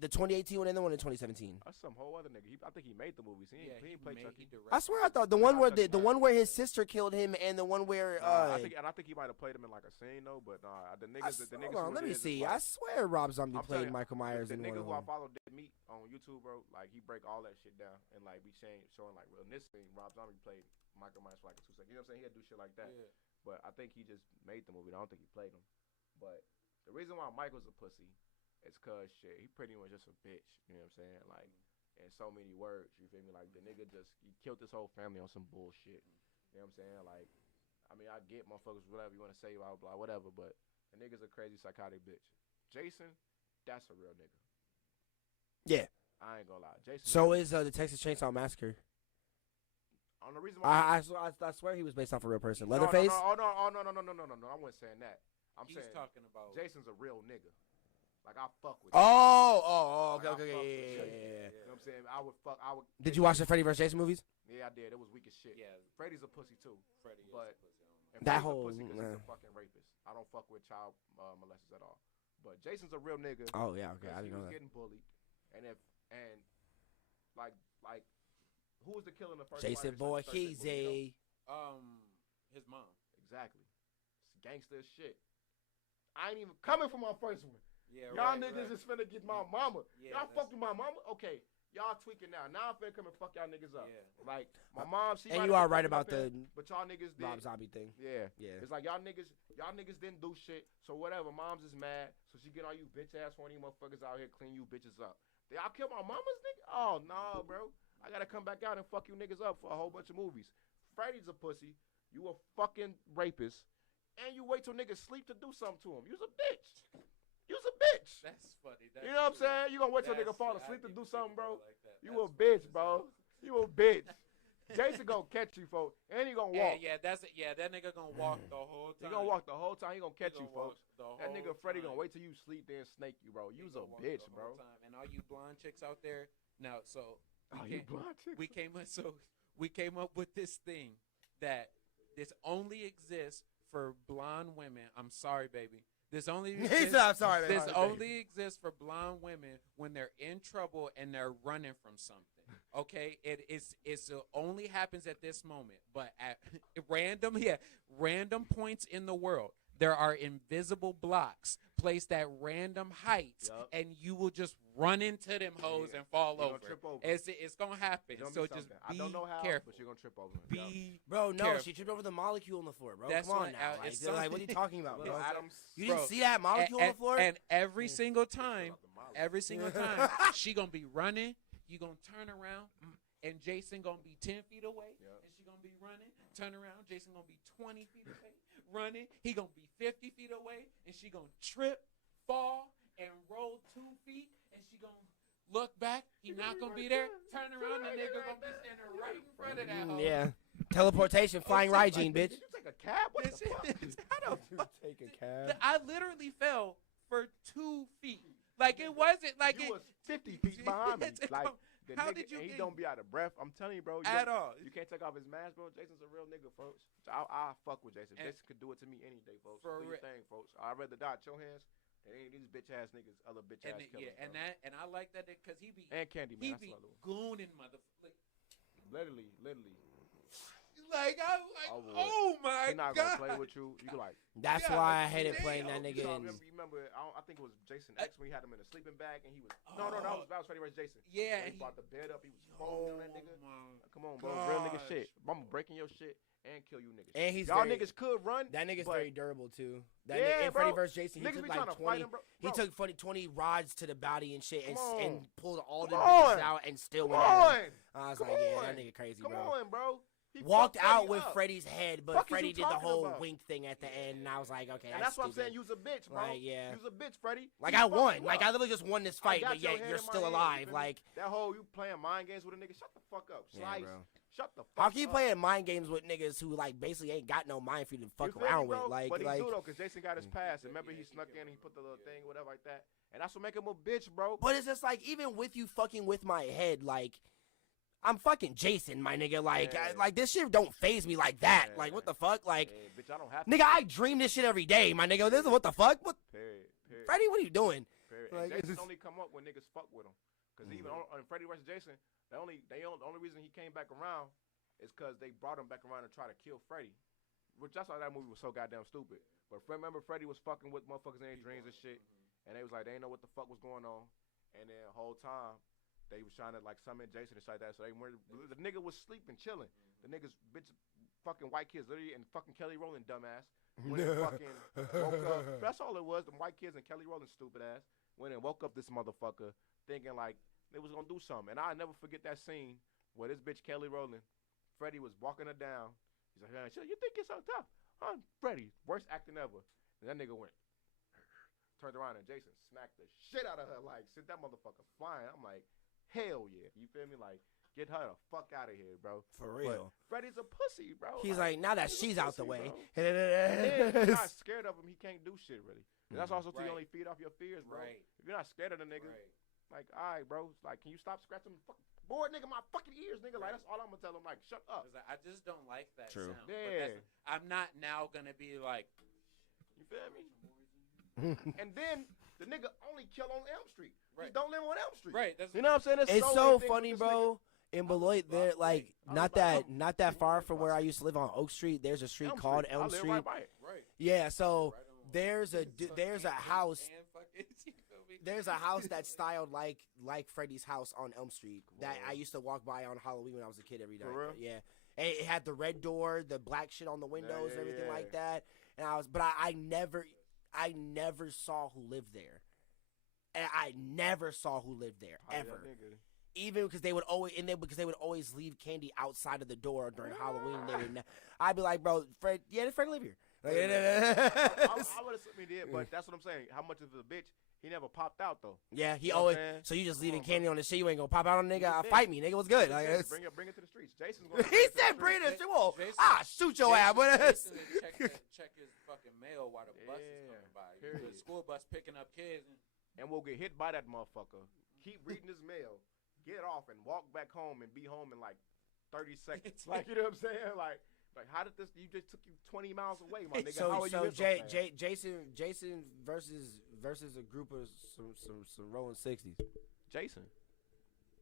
The 2018 one and the one in 2017. That's some whole other nigga. I think he made the movies. He ain't played Chucky. I swear I thought the one where the one where his sister killed him and the one where I think he might have played him in like a scene though, but the niggas the niggas. hold on, who let it me is, see. it's I like- swear Rob Zombie I'm played telling you, Michael Myers the in one nigga of who I them. follow Dead Meat on YouTube, bro. Like he break all that shit down and like be showing like real. In this thing, Rob Zombie played Michael Myers for like 2 seconds. You know what I'm saying? He'd do shit like that. Yeah. But I think he just made the movie. I don't think he played him. But the reason why Michael's a pussy is cause shit, he pretty much just a bitch. You know what I'm saying? Like in so many words, you feel me? Like the nigga he killed his whole family on some bullshit. You know what I'm saying? Like, I mean, I get motherfuckers whatever you want to say, blah blah whatever, but the nigga's a crazy psychotic bitch. Jason, that's a real nigga. Yeah. I ain't gonna lie. Jason. So is the Texas Chainsaw Massacre. On the reason why I swear he was based off a real person. No, Leatherface. No, I wasn't saying that. I'm He's saying talking about Jason's a real nigga. Like I fuck with. Oh, Like, I okay, fuck with yeah. Jason. You know what I'm saying? I would. Did you watch the Freddy vs. Jason movies? Yeah, I did. It was weak as shit. Yeah. Freddy's a pussy too. Freddy. But- And That Freddy's whole- a pussy 'cause he's a fucking rapist. I don't fuck with child molesters at all. But Jason's a real nigga. Oh yeah, okay, 'cause I didn't he know was that. getting bullied, and like who was the killer in the first? Jason Friday the 13th movie, you know? Voorhees. his mom. Exactly. It's gangster as shit. I ain't even coming for my first one. Yeah, Y'all niggas is finna get my mama. Yeah, Y'all that's- fuck with my mama? Okay. Y'all tweaking now. Now I'm finna come and fuck y'all niggas up. Yeah. Like, my mom, she And might you have are right fucked about up the in, but y'all niggas did. Rob Zombie thing. Yeah. Yeah. It's like y'all niggas didn't do shit. So whatever, mom's is mad. So she get all you bitch ass horny motherfuckers out here clean you bitches up. Y'all kill my mama's nigga? Oh no, bro. I gotta come back out and fuck you niggas up for a whole bunch of movies. Freddy's a pussy. You a fucking rapist. and you wait till niggas sleep to do something to him. You's a bitch. You's a bitch. That's funny. That's You know what I'm true. saying? You gonna wait till nigga That's- fall I asleep to didn't do even something, think bro? about it like that. You That's a bitch, funny as bro. hell. You a bitch. Jason gonna catch you, folks, and he gonna walk. Yeah, that's it. Yeah, that nigga gonna walk the whole He time. gonna walk the whole time. He gonna catch you, gonna walk folks. the That nigga whole Freddie time. gonna wait till you sleep, then snake you, bro. He You's a gonna walk bitch, the bro. whole time. And all you blonde chicks out there, now, so Oh, you blind chicks. we came up with this thing that this only exists for blonde women. I'm sorry, baby. This only He exists, said, I'm sorry, man. this Sorry, baby. only exists for blonde women when they're in trouble and they're running from something. Okay, it only happens at this moment, but at random points in the world, there are invisible blocks placed at random heights, Yup. and you will just run into them hoes Yeah. and fall You gonna over. trip over. It's gonna happen. It's gonna So be just something. be I don't know how, careful. but you're gonna trip over him. Yup. Be Bro, no, careful. she tripped over the molecule on the floor, bro. That's Come on what- now. Like, it's they're like, what are you something- talking about, Little bro? Adams. You didn't Bro, see that molecule on the floor? And every single time, Every she gonna be running. You gonna turn around, and Jason gonna be 10 feet away, Yep. and she gonna be running. Turn around, Jason gonna be 20 feet away, running. He gonna be 50 feet away, and she gonna trip, fall, and roll 2 feet, and she gonna look back. He not gonna be there. Turn around, the nigga gonna be standing right in front of that hoe. Yeah. Teleportation, flying Rygene, bitch. Did you take a cab? What This the fuck? is- how the fuck? Take a cab. I literally fell for 2 feet. Like it wasn't like You it was 50 feet behind me. It's Like, come- the how nigga, did you and he get- don't be out of breath. I'm telling you, bro. You at don't- all. You can't take off his mask, bro. Jason's a real nigga, folks. I fuck with Jason. And- Jason could do it to me any day, folks. For Do your real. thing, folks. I'd rather die at your hands than any of these bitch ass niggas, other bitch ass killers. Yeah, and bro. and I like that because he be And Candyman. he That's be another one. gooning motherfucker. Literally. Like I'm like, Over with. oh my He not god. gonna play with you. You like. That's Yeah, why I hated damn. playing that You nigga saw- in. remember I think it was Jason X when he had him in a sleeping bag and he was. No, that was Freddy vs. Jason. Yeah, When he brought the bed up. He was foaming on that nigga. my Come on, bro. Real nigga gosh. shit. I'm breaking your shit and kill you niggas. And he's Y'all very- niggas could run. That nigga's but very durable too. That Yeah, nigga, and Freddy bro. vs. Jason, he Niggas took be like trying to 20. fight him, bro. He took 20 rods to the body and shit, and Come on. and pulled all the Come bitches on. out and still Come went at on. him. I was Come like, yeah, on. that nigga crazy, Come bro. on, bro. He Walked fucked out Freddy with up. Freddy's head, but Fuck is Freddy you did the talking whole about? wink thing at the end, and I was like, okay, And that's why I'm stupid. saying you's a bitch, bro. Like, yeah. You's a bitch, Freddy. Like, He I fucked won. you Like, up. I literally just won this I fight, got but your yet hand you're in my still hand, alive. you feel me? Like, that whole you playing mind games with a nigga. Shut the fuck up. yeah, Slice. bro. Shut the fuck How up. can you playing mind games with niggas who, like, basically ain't got no mind for you to fuck You feel around me, bro? with? Like, but he like. do though, cause Jason got his pass. And remember, he snuck in and he put the little thing, whatever like that. And that's what make him a bitch, bro. But it's just like, even with you fucking with my head, like, I'm fucking Jason, my nigga. Like, Yeah. like this shit don't phase me like that. Yeah. Like, what the fuck? Like, Hey, bitch, I don't have to. nigga, I dream this shit every day, my nigga. This is what the fuck? What, Period. Period. Freddy? What are you doing? Period. Like, And it's Jason just- only come up when niggas fuck with him. Cause even on Freddy vs. Jason, the only reason he came back around is cause they brought him back around to try to kill Freddy. Which that's why that movie was so goddamn stupid. But remember, Freddy was fucking with motherfuckers in their dreams and shit, and they was like, they didn't know what the fuck was going on, and then the whole time they was trying to like summon Jason and shit like that. So the nigga was sleeping, chilling. The niggas, bitch, fucking white kids, literally, and fucking Kelly Rowland, dumbass, went and fucking woke up. That's all it was. The white kids and Kelly Rowland, stupid ass, went and woke up this motherfucker thinking like they was gonna do something. And I never forget that scene where this bitch Kelly Rowland, Freddie was walking her down. He's like, hey, you think you're so tough, huh, Freddie? Worst acting ever. And that nigga went, turned around and Jason smacked the shit out of her, like sent that motherfucker flying. I'm like, hell yeah, you feel me? Like, get her the fuck out of here, bro. For But real. Freddie's a pussy, bro. He's like, now that he's a she's out the pussy, way. bro. And if you're not Right. scared of him, he can't do shit really. And that's also to Right. only feed off your fears, bro. Right. If you're not scared of the nigga, Right. like, all right, bro, it's like, can you stop scratching the fucking board, nigga, my fucking ears, nigga? Like, that's all I'm gonna tell him. Like, shut up. 'Cause I just don't like that True. sound. But Yeah. I'm not now gonna be like, You feel me? And then the nigga only kill on Elm Street. He Right. don't live on Elm Street. right? That's You know what I'm saying? There's It's so so many things funny, with this bro. In Beloit, there, like, I not live by that far from where I used to live on Oak Street. There's a street Elm called Street. I Elm live Street. right by it. right. Yeah, so Right on. there's a So there's a and- house. and fucking, you feel me? There's a house that's styled like Freddy's house on Elm Street that I Whoa. used to walk by on Halloween when I was a kid every day. For real? Yeah, and it had the red door, the black shit on the windows, yeah, everything yeah. like that. And I never saw who lived there. And I never saw who lived there Probably ever. that nigga. Even because they would always leave candy outside of the door during Halloween. They would I'd be like, bro, Fred, yeah, Fred live here. Like, I would assume he did, but that's what I'm saying. How much of a bitch? He never popped out though. yeah, he You know always. what I'm saying? So you just Come leaving on, candy bro. on the shit? You ain't gonna pop out on a nigga? He did. Fight me, nigga. What's good? Like, Bring it's, it to the streets. Jason's going. he said, "Bring it to the street." Well, Jason- shoot your ass. But Jason check his fucking mail while the bus is Yeah, coming by. period. The school bus picking up kids. And we'll get hit by that motherfucker. Keep reading his mail, get off, and walk back home and be home in like 30 seconds. Like, you know what I'm saying? Like how did this? You just took you 20 miles away, my nigga. How are you? Jason versus a group of some rolling 60s.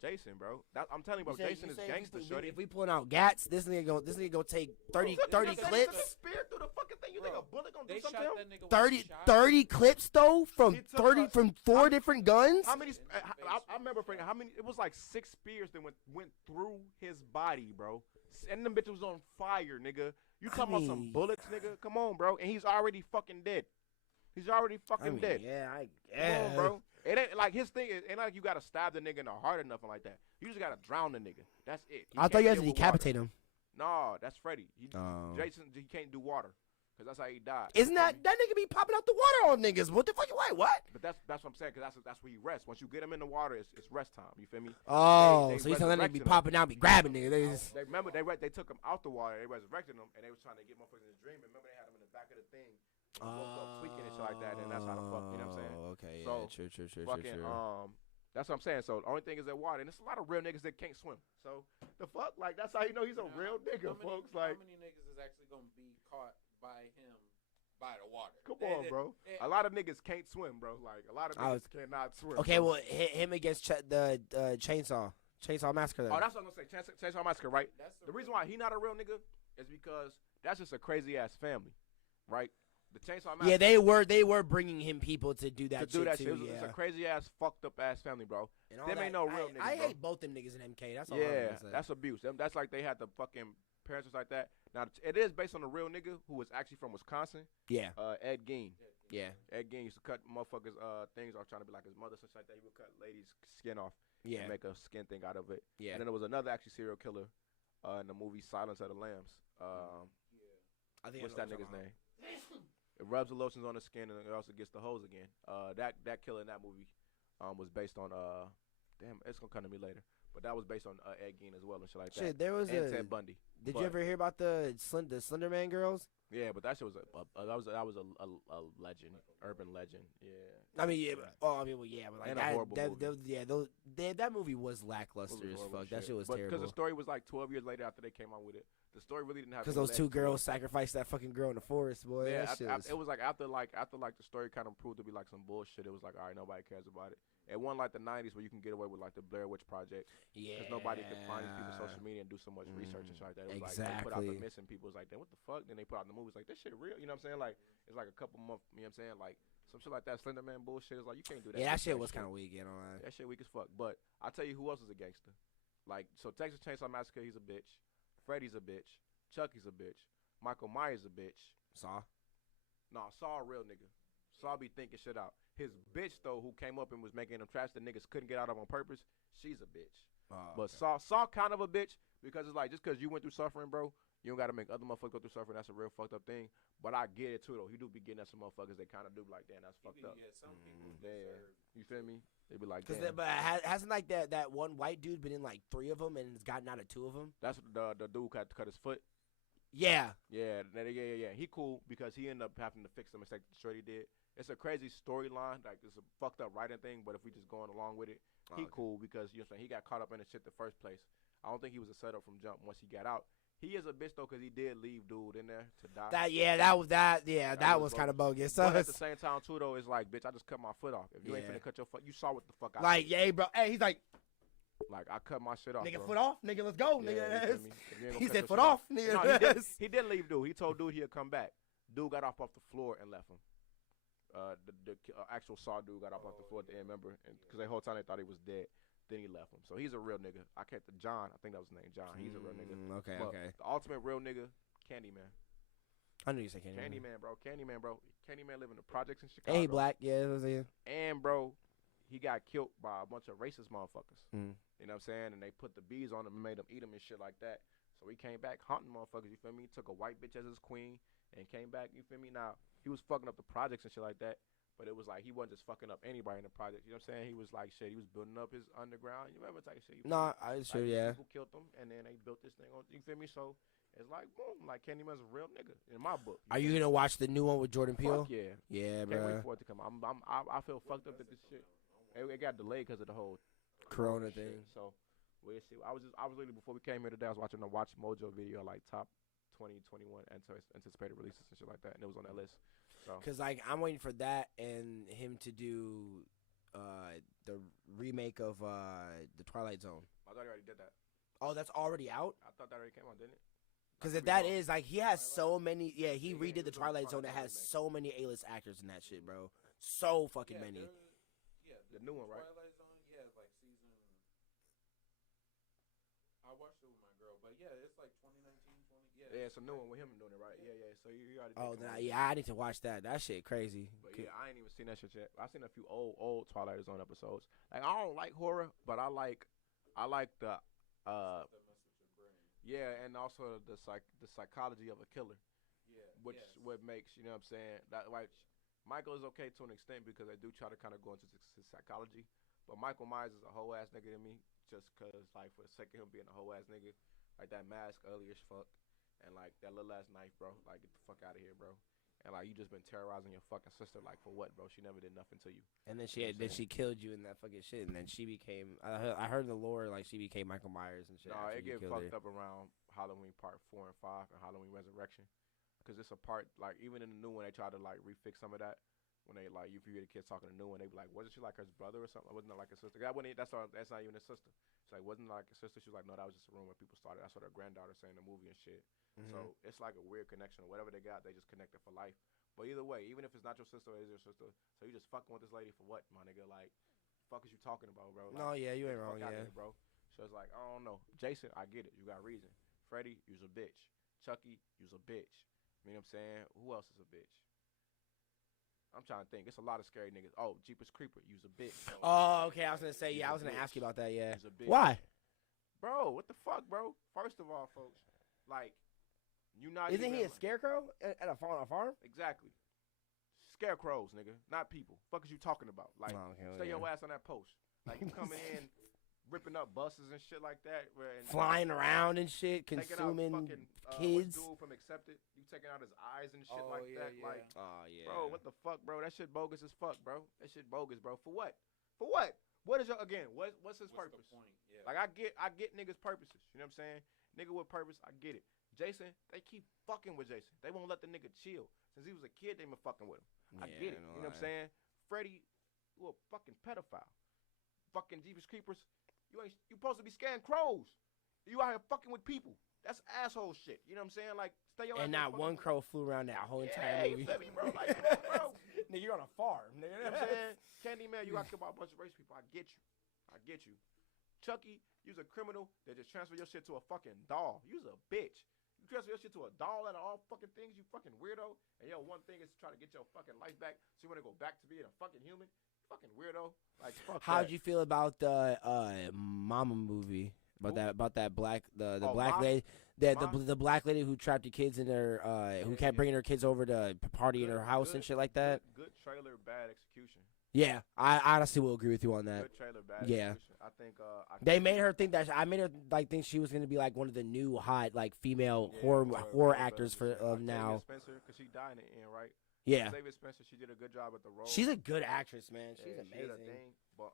Jason, bro. I'm telling you, bro. Jason is gangster, shorty. If we pulling out gats, this nigga gonna take 30 He took a clips. spear through the fucking thing. You think a bullet gonna They do shot something? that nigga with 30, a shot. 30 clips though from He took from four different guns. How many? I remember, Frank, how many? It was like 6 spears that went through his body, bro. And them bitches was on fire, nigga. You talking about some bullets, nigga? Come on, bro. And he's already fucking dead. He's already fucking dead. Yeah, I Come on, bro. It ain't like his thing. Ain't like you gotta stab the nigga in the heart or nothing like that. You just gotta drown the nigga. That's it. I thought you had to decapitate him. No, that's Freddy. Oh. Jason, he can't do water, cause that's how he died. Isn't that nigga be popping out the water on niggas? What the fuck? Wait, what? But that's what I'm saying, cause that's where he rests. Once you get him in the water, it's rest time. You feel me? Oh, They so you telling that nigga be resurrected him. popping out, be grabbing niggas? They just, They remember they took him out the water. They resurrected him, and they was trying to get motherfuckers in his dream. And remember they had him in the back of the thing. And he woke up tweaking and shit like that, and that's how the fuck. You know what I'm saying? Oh, okay, So, yeah, true. Fucking that's what I'm saying. So the only thing is that water, and there's a lot of real niggas that can't swim. So the fuck, like that's how you know he's a real nigga, folks. Like, how many niggas is actually gonna be caught by him by the water? come on, bro. A lot of niggas can't swim, bro. Like a lot of niggas cannot swim. Okay, bro. well, him against the Chainsaw Massacre. Then. Oh, that's what I'm gonna say. Chainsaw Massacre, right? That's The reason why he not a real nigga is because that's just a crazy ass family, right? The Chainsaw Massacre. Yeah, they were bringing him people to do that. to do that too, shit. Yeah. It's a crazy ass, fucked up ass family, bro. And all Them that- ain't no real niggas, I bro. hate both them niggas in MK. That's all I'm Yeah, gonna say. that's abuse. That's like they had the fucking parents like that. Now it is based on a real nigga who was actually from Wisconsin. Yeah, Ed Gein. yeah, Ed Gein used to cut motherfuckers things off trying to be like his mother, such like that. He would cut ladies' skin off yeah, and make a skin thing out of it. yeah. And then there was another actually serial killer in the movie Silence of the Lambs. I think What's I know that what nigga's you're name? It rubs the lotions on the skin and it also gets the hose again. That killer in that movie was based on damn, it's gonna come to me later. But that was based on Ed Gein as well and shit like that. Shit, there was and a. Ted Bundy. Did But- you ever hear about the Slender Man girls? Yeah, but that shit was that was a legend, urban legend. Yeah. I mean, yeah, but like And a that, horrible movie. that movie was lackluster as Horrible fuck. That shit was Because terrible. the story was like 12 years later after they came out with it. The story really didn't have. Because any those legs two to it. girls sacrificed that fucking girl in the forest, boy. Yeah, that shit was. it was like after the story kind of proved to be like some bullshit. It was like, all right, nobody cares about it. It wasn't like the 90s where you can get away with like the Blair Witch Project. Yeah. Because nobody could find these people's social media and do so much research and shit like that. It was like they put out the Exactly. missing people. It was like, then what the fuck? Then they put out the movies like, this shit real? You know what I'm saying? Like, it's like a couple months, you know what I'm saying? Like, some shit like that Slender Man bullshit. It's like, you can't do that. Yeah, that shit That was kind of weak, you know. That shit weak as fuck. But I'll tell you who else is a gangster. Like, so Texas Chainsaw Massacre, he's a bitch. Freddy's a bitch. Chucky's a bitch. Michael Myers a bitch. Saw. Nah, Saw a real nigga. Saw be thinking shit out. His bitch, though, who came up and was making them traps that niggas couldn't get out of on purpose, she's a bitch. But Saw kind of a bitch because it's like, just because you went through suffering, bro, you don't got to make other motherfuckers go through suffering. That's a real fucked up thing. But I get it, too, though. He do be getting at some motherfuckers that kind of do like, damn, that's fucked up. Yeah, some people Yeah. deserve. You feel me? They be like, Cause damn. but hasn't like that one white dude been in like 3 of them and has gotten out of 2 of them? That's the dude cut his foot. Yeah. Yeah. He cool because he ended up having to fix the mistake that Shorty did. It's a crazy storyline, like it's a fucked up writing thing. But if we just going along with it, he cool because you know what I'm saying, he got caught up in the shit the first place. I don't think he was a setup from jump once he got out. He is a bitch though because he did leave dude in there to die. That was kind of bogus. So But at the same time too though, it's like, bitch, I just cut my foot off. If you ain't finna cut your foot, you saw what the fuck I like, did. yeah, bro. Hey, he's like, Like I cut my shit off. nigga, bro. foot off, nigga, let's go, Yeah, nigga. you feel me? If you ain't gonna He cut said your foot shit off, nigga. No, he did leave dude. He told dude he'd come back. Dude got off the floor and left him. The actual Saw dude got off the floor at the end, remember? Because the whole time they thought he was dead. Then he left him. So he's a real nigga. I think that was his name, John. He's a real nigga. Okay, But okay. the ultimate real nigga, Candyman. I knew you said Candyman. Candyman, bro. Candyman live in the projects in Chicago. Hey, black, yeah, it was a, And, bro, he got killed by a bunch of racist motherfuckers. Mm. You know what I'm saying? And they put the bees on him and made him eat them and shit like that. So he came back hunting motherfuckers, you feel me? Took a white bitch as his queen and came back, you feel me? Now, he was fucking up the projects and shit like that, but it was like he wasn't just fucking up anybody in the projects. You know what I'm saying? He was like shit. He was building up his underground. You remember type shit? No, I sure, yeah. People killed him, and then they built this thing on. You feel me? So it's like boom, like Candyman's a real nigga in my book. Are you gonna watch the new one with Jordan Peele? Fuck yeah, Yeah, can't wait bro. for it to come. I feel fucked up that this shit. It got delayed because of the whole Corona shit. thing. So we'll see. I was literally before we came here today. I was watching the Watch Mojo video, like top 2021 anticipated releases and shit like that, and it was on that list. So. Cause like I'm waiting for that and him to do the remake of the Twilight Zone. I thought he already did that. Oh, that's already out? I thought that already came out, didn't it? Because if that is, like, he has so many. Yeah, he redid the Twilight Zone that has so many A-list actors in that shit, bro. So fucking many. Yeah, the new one, right? Twilight Zone, yeah, it's like season. I watched it with my girl, but yeah, it's like 2019, 20. Yeah, it's a new one with him doing it, right? Yeah. So you already. Oh, yeah, I need to watch that. That shit crazy. But yeah, I ain't even seen that shit yet. I seen a few old Twilight Zone episodes. Like I don't like horror, but I like the yeah, and also the psychology of a killer. Yeah, which what makes, you know what I'm saying, that like Michael is okay to an extent because they do try to kind of go into his psychology, but Michael Myers is a whole ass nigga to me just cause like for the sake of him being a whole ass nigga, like that mask ugly as fuck, and like that little ass knife, bro, like get the fuck out of here, bro. And like you just been terrorizing your fucking sister, like for what, bro? She never did nothing to you. And then she killed you in that fucking shit, and then she became. I heard in the lore like she became Michael Myers and shit. No, it get fucked up around Halloween Part 4 and 5 and Halloween Resurrection, because it's a part like even in the new one they try to like refix some of that. When they like if you hear the kids talking to the new one, they be like, wasn't she like her brother or something? Wasn't it like a sister? That's not even a sister. It's like wasn't it like a sister? She was like, no, that was just a room where people started. That's what her granddaughter saying in the movie and shit. Mm-hmm. So it's like a weird connection. Whatever they got, they just connected for life. But either way, even if it's not your sister, it is your sister. So you just fucking with this lady for what, my nigga? Like, fuck is you talking about, bro? Like, no, yeah, you ain't wrong, yeah, bro. So it's like I don't know. Jason, I get it. You got reason. Freddy, you's a bitch. Chucky, you's a bitch. You know what I'm saying? Who else is a bitch? I'm trying to think. It's a lot of scary niggas. Oh, Jeepers Creeper, you's a bitch. Oh, okay. I was gonna say, yeah, I was gonna ask you about that. Yeah. Why? Bro, what the fuck, bro? First of all, folks, like, you not. Isn't he a scarecrow at a farm? Exactly. Scarecrows, nigga, not people. Fuck is you talking about? Like, stay your ass on that post. Like, you coming in, ripping up buses and shit like that, and flying around and shit, consuming fucking, kids. Dude from Accepted, you taking out his eyes and shit like that. Yeah. Like, oh yeah, bro, what the fuck, bro? That shit bogus as fuck, bro. That shit bogus, bro. For what? For what? What is your again? What's his purpose? The point? Yeah. Like I get niggas' purposes. You know what I'm saying? Nigga with purpose, I get it. Jason, they keep fucking with Jason. They won't let the nigga chill. Since he was a kid, they been fucking with him. I get it. You know what I'm saying? Freddy, you a fucking pedophile. Fucking Jeepers Creepers, you supposed to be scaring crows. You out here fucking with people. That's asshole shit. You know what I'm saying? Like, stay your ass. And not one crow flew around that whole entire movie. You feel me, bro? Like, bro. Nigga, you're on a farm. Nigga. You know what I'm saying? Candyman, you got to kill about a bunch of race people. I get you. Chucky, you's a criminal that just transfer your shit to a fucking doll. You's a bitch. You transfer your shit to a doll and all fucking things, you fucking weirdo. And yo, one thing is to try to get your fucking life back. So you want to go back to being a fucking human? Fucking weirdo. Like, fuck How'd that. you feel about the Mama movie? About that black black lady, the black lady who trapped the kids in her who kept bringing her kids over to party in her house and shit like that. Good trailer, bad execution. Yeah, I honestly will agree with you on that. Good trailer, bad yeah. execution. I think they made her think that I made her like think she was gonna be like one of the new hot like female horror actors for now. Spencer, because she died in the end, right? Yeah. David Spencer, she did a good job at the role. She's a good actress, man. She's amazing. She did a thing, but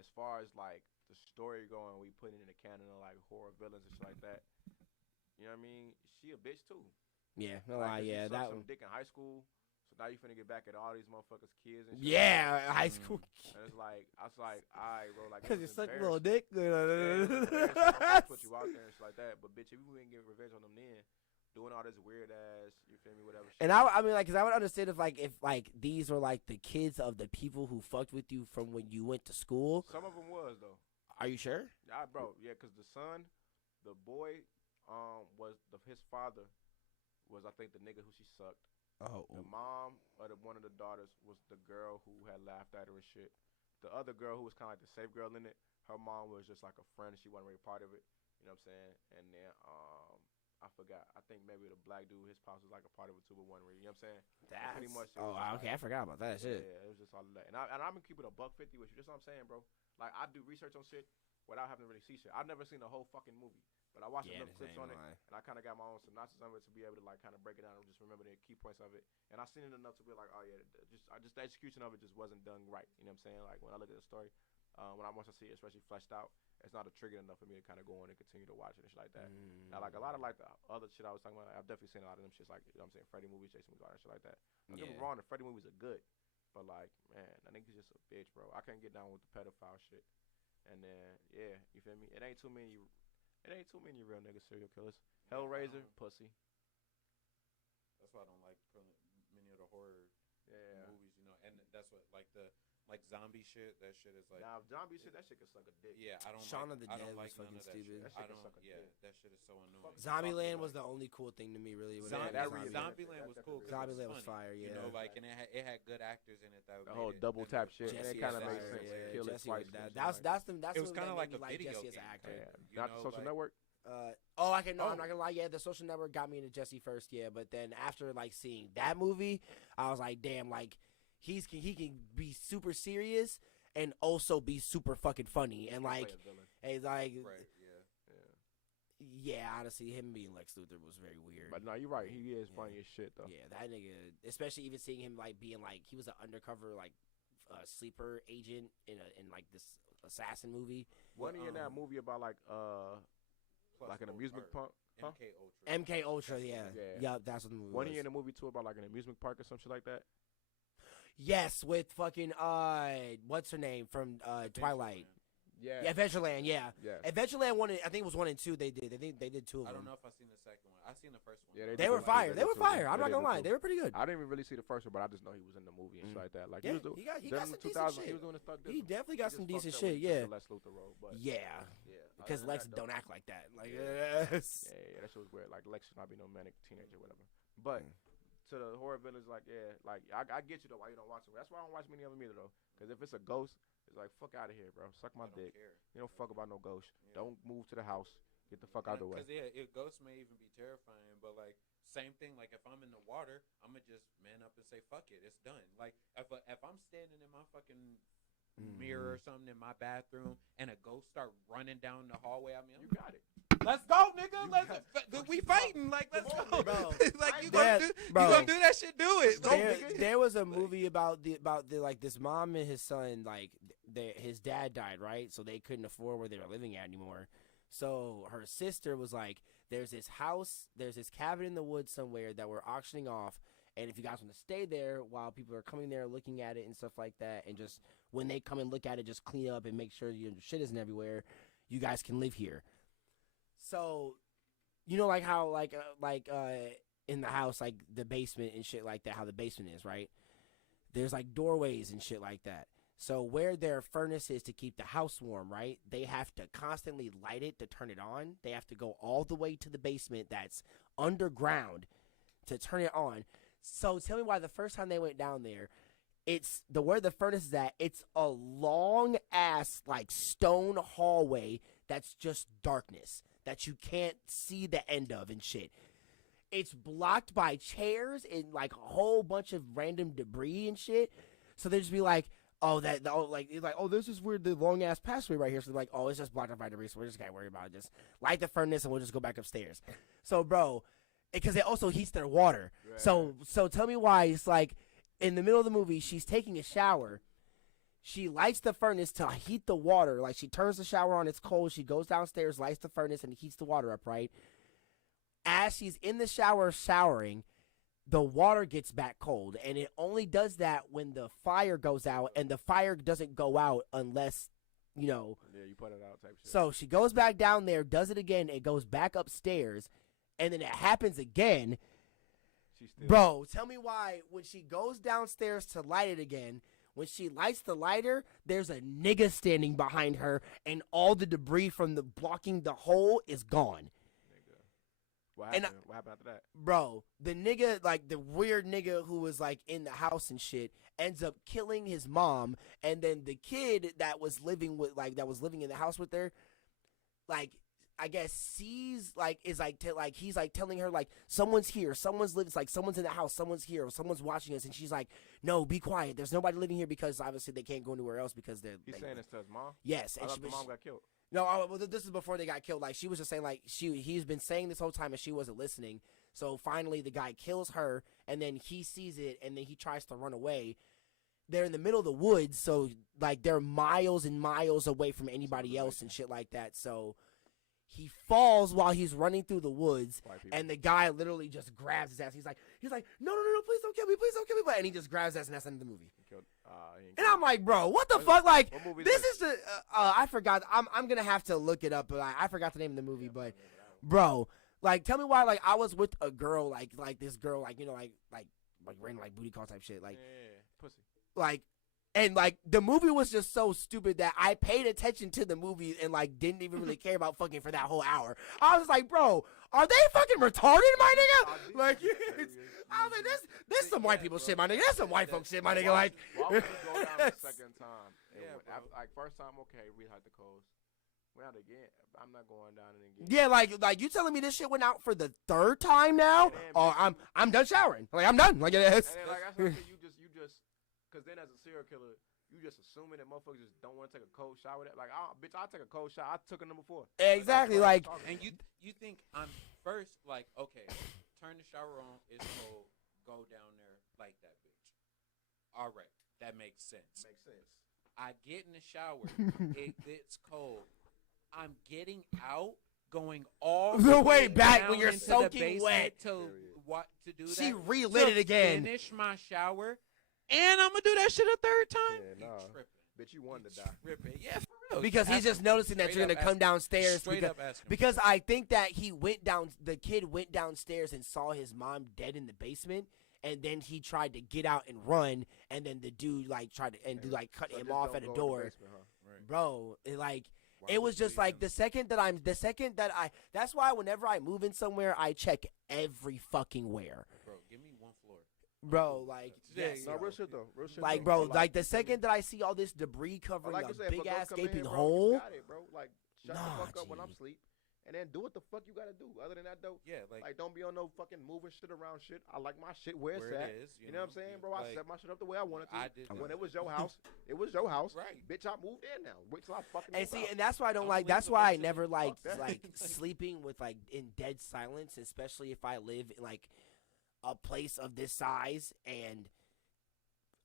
as far as like the story going, we put it in the canon of like horror villains and shit like that. You know what I mean? She a bitch too. Yeah, yeah. That some dick in high school, so now you finna get back at all these motherfuckers' kids and shit. Yeah, high school. And it's like I was like, alright, bro, like because you're such a little dick. Put you out there and shit like that, but bitch, if you ain't getting revenge on them, then doing all this weird ass, you feel me, whatever. Shit. And I mean, like, cause I would understand if these were like the kids of the people who fucked with you from when you went to school. Some of them was though. Are you sure? Yeah, bro. Yeah, cause the son, the boy, was his father was I think the nigga who she sucked. Oh. The mom of one of the daughters was the girl who had laughed at her and shit. The other girl who was kind of like the safe girl in it, her mom was just like a friend. She wasn't really part of it. You know what I'm saying? And then I forgot. I think maybe the black dude, his pops was like a part of it too, but one reason. You know what I'm saying? That's, pretty much. oh, okay. I forgot about that shit. Yeah, it was just all of that. And I'm gonna keep it $150 with you. Just what I'm saying, bro. Like I do research on shit without having to really see shit. I've never seen the whole fucking movie, but I watched enough clips on it, and I kind of got my own synopsis of it to be able to like kind of break it down and just remember the key points of it. And I seen it enough to be like, oh yeah, just the execution of it just wasn't done right. You know what I'm saying? Like when I look at the story, once I see it, especially fleshed out, it's not a trigger enough for me to kind of go on and continue to watch it and shit like that. Now, like a lot of like the other shit I was talking about, like, I've definitely seen a lot of them shits, like you know what I'm saying, Freddy movies, Jason movies, all that shit like that. Don't get me wrong, the Freddy movies are good, but like man, that nigga's just a bitch, bro. I can't get down with the pedophile shit. And then yeah, you feel me? It ain't too many real niggas serial killers. Hellraiser, pussy. That's why I don't like many of the horror movies, you know. And that's what like zombie shit. That shit is like. Nah, zombie shit. That shit can suck a dick. Yeah, I don't. Shaun of the I Dead don't was like fucking none of that stupid. shit. That shit I can don't. suck a Yeah, dick. that shit is so annoying. Zombieland was the only cool thing to me, really. Zombieland was cool. Zombieland was fire, You know, like, and it had good actors in it. That the whole double tap shit, and it kind of made sense. Kill it twice. That's it was kind of like a like video Jesse as game. an actor. Not the Social Network. I'm not gonna lie. Yeah, the Social Network got me into Jesse first. Yeah, but then after like seeing that movie, I was like, damn, like he can be super serious and also be super fucking funny and like, and like, right, yeah. Honestly, him being Lex Luthor was very weird. But no, you're right. He is funny as shit though. Yeah, that nigga, especially even seeing him like being like he was an undercover like sleeper agent in like this assassin movie. Wasn't he in that movie about like an amusement park? Huh? MK Ultra. MK Ultra, yeah, that's what the movie was. Wasn't he in a movie too about like an amusement park or some shit like that? Yes, with fucking what's her name from Twilight? Yeah, Adventureland. Yeah, Adventureland 1. I think it was 1 and 2. They did. I think they did 2 of them. I don't know if I seen the second one. I seen the first one. Yeah, they were fire. They were fire. I'm not gonna lie. They were pretty good. I didn't even really see the first one, but I just know he was in the movie and shit like that. Like yeah, he got some decent shit. He was doing the stuff. He definitely got some decent shit. Yeah. Lex Luthor role, but yeah. Because Lex don't act like that. Like yeah, that shit was weird. Like Lex should not be no manic teenager, or whatever. But to the horror villains, like I get you though why you don't watch them. That's why I don't watch many of them either though. Because if it's a ghost, it's like fuck out of here, bro. Suck my dick. You don't fuck about no ghost. Yeah. Don't move to the house. Get the fuck out of the way. Because ghosts may even be terrifying, but like same thing. Like if I'm in the water, I'm gonna just man up and say fuck it, it's done. Like if I'm standing in my fucking mirror or something in my bathroom and a ghost start running down the hallway, I mean, you got it. Let's go, nigga. We fighting. Like, let's go, bro. Like you gonna do that shit? Do it. There was a movie about the like this mom and his son. Like his dad died, right? So they couldn't afford where they were living at anymore. So her sister was like, "There's this house. There's this cabin in the woods somewhere that we're auctioning off. And if you guys want to stay there while people are coming there looking at it and stuff like that, and just when they come and look at it, just clean up and make sure your shit isn't everywhere. You guys can live here." So, you know, like how in the house, like the basement and shit like that, how the basement is, right? There's like doorways and shit like that. So where their furnace is to keep the house warm, right? They have to constantly light it to turn it on. They have to go all the way to the basement that's underground to turn it on. So tell me why the first time they went down there, it's where the furnace is at, it's a long ass like stone hallway that's just darkness that you can't see the end of and shit. It's blocked by chairs and like a whole bunch of random debris and shit. So they just be like, this is where the long ass passageway right here. So they're like, oh, it's just blocked by debris, so we're just gonna worry about it. Just light the furnace and we'll just go back upstairs. So bro, because it also heats their water. Right. So tell me why it's like in the middle of the movie she's taking a shower. She lights the furnace to heat the water. Like, she turns the shower on, it's cold. She goes downstairs, lights the furnace, and heats the water up, right? As she's in the shower showering, the water gets back cold. And it only does that when the fire goes out, and the fire doesn't go out unless, you know. Yeah, you put it out type shit. So she goes back down there, does it again, it goes back upstairs, and then it happens again. Bro, tell me why when she goes downstairs to light it again, when she lights the lighter, there's a nigga standing behind her, and all the debris from the blocking the hole is gone. What happened? What happened after that? Bro, the nigga, like the weird nigga who was like in the house and shit, ends up killing his mom, and then the kid that was living in the house with her, like I guess sees like is like he's like telling her like someone's here, someone's living, like someone's in the house, someone's here, someone's watching us, and she's like, no, be quiet. There's nobody living here because obviously they can't go anywhere else because they're. He's saying this to his mom. Yes, I and thought the mom got killed. No, well, this is before they got killed. Like she was just saying, like he's been saying this whole time and she wasn't listening. So finally, the guy kills her, and then he sees it, and then he tries to run away. They're in the middle of the woods, so like they're miles and miles away from anybody else and shit like that. So he falls while he's running through the woods, and the guy literally just grabs his ass. He's like, no, please don't kill me, and he just grabs his ass, and that's the end of the movie. And I'm like, bro, what the fuck? Like, this is the I forgot. I'm gonna have to look it up, but I forgot the name of the movie. But, bro, like, tell me why? Like, I was with a girl, like this girl, like you know, like wearing like booty call type shit, like, pussy, like. And, like, the movie was just so stupid that I paid attention to the movie and, like, didn't even really care about fucking for that whole hour. I was like, bro, are they fucking retarded, my nigga? Like, I was like, this some white people shit, my nigga. That's some white folks shit, my nigga. Like, why would you go down the second time? Like, first time, okay, we had the codes. Went out again. I'm not going down it again. Yeah, like you telling me this shit went out for the third time now? Oh, I'm done showering. Like, I'm done. Like, it is. And then, like, I said, you just. Because then as a serial killer, you just assuming that motherfuckers just don't want to take a cold shower. Like, bitch, I'll take a cold shower. I took a number 4. Exactly, like. And you think I'm first, like, okay, turn the shower on, it's cold, go down there like that, bitch. All right, that makes sense. I get in the shower, it's cold. I'm getting out, going all the way back when you're into soaking wet. To do that. She relit it again. Finish my shower. And I'm gonna do that shit a third time. Yeah, nah. Tripping. Bitch, you wanted to die. Tripping. Yeah, for real. Because he's just noticing that you're gonna come downstairs. Because I think that the kid went downstairs and saw his mom dead in the basement, and then he tried to get out and run, and then the dude like tried to cut him off at a door. Right. Bro, it was just like the second that I that's why whenever I move in somewhere I check every fucking where. Bro, give me one floor. Bro, like, yes, no, real shit though. Like, bro, like the second that I see all this debris covering a big ass gaping hole. You got it, bro. Like, shut the fuck up when I'm asleep, and then do what the fuck you gotta do. Other than that, though, yeah, like don't be on no fucking moving shit around shit. I like my shit where it's at. It is, you know what I'm saying, bro? I set my shit up the way I wanted to. I did. When it was your house, it was your house. Right, bitch. I moved in now. Wait till I fucking. And see, and that's why I don't like. That's why I never like sleeping with like in dead silence, especially if I live in like a place of this size and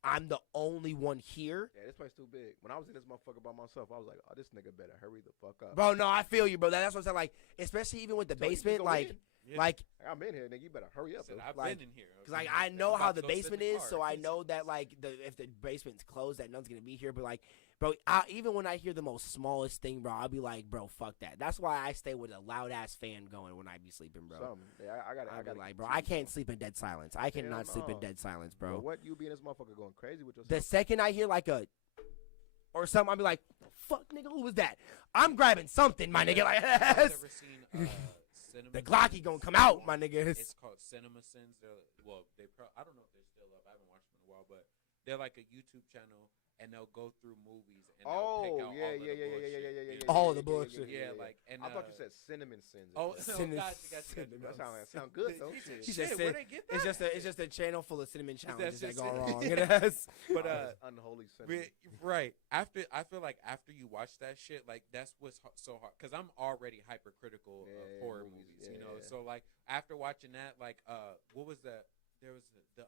I'm the only one here. Yeah, this place too big. When I was in this motherfucker by myself, I was like, oh, this nigga better hurry the fuck up. Bro, no, I feel you, bro. That's what I'm saying. Like, especially even with the basement, like, I'm in here, nigga. You better hurry up. I've been in here. Because, like, I know how the basement is, so I know that, like, if the basement's closed, that none's going to be here. But, like, bro, even when I hear the most smallest thing, bro, I'll be like, bro, fuck that. That's why I stay with a loud-ass fan going when I be sleeping, bro. Yeah, I got like, bro, I can't sleep in dead silence. I cannot sleep in dead silence, bro. What you be in this motherfucker going crazy with yourself? The second I hear, like, or something, I'll be like, fuck, nigga, who was that? I'm grabbing something, my nigga. Like, ever seen the Glocky gonna come out, my nigga. It's called Cinema Sins. I don't know if they're still up. I haven't watched them in a while, but they're like a YouTube channel, and they'll go through movies and they'll pick out all the bullshit. Yeah, like, and I thought you said Cinnamon Sins. Gotcha. That sound good though. It's just a channel full of cinnamon challenges that go wrong. But unholy cinnamon. Right. I feel like after you watch that shit, like that's what's so hard, because I'm already hypercritical of horror movies, you know. So like after watching that, like what was that? There was the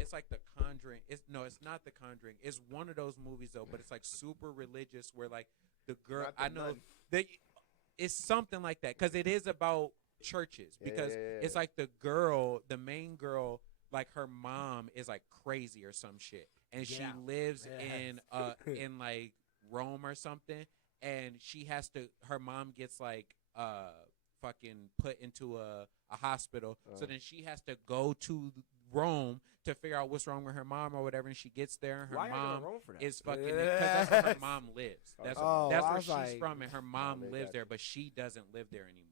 it's like The Conjuring. It's not The Conjuring. It's one of those movies though, but it's like super religious, where like the girl, I know that it's something like that, because it is about churches, because it's like the main girl, like her mom is like crazy or some shit, and she lives in like Rome or something, and her mom gets like fucking put into a hospital, so then she has to go to Rome to figure out what's wrong with her mom or whatever, and she gets there and her mom is fucking, because that's where her mom lives. That's where she's from, and her mom lives there, but she doesn't live there anymore.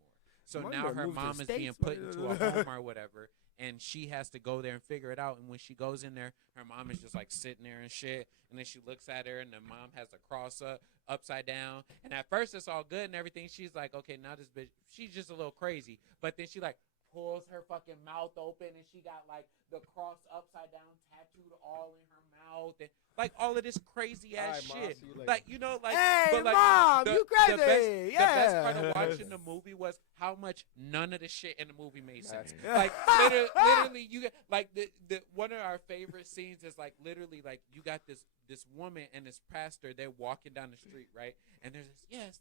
So now her mom is being put into a home or whatever, and she has to go there and figure it out. And when she goes in there, her mom is just like sitting there and shit. And then she looks at her, and the mom has a cross up, upside down. And at first, it's all good and everything. She's like, okay, now this bitch, she's just a little crazy. But then she like pulls her fucking mouth open, and she got like the cross upside down tattooed all in her mouth, and like all of this crazy ass All right, Ma, shit. see you later. Like, you know, like, Hey, but like, Mom, you crazy? The best Yeah. part of watching the movie was how much none of the shit in the movie made sense. That's- Like literally, you get like the one of our favorite scenes is like literally like you got this woman and this pastor. They're walking down the street, right? And there's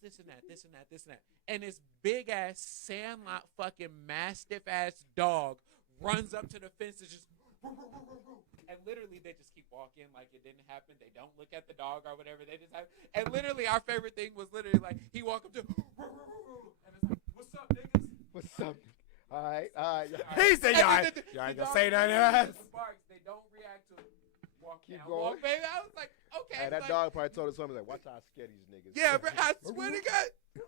this and that, this and that, this and that, and this big ass Sandlot fucking mastiff ass dog runs up to the fence and just. And literally, they just keep walking like it didn't happen. They don't look at the dog or whatever. They just have. And literally, our favorite thing was literally like he walked up to, and it's like, "What's up, niggas?" What's up? All right. He said, y'all And ain't then y'all ain't the gonna dog say nothing literally else. just barks. They don't react to walk Keep down, going. walk, baby. I was like, okay. Hey, that like, dog probably told us something like, "Watch how I scare these niggas." Yeah, bro. I swear to God. Them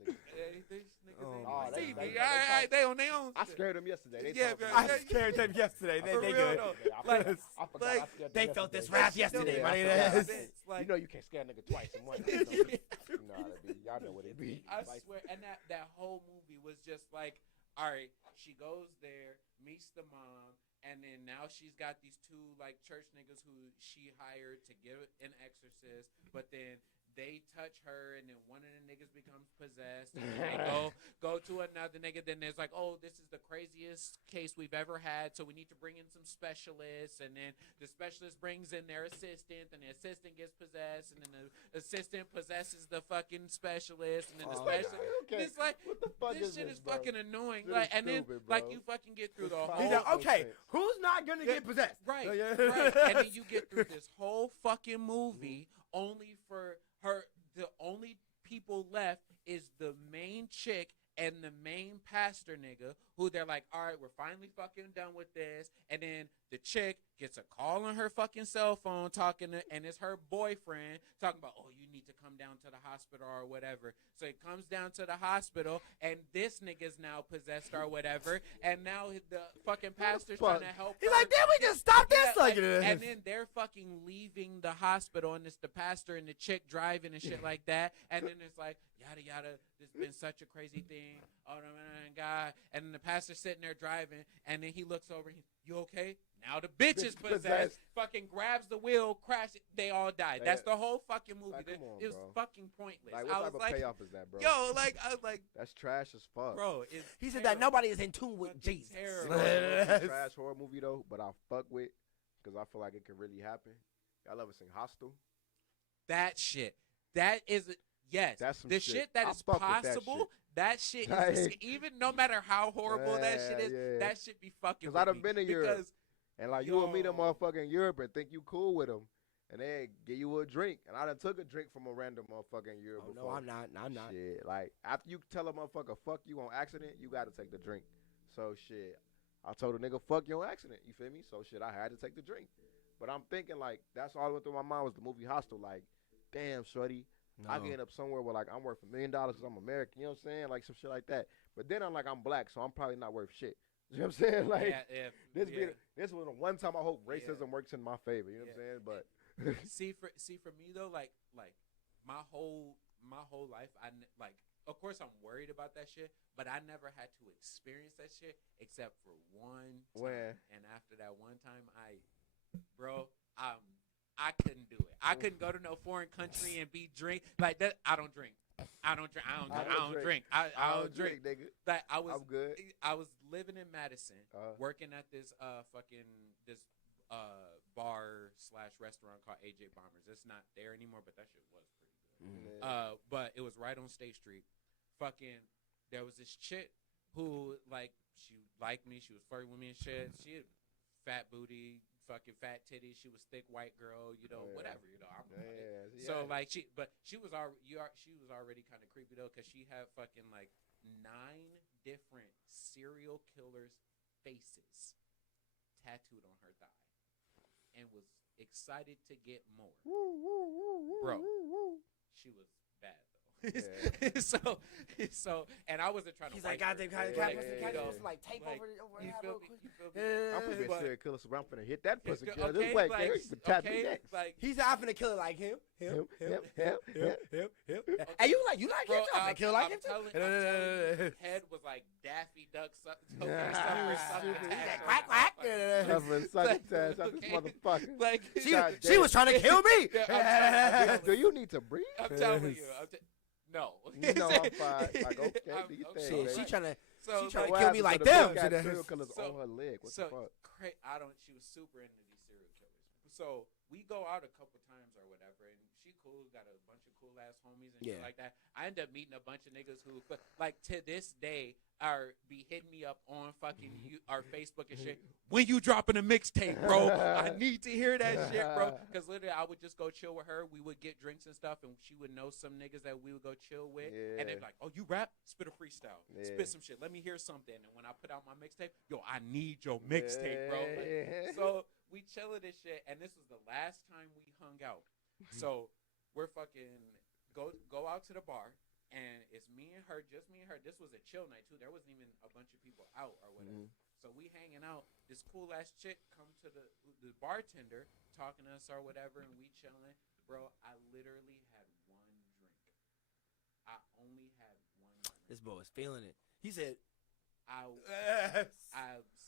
niggas. Hey, these niggas ain't Oh, see they- me. they- All right, they on their own. I shit. scared them yesterday. They Yeah, told me bro. I yesterday. scared them yesterday. For They real good. though. Yeah, I Like, forgot I like, scared them they felt this yesterday. wrath yesterday, Yeah, my I nigga. forgot. It's like, You know you can't scare a nigga twice in one day. don't you? You know how that be. Y'all know what it be. I Like, swear, and that whole movie was just like, all right, she goes there, meets the mom, and then now she's got these two like church niggas who she hired to give an exorcist, but then they touch her, and then one of the niggas becomes possessed, and then they go to another nigga. Then there's like, oh, this is the craziest case we've ever had, so we need to bring in some specialists. And then the specialist brings in their assistant, and the assistant gets possessed, and then the assistant possesses the fucking specialist, and then the Oh, specialist. okay. It's like, What the fuck this is shit this, is bro? fucking annoying. Shit is Like, and then stupid, like bro. you fucking get through It's the fine. He's whole like, okay, sense. who's not gonna Yeah, get possessed? right, Yeah. right. And then you get through this whole fucking movie only for her. The only people left is the main chick and the main pastor nigga, who they're like, all right, we're finally fucking done with this. And then the chick gets a call on her fucking cell phone and it's her boyfriend talking about, oh, you need to come down to the hospital or whatever. So he comes down to the hospital, and this nigga's now possessed or whatever. And now the fucking pastor's fuck? trying to help He's her. like, did we just stop this? Yeah, Like, and then they're fucking leaving the hospital, and it's the pastor and the chick driving and shit like that. And then it's like, yada yada, this has been such a crazy thing. Oh no, man, God. And then the pastor's sitting there driving, and then he looks over. You okay? Now the bitch is possessed. Fucking grabs the wheel, crashes. They all died. That's the whole fucking movie. Like, come on, it was bro. fucking pointless. Like, I what was type of like, payoff is that, bro? yo, like, I was like, That's trash as fuck. bro, it's he said that nobody is in tune with Fucking Jesus. terrible. It's a trash horror movie though, but I fuck with because I feel like it can really happen. Y'all ever seen Hostel? that shit. That is yes. That's some the shit. that I is fuck with that possible. That shit, Like- is even no matter how horrible that shit is. Yeah. That shit be fucking. Because I done with been me to Europe. because And like you will meet a Yo. motherfucker in Europe and think you cool with them, and they give you a drink. And I done took a drink from a random motherfucker in Europe Oh, no, before. I'm not. I'm not. Shit, like after you tell a motherfucker fuck you on accident, you gotta take the drink. So shit, I told a nigga fuck you on accident. You feel me? So shit, I had to take the drink. But I'm thinking like that's all that went through my mind was the movie Hostel. Like, damn, shorty, I can end up somewhere where like I'm worth $1 million because I'm American. You know what I'm saying? Like some shit like that. But then I'm like I'm black, so I'm probably not worth shit. You know what I'm saying? Like yeah, this was the one time I hope Yeah. racism works in my favor. You know what I'm saying? But see for me though, like my whole life, like of course I'm worried about that shit, but I never had to experience that shit except for one time. When? And after that one time, I couldn't do it. I couldn't go to no foreign country and be drink like that. I don't drink. I don't drink. I don't drink. nigga. Like I'm good. I was living in Madison, Uh-huh. working at this bar / restaurant called AJ Bombers. It's not there anymore, but that shit was pretty good. Yeah. But it was right on State Street. Fucking, there was this chick who like she liked me. She was flirting with me and shit. She had fat booty, fucking fat titties. She was thick white girl, you know, Oh, yeah. whatever, you know. I'm Yeah, So yeah. like she was already kind of creepy though, because she had fucking like 9 different serial killers' faces tattooed on her thigh, and was excited to get more. Bro, she was bad though. so, and I wasn't trying to. He's like, wipe goddamn, her. can I You know, put some like tape like, over you that feel real me? quick? You feel me? I'm finna be a But- serial killer, so I'm finna hit that pussy. Okay, Girl. This way, like, girl. You can tap me okay, next. like, He's not finna kill it like him. Him. Hey, you like bro, him? I'm finna kill it like him too. I'm telling you, his head was like Daffy Duck. Nah, Quack, quack. That's what succotash out this Okay. motherfucker. Like, She was trying to kill me. Yeah, Do you need to breathe? I'm telling you. No. You know I'm fine. Like, okay, do your thing, Shit, baby. she trying to So, she tryna What kill me happened like to the them. bitch got She serial does. killers So- on her leg. What the fuck? She was super into these serial killers. So we go out a couple times or whatever, and she cool, got a bunch of cool ass homies and shit Yeah. like that. I end up meeting a bunch of niggas who, like, to this day, are be hitting me up on fucking our Facebook and shit. When you dropping a mixtape, bro? I need to hear that shit, bro. Because literally, I would just go chill with her. We would get drinks and stuff, and she would know some niggas that we would go chill with. Yeah. And they'd be like, "Oh, you rap? Spit a freestyle. Yeah. Spit some shit. Let me hear something." And when I put out my mixtape, yo, I need your mixtape, bro. Like, Yeah. so we chilling this shit, and this was the last time we hung out. So we're fucking go out to the bar, and it's me and her, just me and her. This was a chill night too. There wasn't even a bunch of people out or whatever. So we hanging out. This cool ass chick come to the bartender talking to us or whatever, and we chilling. Bro, I literally had one drink. I only had one drink. This boy was feeling it. He said, I'm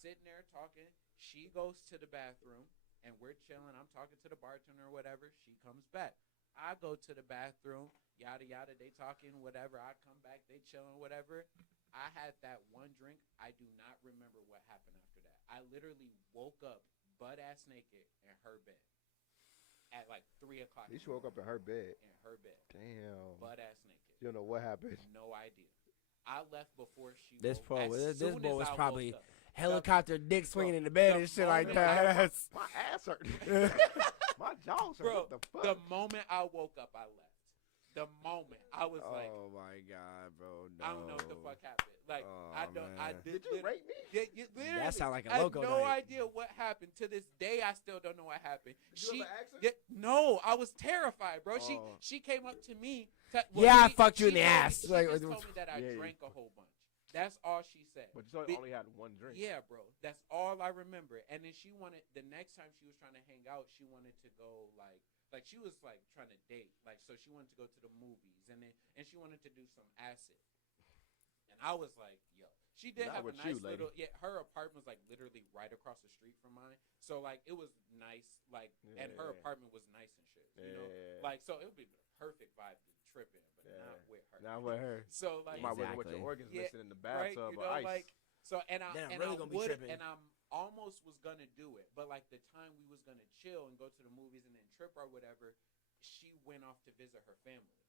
sitting there talking. She goes to the bathroom, and we're chilling. I'm talking to the bartender or whatever. She comes back. I go to the bathroom, yada, yada. They talking, whatever. I come back. They chilling, whatever. I had that one drink. I do not remember what happened after that. I literally woke up butt-ass naked in her bed at like 3 o'clock. You woke up in her bed. In her bed. Damn. Butt-ass naked. You don't know what happened. No idea. I left before she this woke. boy, As this soon boy as was I probably woke up. helicopter dick swinging in the bed the and shit like moment that. I- That's- My ass hurt. My jaws hurt. Bro, What the fuck? the moment I woke up, I left. The moment I was like, oh my god, bro! No. I don't know what the fuck happened. Like, Oh, I don't. I man. did. Did you rape me? Literally, That sound like a I loco have no night. idea what happened. To this day, I still don't know what happened. Did you ever ask her? No, I was terrified, bro. Oh. She came up to me. Yeah, I fucked you in the she told me- ass. She Like, just told me that I yeah. drank a whole bunch. That's all she said. But you Be- only had one drink. Yeah, bro. That's all I remember. And then she wanted, the next time she was trying to hang out, she wanted to go like she was like trying to date. Like, so she wanted to go to the movies, and she wanted to do some acid. And I was like, yo. She did Not have a with you, nice lady. little, her apartment was like literally right across the street from mine. So like it was nice, like, and her Yeah. apartment was nice and shit. You know, Yeah. like, so it would be the perfect vibe to trip in, but Yeah. not with her. Not with her. So like, You might wake up with Exactly. your organs Yeah, missing in the right? bathtub You or know, ice. like, so and I Then I'm and really I gonna be would tripping. and I'm almost was gonna do it, but like the time we was gonna chill and go to the movies and then trip or whatever, she went off to visit her family.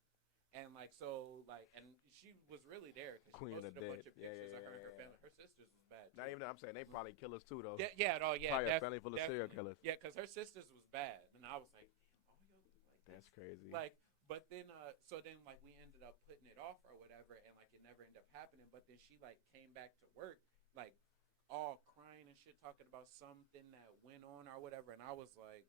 And like so, like, and she was really there because she Queen of posted the a bunch dead. of Yeah, pictures yeah, of her and her yeah. family. Her sisters was bad. Not too. even that. I'm saying they probably killers too, though. Yeah, Probably a family full of serial killers. Yeah, because her sisters was bad, and I was like, damn, all y'all look like That's this. crazy. Like, but then, so then, like, we ended up putting it off or whatever, and like, it never ended up happening. But then she like came back to work, like, all crying and shit, talking about something that went on or whatever, and I was like,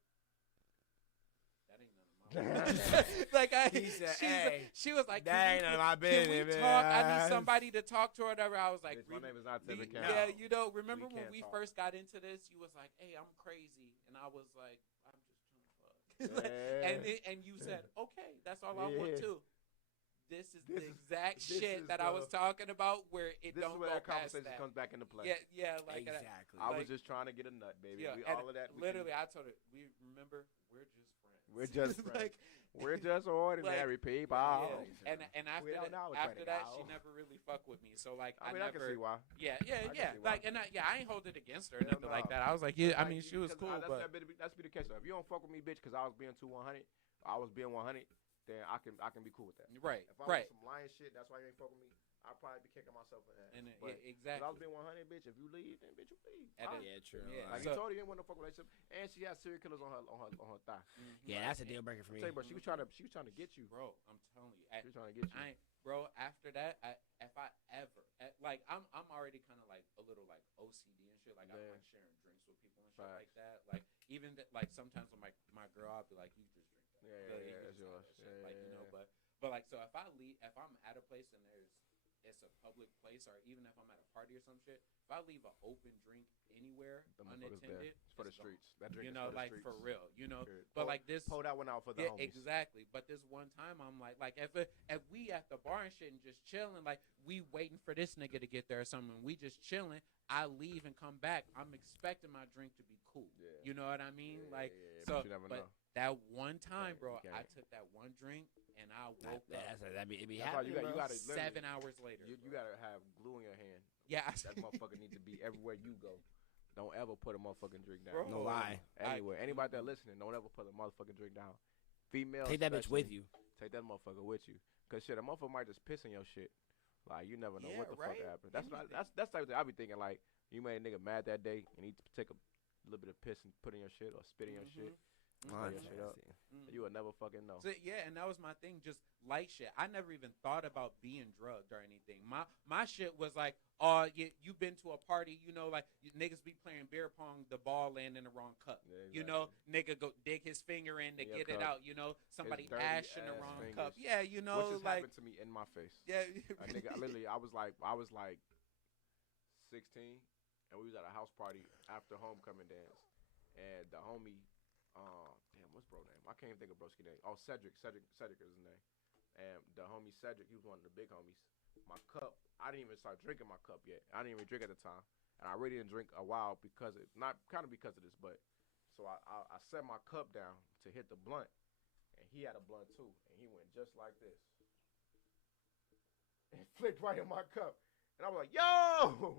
that ain't none of my business. Like, He said, she's "Hey, she was like, that ain't none of my can we business, talk? I man." need somebody to talk to or whatever. I was like, Bitch, my name is not "Re- Timmy yeah, Campbell. you know, remember We when can't we talk. first got into this? You was like, hey, I'm crazy, and I was like, I'm just trying to fuck. Yeah. and you said, okay, that's all I want Yeah. too. This is This the is- exact this shit is that I was the- talking about, where it This is don't where go that past conversation that. comes back into play. Yeah, like exactly. I like- was just trying to get a nut, baby. yeah, We, and all of that. literally, I told her, we remember we're just friends. We're just friends. like, We're just ordinary people. yeah. And We after don't know that, it's after ready that, to she go. never really fucked with me. So like, I mean, I can see why. Yeah, I can see why. like, and I ain't hold it against her or Hell nothing like no. that. I was like, yeah, I Like, mean, she was because cool, that's, but that's be the case. Though. If you don't fuck with me, bitch, because I was being too 100, I was being 100, then I can be cool with that. right, If I right, was some lying shit, that's why you ain't fuck with me. I'd probably be kicking myself in the ass. and But if I exactly. was being 100, bitch, if you leave, then bitch, you leave. And Fine. Yeah, true. Yeah, Like so- you told her, you didn't want no fucking relationship, and she has serial killers on her thigh. Mhm. Yeah, that's a deal breaker for me. Tell you, bro, she was trying to get you. Bro, I'm telling you, She was trying to get you. bro. After that, if I ever like, I'm already kind of like a little like OCD and shit. Like, I don't Yeah. like sharing drinks with people and shit Facts. like that. Like, even like sometimes with my girl, I'll be like, you just drink that. Yeah, Like, you yeah, can it's just have yours. that shit. Yeah, Like, you know, yeah. But like, so if I leave, if I'm at a place and it's a public place, or even if I'm at a party or some shit, if I leave an open drink anywhere unattended, it's for the streets. That drink you is know, for the like streets. for real, you know. Period. But like this, pull that one out for the yeah, homies. exactly. But this one time, I'm like if we at the bar and shit and just chilling, like we waiting for this nigga to get there or something, we just chilling. I leave and come back. I'm expecting my drink to be cool. Yeah. You know what I mean? Yeah, like so, but you never know. That one time, bro, I took that one drink and I woke up. It be That's happening, you gotta 7 hours later. You gotta have glue in your hand. Yeah, that motherfucker needs to be everywhere you go. Don't ever put a motherfucking drink down. Bro, no lie. Anywhere, anybody that listening, don't ever put a motherfucking drink down. Female, take that bitch with you. Take that motherfucker with you, cause shit, a motherfucker might just piss in your shit. Like you never know what the fuck happened. That's that's type of thing I be thinking. Like you made a nigga mad that day and he take a little bit of piss and put in your shit or spit in your shit. Your shit up. You would never fucking know. So, yeah, and that was my thing, just light shit. I never even thought about being drugged or anything. My shit was like, you've been to a party, you know, like niggas be playing beer pong, the ball land in the wrong cup. Yeah, exactly. You know, nigga go dig his finger in to get it out. You know, somebody ash in the wrong cup. Yeah, you know, which has like happened to me in my face. Yeah, a nigga, literally, I was like 16, and we was at a house party after homecoming dance, and the homie. Damn, what's bro name? I can't even think of broski name. Oh, Cedric is his name. And the homie Cedric, he was one of the big homies. My cup, I didn't even start drinking my cup yet. I didn't even drink at the time, and I really didn't drink a while because because of this, but so I set my cup down to hit the blunt, and he had a blunt too, and he went just like this, and flicked right in my cup, and I was like, yo.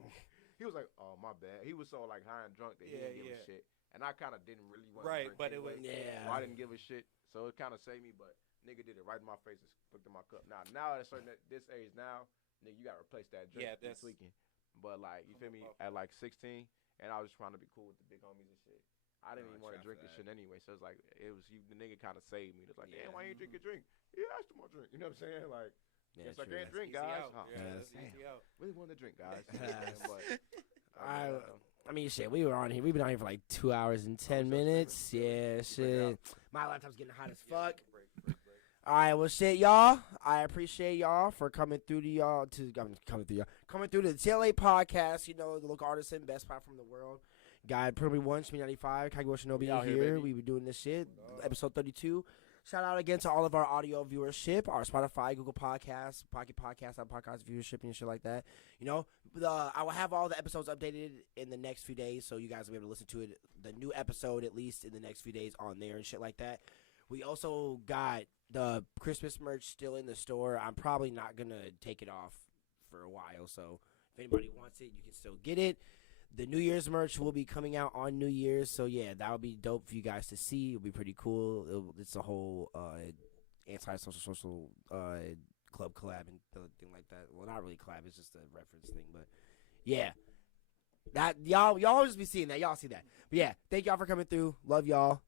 He was like, oh my bad. He was so like high and drunk that he didn't give a shit. And I kind of didn't really want to drink but anyway, it was, so I didn't give a shit. So it kind of saved me, but nigga did it right in my face and flicked in my cup. Now at this age now, nigga, you got to replace that drink this weekend. But like, you feel me, at like 16, and I was just trying to be cool with the big homies and shit. I didn't even want to drink this shit anyway, so it's like, the nigga kind of saved me. It's like, damn, why you drink a drink? Yeah, I still want to drink. You know what I'm saying? Like, yes, I can't drink, guys. Really want to drink, guys. I mean, shit, we've been on here for like 2 hours and 10 minutes. Yeah, shit. My laptop's getting hot as fuck. All right, well, shit, y'all. I appreciate y'all for coming through the T.L.A. podcast. You know, the local artisan, best platform in the world. God, probably 95. Kage Shinobi here. We were doing this shit. Episode 32. Shout out again to all of our audio viewership, our Spotify, Google Podcasts, Pocket Podcasts, podcast viewership and shit like that. You know, I will have all the episodes updated in the next few days, so you guys will be able to listen to it, the new episode at least in the next few days on there and shit like that. We also got the Christmas merch still in the store. I'm probably not going to take it off for a while, so if anybody wants it, you can still get it. The New Year's merch will be coming out on New Year's, so yeah, that would be dope for you guys to see. It'll be pretty cool. It's a whole anti-social club collab and thing like that. Well, not really collab, it's just a reference thing, but yeah, that y'all just be seeing that. Y'all see that. But yeah, thank y'all for coming through. Love y'all.